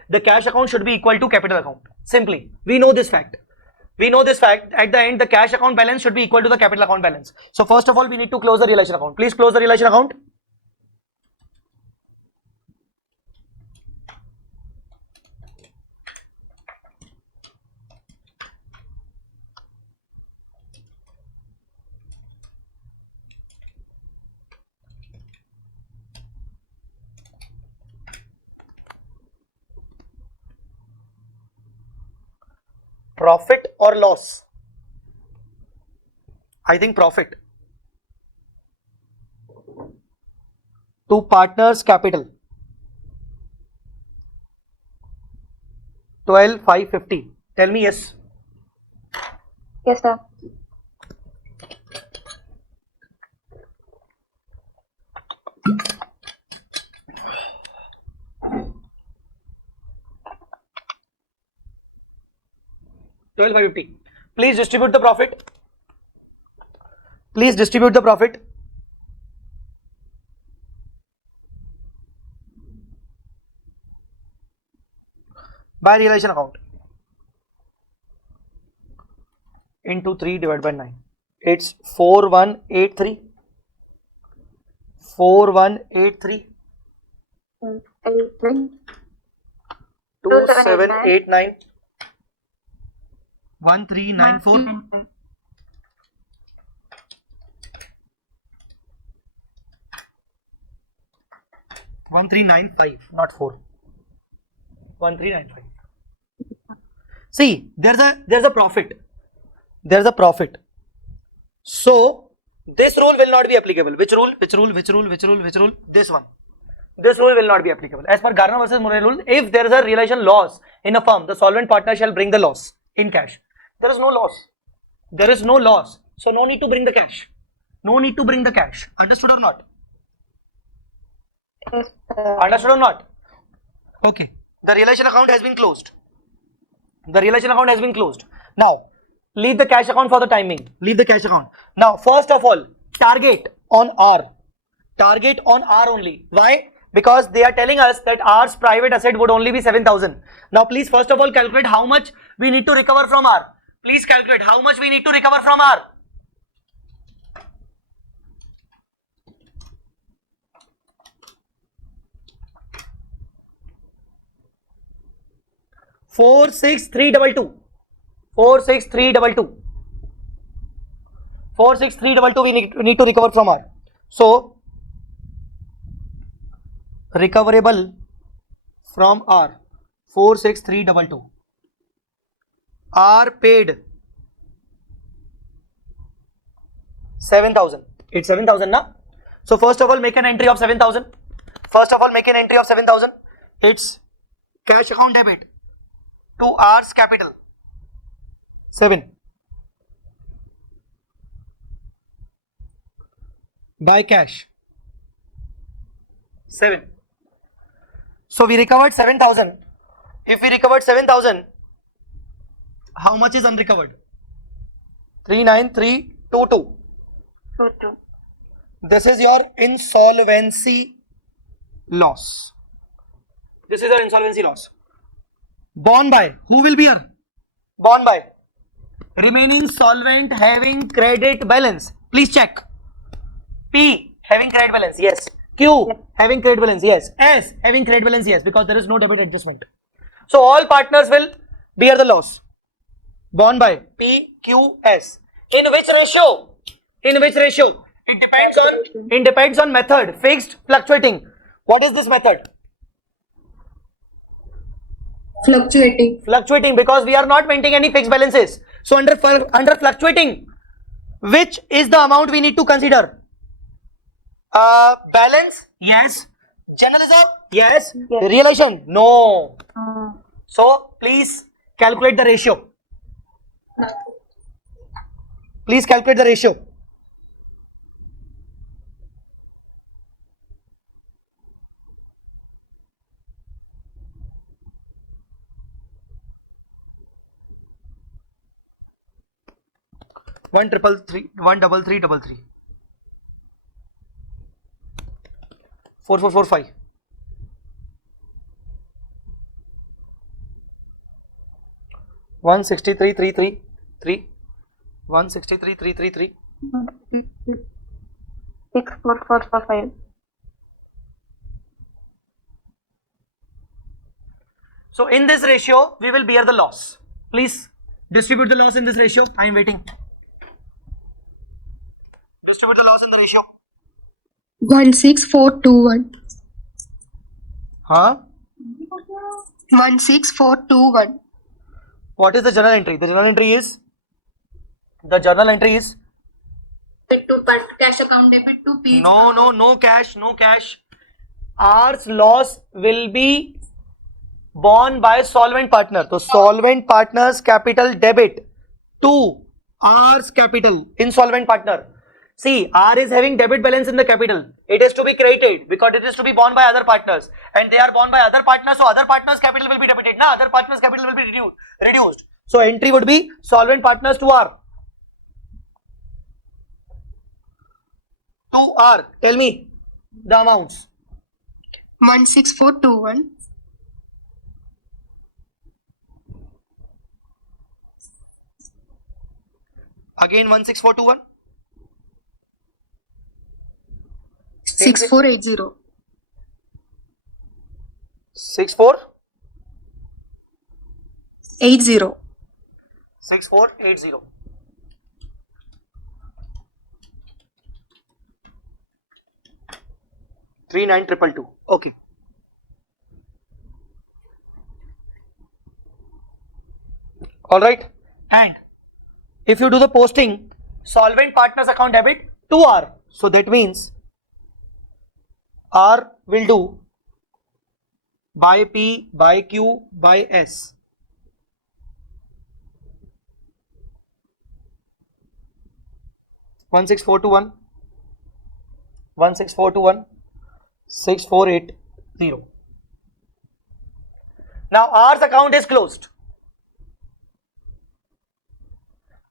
the cash account should be equal to capital account. Simply, we know this fact. At the end, the cash account balance should be equal to the capital account balance. So first of all, we need to close the realization account. Please close the realization account. Profit or loss? I think profit. To partners capital 12,550. Tell me yes. Yes, sir. Please distribute the profit. please distribute the profit. By realization account into 3 divided by 9. It's 4183. 4183. 2789. 1394. 1395, not 4. 1395. See, there's a profit. There's a profit. So this rule will not be applicable. Which rule? Which rule? Which rule? Which rule? Which rule? This one. This rule will not be applicable. As per Garner versus Murray rule, if there is a realization loss in a firm, the solvent partner shall bring the loss in cash. There is no loss. There is no loss. So no need to bring the cash. No need to bring the cash. Understood or not? Understood or not? Okay. The realization account has been closed. The realization account has been closed. Now, leave the cash account for the time being. Leave the cash account. Now, first of all, target on R. Target on R only. Why? Because they are telling us that R's private asset would only be 7,000. Now, please first of all calculate how much we need to recover from R. Please calculate how much we need to recover from R. Four six three double two. 46322. 46322 we need to recover from R. So recoverable from R 46322. R paid 7,000. It's 7,000 now. So first of all make an entry of 7,000. First of all make an entry of 7,000. It's cash account debit to R's capital 7 by cash 7. So we recovered 7,000. If we recovered 7,000, how much is unrecovered? 39322. This is your insolvency loss. This is your insolvency loss. Borne by, who will be here? Borne by remaining solvent having credit balance. Please check. P having credit balance, yes. Q having credit balance, yes. S having credit balance, yes, because there is no debit adjustment. So all partners will bear the loss. Borne by P, Q, S. In which ratio? In which ratio? It depends on method. Fixed, fluctuating. What is this method? Fluctuating. Fluctuating, because we are not maintaining any fixed balances. So under fluctuating, which is the amount we need to consider? Balance? Yes. Journalism? Yes. Realization? No. So please calculate the ratio. Please calculate the ratio. One triple three, 13333. 4445. 163,333. 163,333. 64445. So in this ratio, we will bear the loss. Please distribute the loss in this ratio. I am waiting. Distribute the loss in the ratio. 16421. Huh? 16421. What is the journal entry? The journal entry is Debit to cash account debit to P. no cash. R's loss will be borne by solvent partner. So solvent partner's capital debit to R's capital, insolvent partner. See, R is having debit balance in the capital. It is to be credited because it is to be borne by other partners, and they are borne by other partners. So other partners' capital will be debited. Now other partners' capital will be reduced. So entry would be solvent partners to R. to R. Tell me the amounts. 16421. Again 16421. 6480. 64 80. 6480. Three nine triple two. Okay. All right. And if you do the posting, solvent partners account debit to R. So that means R will do by P, by Q, by S. One six four two one. 16421. 6480. Now R's account is closed.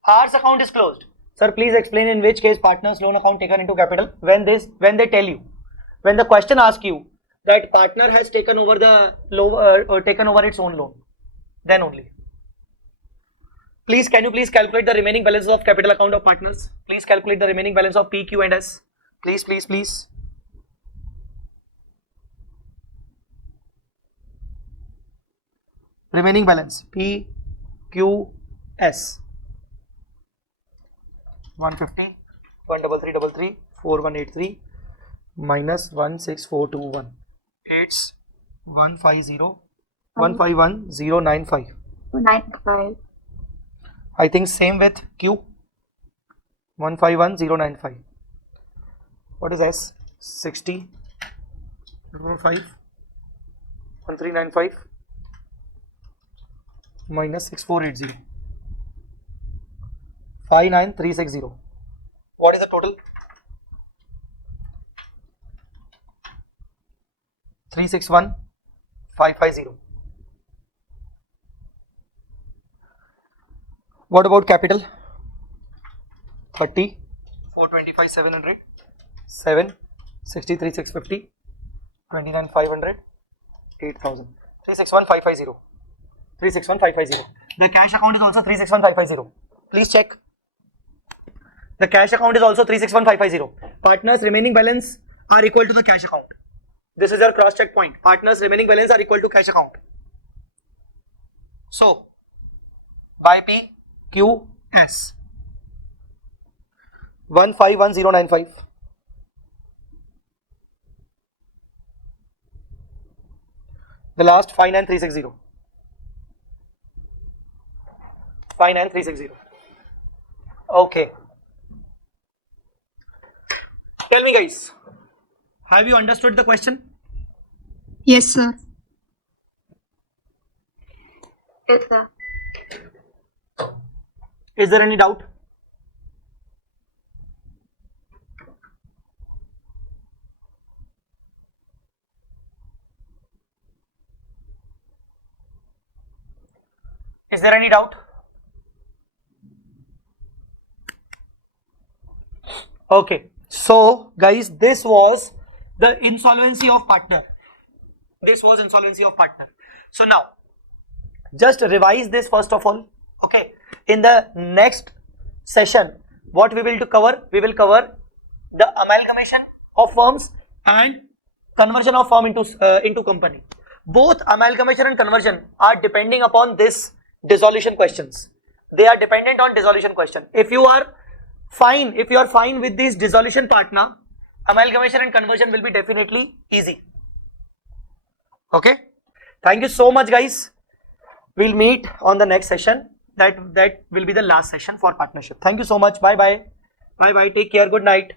R's account is closed. Sir, please explain in which case partner's loan account taken into capital. When they tell you, when the question asks you that partner has taken over the loan or taken over its own loan, then only. Please, can you please calculate the remaining balance of capital account of partners? Please calculate the remaining balance of P, Q and S. Please, please, please. Remaining balance P, Q, S. 150, 13333, 4183 minus 16421. It's 150, 151095. 95. I think same with Q. 151095. What is S? 60, 5, 1395 minus 6480. 59360. What is the total? 361550. What about capital? 30, 425 700, 7, 63 650, 29 500, 8000. 361550. 361550. The cash account is also 361550. Please check. The cash account is also 361550. Partners remaining balance are equal to the cash account. This is your cross check point. Partners remaining balance are equal to cash account. So by P, Q, S. 151095. The last 59360. 59360. Okay. Tell me guys, have you understood the question? Yes, sir. Yes, sir. Is there any doubt? Is there any doubt? Okay, so guys, this was the insolvency of partner. This was insolvency of partner. So now, just revise this first of all. Okay, in the next session, what we will cover? We will cover the amalgamation of firms and conversion of firm into company. Both amalgamation and conversion are depending upon this dissolution questions. They are dependent on dissolution question. If you are fine with this dissolution partner, amalgamation and conversion will be definitely easy. Okay, thank you so much guys. We'll meet on the next session. That will be the last session for partnership. Thank you so much. Bye bye. Bye bye. Take care. Good night.